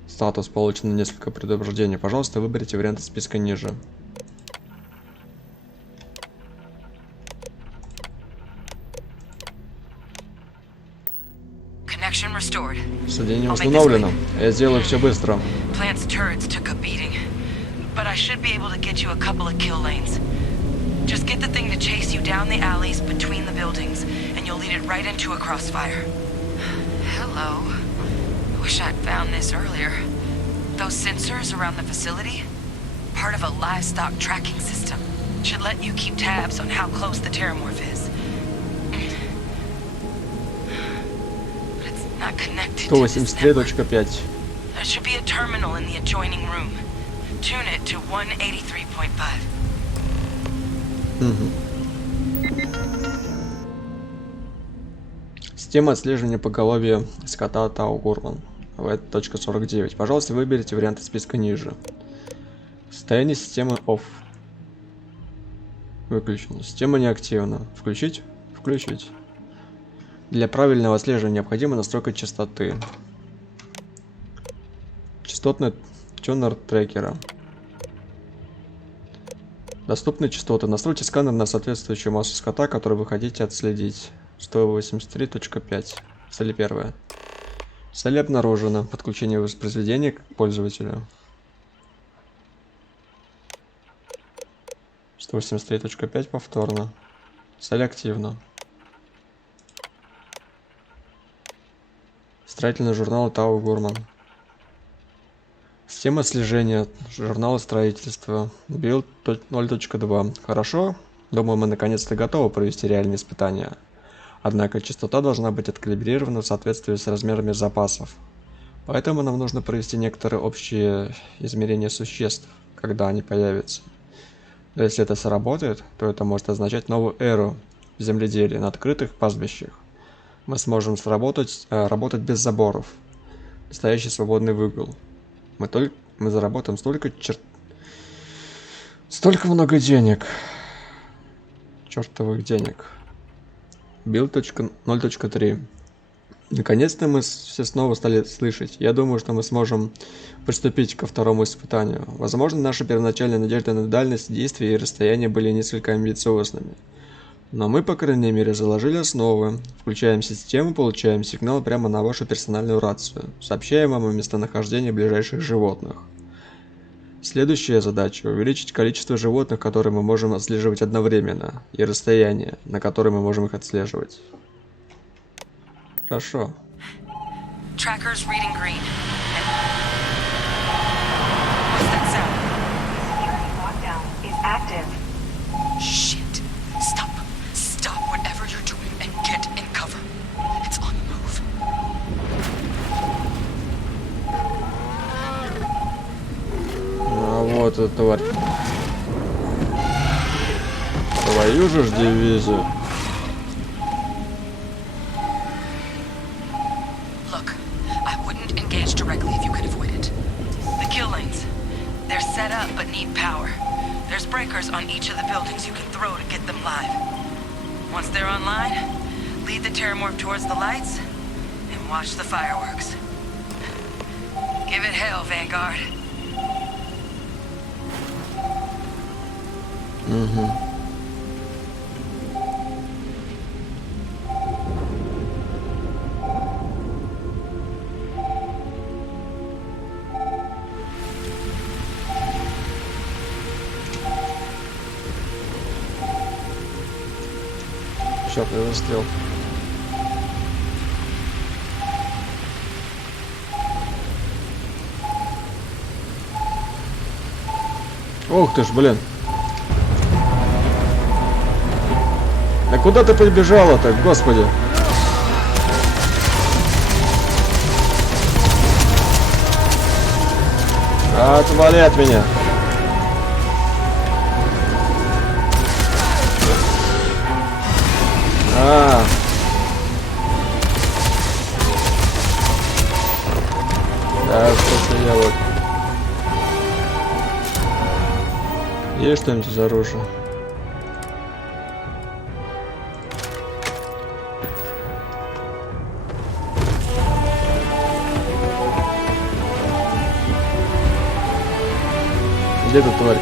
Статус. Получено несколько предупреждений. Пожалуйста, выберите вариант из списка ниже. Соединение установлено. Я сделаю все быстро. Plant's turrets took a beating, but I should be able to get you a couple of kill lanes. Just get the thing to chase you down the alleys between the buildings, and you'll lead it right into a crossfire. Hello. Wish I'd found this earlier. Those sensors around the facility? Part of a livestock tracking system. Should let you keep tabs on how close the terramorph is. 183.5. There should be a terminal in the adjoining room. Tune it to 183.5. Система отслеживания поголовья скота Тау Гурман. В.49. Пожалуйста, выберите вариант из списка ниже. Состояние системы OFF. Выключено. Система неактивна. Включить? Включить. Для правильного отслеживания необходима настройка частоты. Частотный тюнер трекера. Доступны частоты. Настройте сканер на соответствующую массу скота, которую вы хотите отследить. 183.5. Цель первая. Цель обнаружена. Подключение воспроизведения к пользователю. 183.5 повторно. Цель активна. Строительный журнал Тау Гурман. Система слежения журнала строительства. Билд 0.2. Хорошо. Думаю, мы наконец-то готовы провести реальные испытания. Однако частота должна быть откалибрирована в соответствии с размерами запасов. Поэтому нам нужно провести некоторые общие измерения существ, когда они появятся. Но если это сработает, то это может означать новую эру в земледелии на открытых пастбищах. мы сможем работать без заборов. Настоящий свободный выгул. Мы заработаем столько много денег. Чертовых денег. Build 0.3. Наконец-то мы все снова стали слышать. Я думаю, что мы сможем приступить ко второму испытанию. Возможно, наши первоначальные надежды на дальность действия и расстояние были несколько амбициозными. Но мы, по крайней мере, заложили основы. Включаем систему, получаем сигнал прямо на вашу персональную рацию. Сообщаем вам о местонахождении ближайших животных. Следующая задача – увеличить количество животных, которые мы можем отслеживать одновременно, и расстояние, на которое мы можем их отслеживать. Хорошо. Tracker's reading green. What's that sound? Security lockdown is active. Shit. Stop whatever you're doing and get in cover. It's on the move. А вот эта тварь. Твою же ж дивизию. Look, I wouldn't engage directly if you could avoid it. The kill lanes. They're set up but need power. There's breakers on each of the buildings you can throw to get them live. Once they're online, lead the terramorph towards the lights and watch the fireworks. Give it hell, Vanguard. Чёртый выстрел. Ух ты ж, блин. Да куда ты побежала-то, господи? Отвали от меня. Да, что-то я вот. Есть что-нибудь из оружия? Где эта тварь?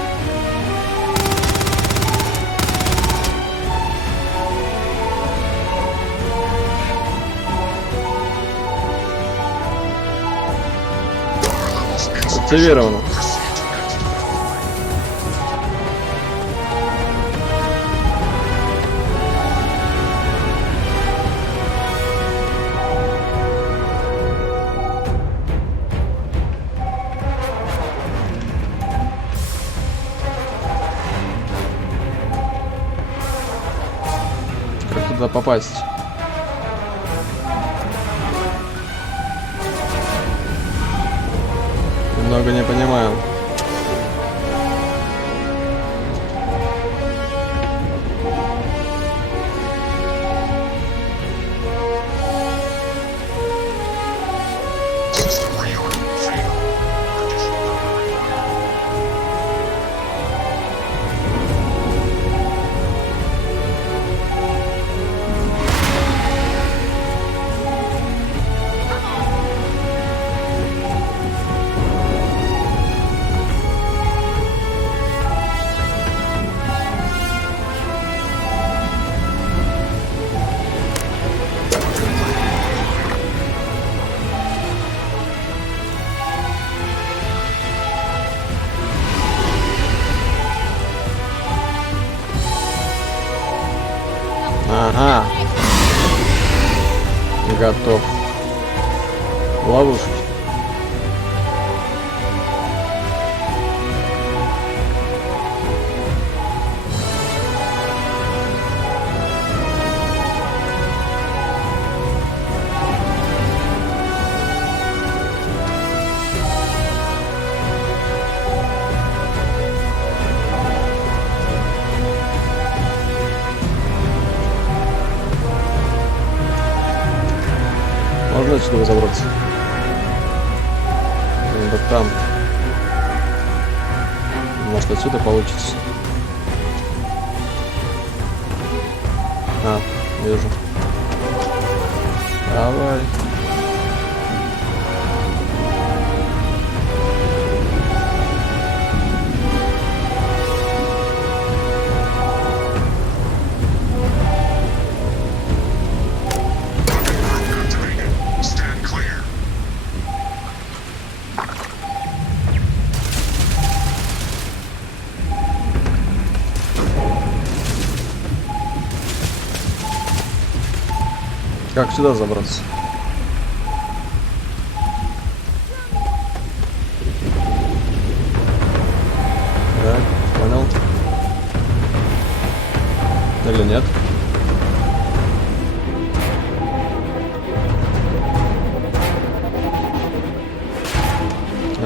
Активировано. Как туда попасть? Немного не понимаю. Ага. Готов. Ловушки. бы забраться. Где-нибудь там. Может, отсюда получится. А, вижу. Давай. Как сюда забраться? Так, понял. Или нет?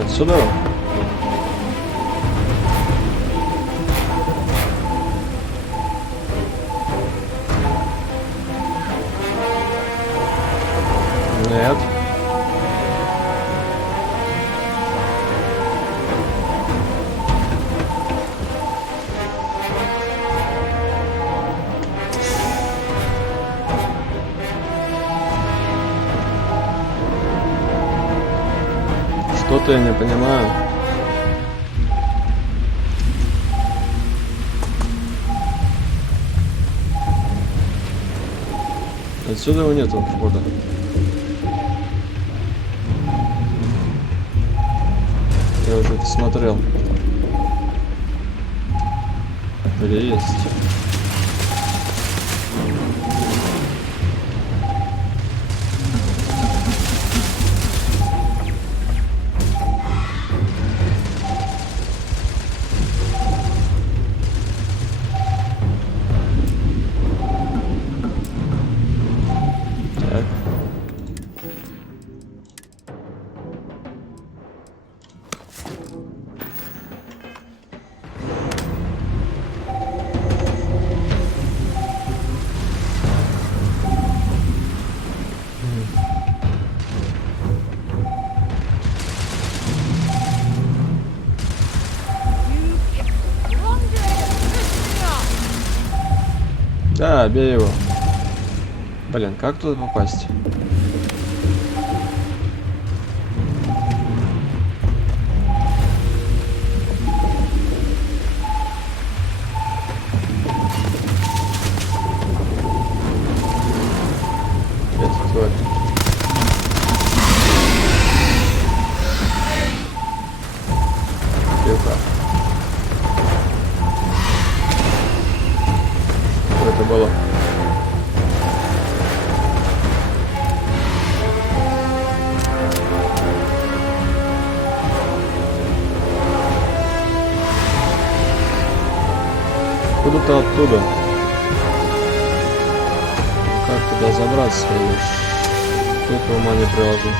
Отсюда? Нет. Что-то я не понимаю. Отсюда его нету входа. Я уже это смотрел. Или есть? Так. Да, бей его. Блин, как туда попасть? Это тварь. Пилка. Что это было? Откуда-то оттуда. Как туда забраться? Тут ума не приложу.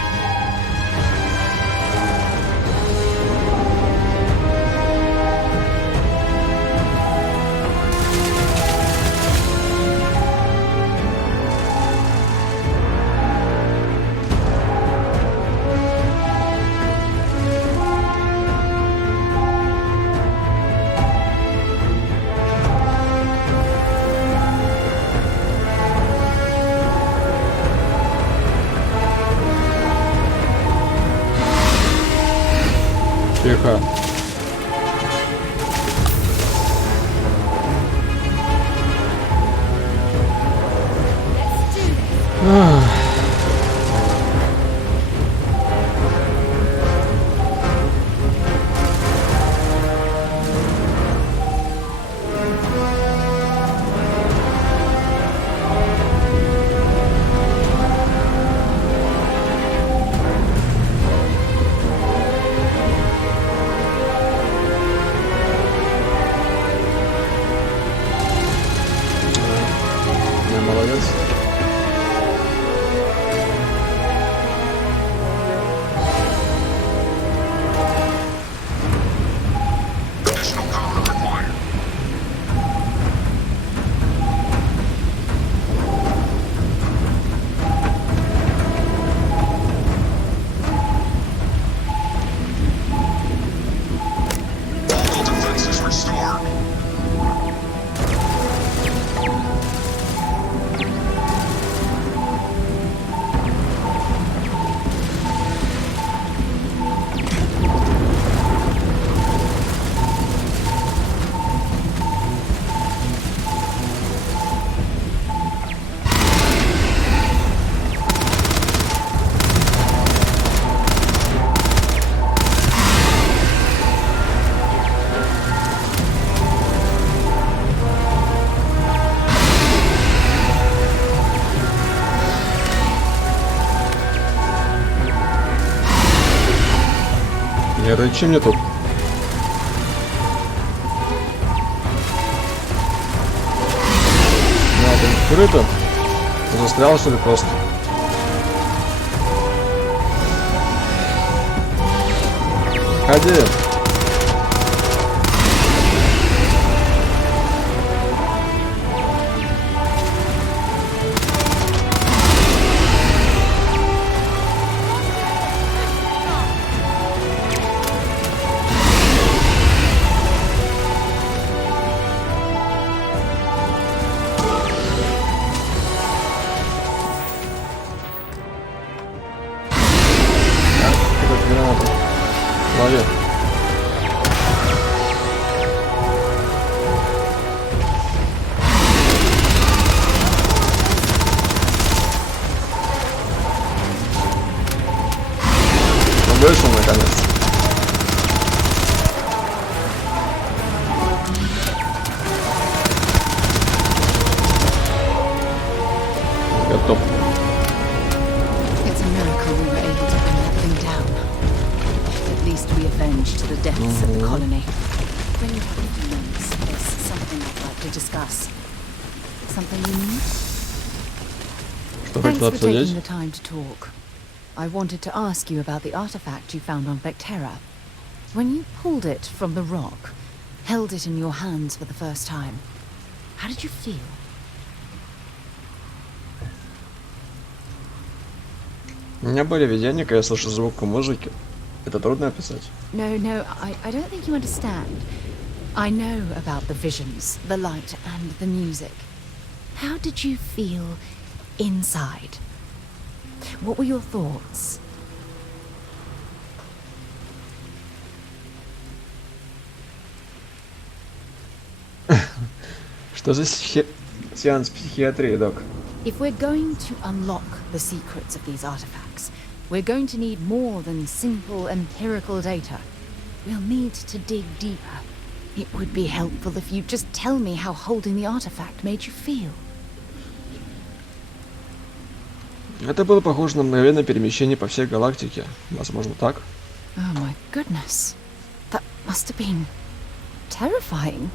Не рычи мне тут. Надо открыто. Застрял, что ли, просто? Ходи. Лови. Он вышел наконец. Готов. It's a miracle we were able to bring that thing down. At least we avenged the deaths of the colony. When you have a few moments, there's something I'd like to discuss. Something you need? Thanks for taking the time to talk. I wanted to ask you about the artifact you found on Vectera. When you pulled it from the rock, held it in your hands for the first time, how did you feel? У меня были видения, когда я слышу звук музыки. Это трудно описать. No, I don't think you understand. I know about the visions, the light, and the music. How did you feel inside? What were your thoughts? Что за сеанс психиатрии, док? If we're going to unlock the secrets of these artifacts, we're going to need more than simple empirical data. We'll need to dig deeper. It would be helpful if you'd just tell me how holding the artifact made you feel. Это было похоже на мгновенное перемещение по всей галактике. Возможно, так? Oh my goodness. That must have been terrifying.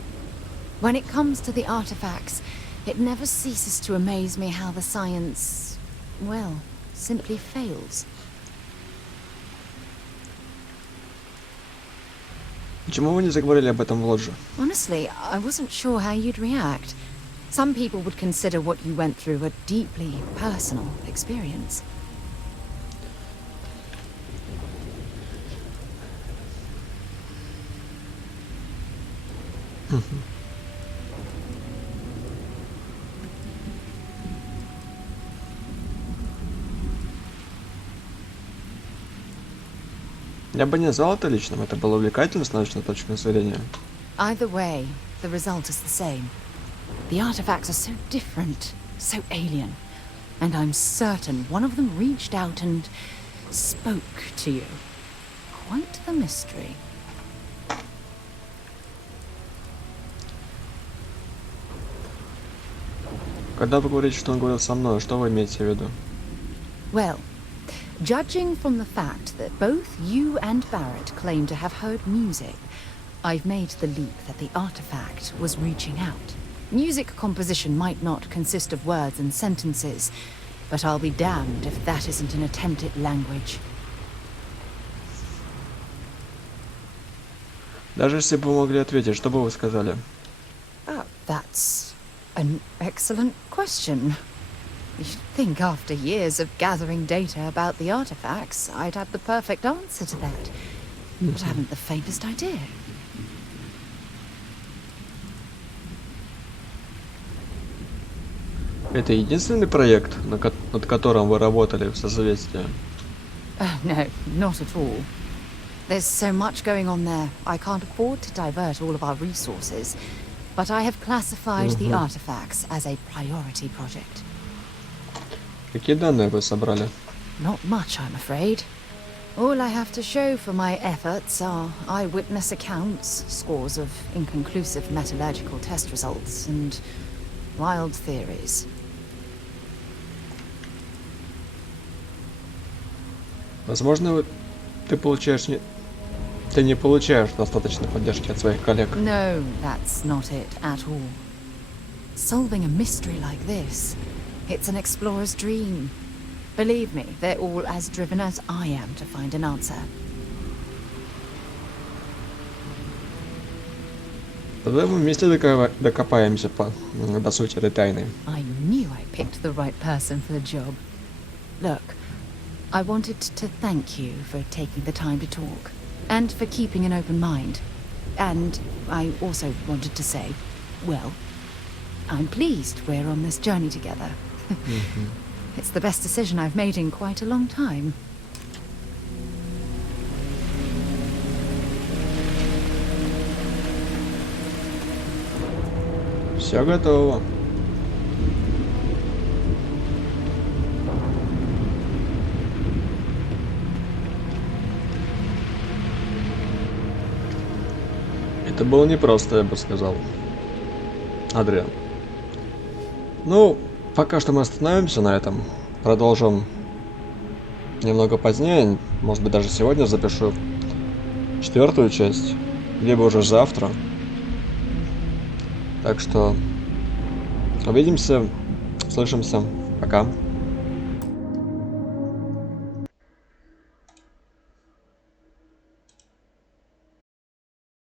When it comes to the artifacts, it never ceases to amaze me how the science, well, simply fails. Почему вы не заговорили об этом в лодже? Honestly, I wasn't sure how you'd react. Some people would consider what you went through a deeply personal experience. Я бы не назвал это личным, это было увлекательно с научной точки зрения. Either way, the result is the same. The artifacts are so different, so alien, and I'm certain one of them reached out and spoke to you. Quite the mystery. Когда вы говорите, что он говорил со мной, что вы имеете в виду? Well, judging from the fact that both you and Barrett claim to have heard music, I've made the leap that the artifact was reaching out. Music composition might not consist of words and sentences, but I'll be damned if that isn't an attempt at language. Даже если бы вы могли ответить, что бы вы сказали? That's an excellent question. You'd think after years of gathering data about the artifacts, I'd have the perfect answer to that. But I haven't the faintest idea. Это единственный проект, над которым вы работали в созвездии? No, not at all. There's so much going on there, I can't afford to divert all of our resources. But I have classified the artifacts as a priority project. Какие данные вы собрали? Not much, I'm afraid. All I have to show for my efforts are eyewitness accounts, scores of inconclusive metallurgical test results, and wild theories. Возможно, ты получаешь Ты не получаешь достаточно поддержки от своих коллег. No, that's not it at all. Solving a mystery like this, it's an explorer's dream. Believe me, they're all as driven as I am to find an answer. Тогда мы вместе докопаемся до сути этой тайны. I knew I picked the right person for the job. Look, I wanted to thank you for taking the time to talk, and for keeping an open mind. And I also wanted to say, well, I'm pleased we're on this journey together. It's the best decision I've made in quite a long time. Все готово. Это было непросто, я бы сказал. Адриан. Ну, пока что мы остановимся на этом. Продолжим немного позднее. Может быть, даже сегодня запишу 4-ю часть. Либо уже завтра. Так что увидимся, слышимся. Пока.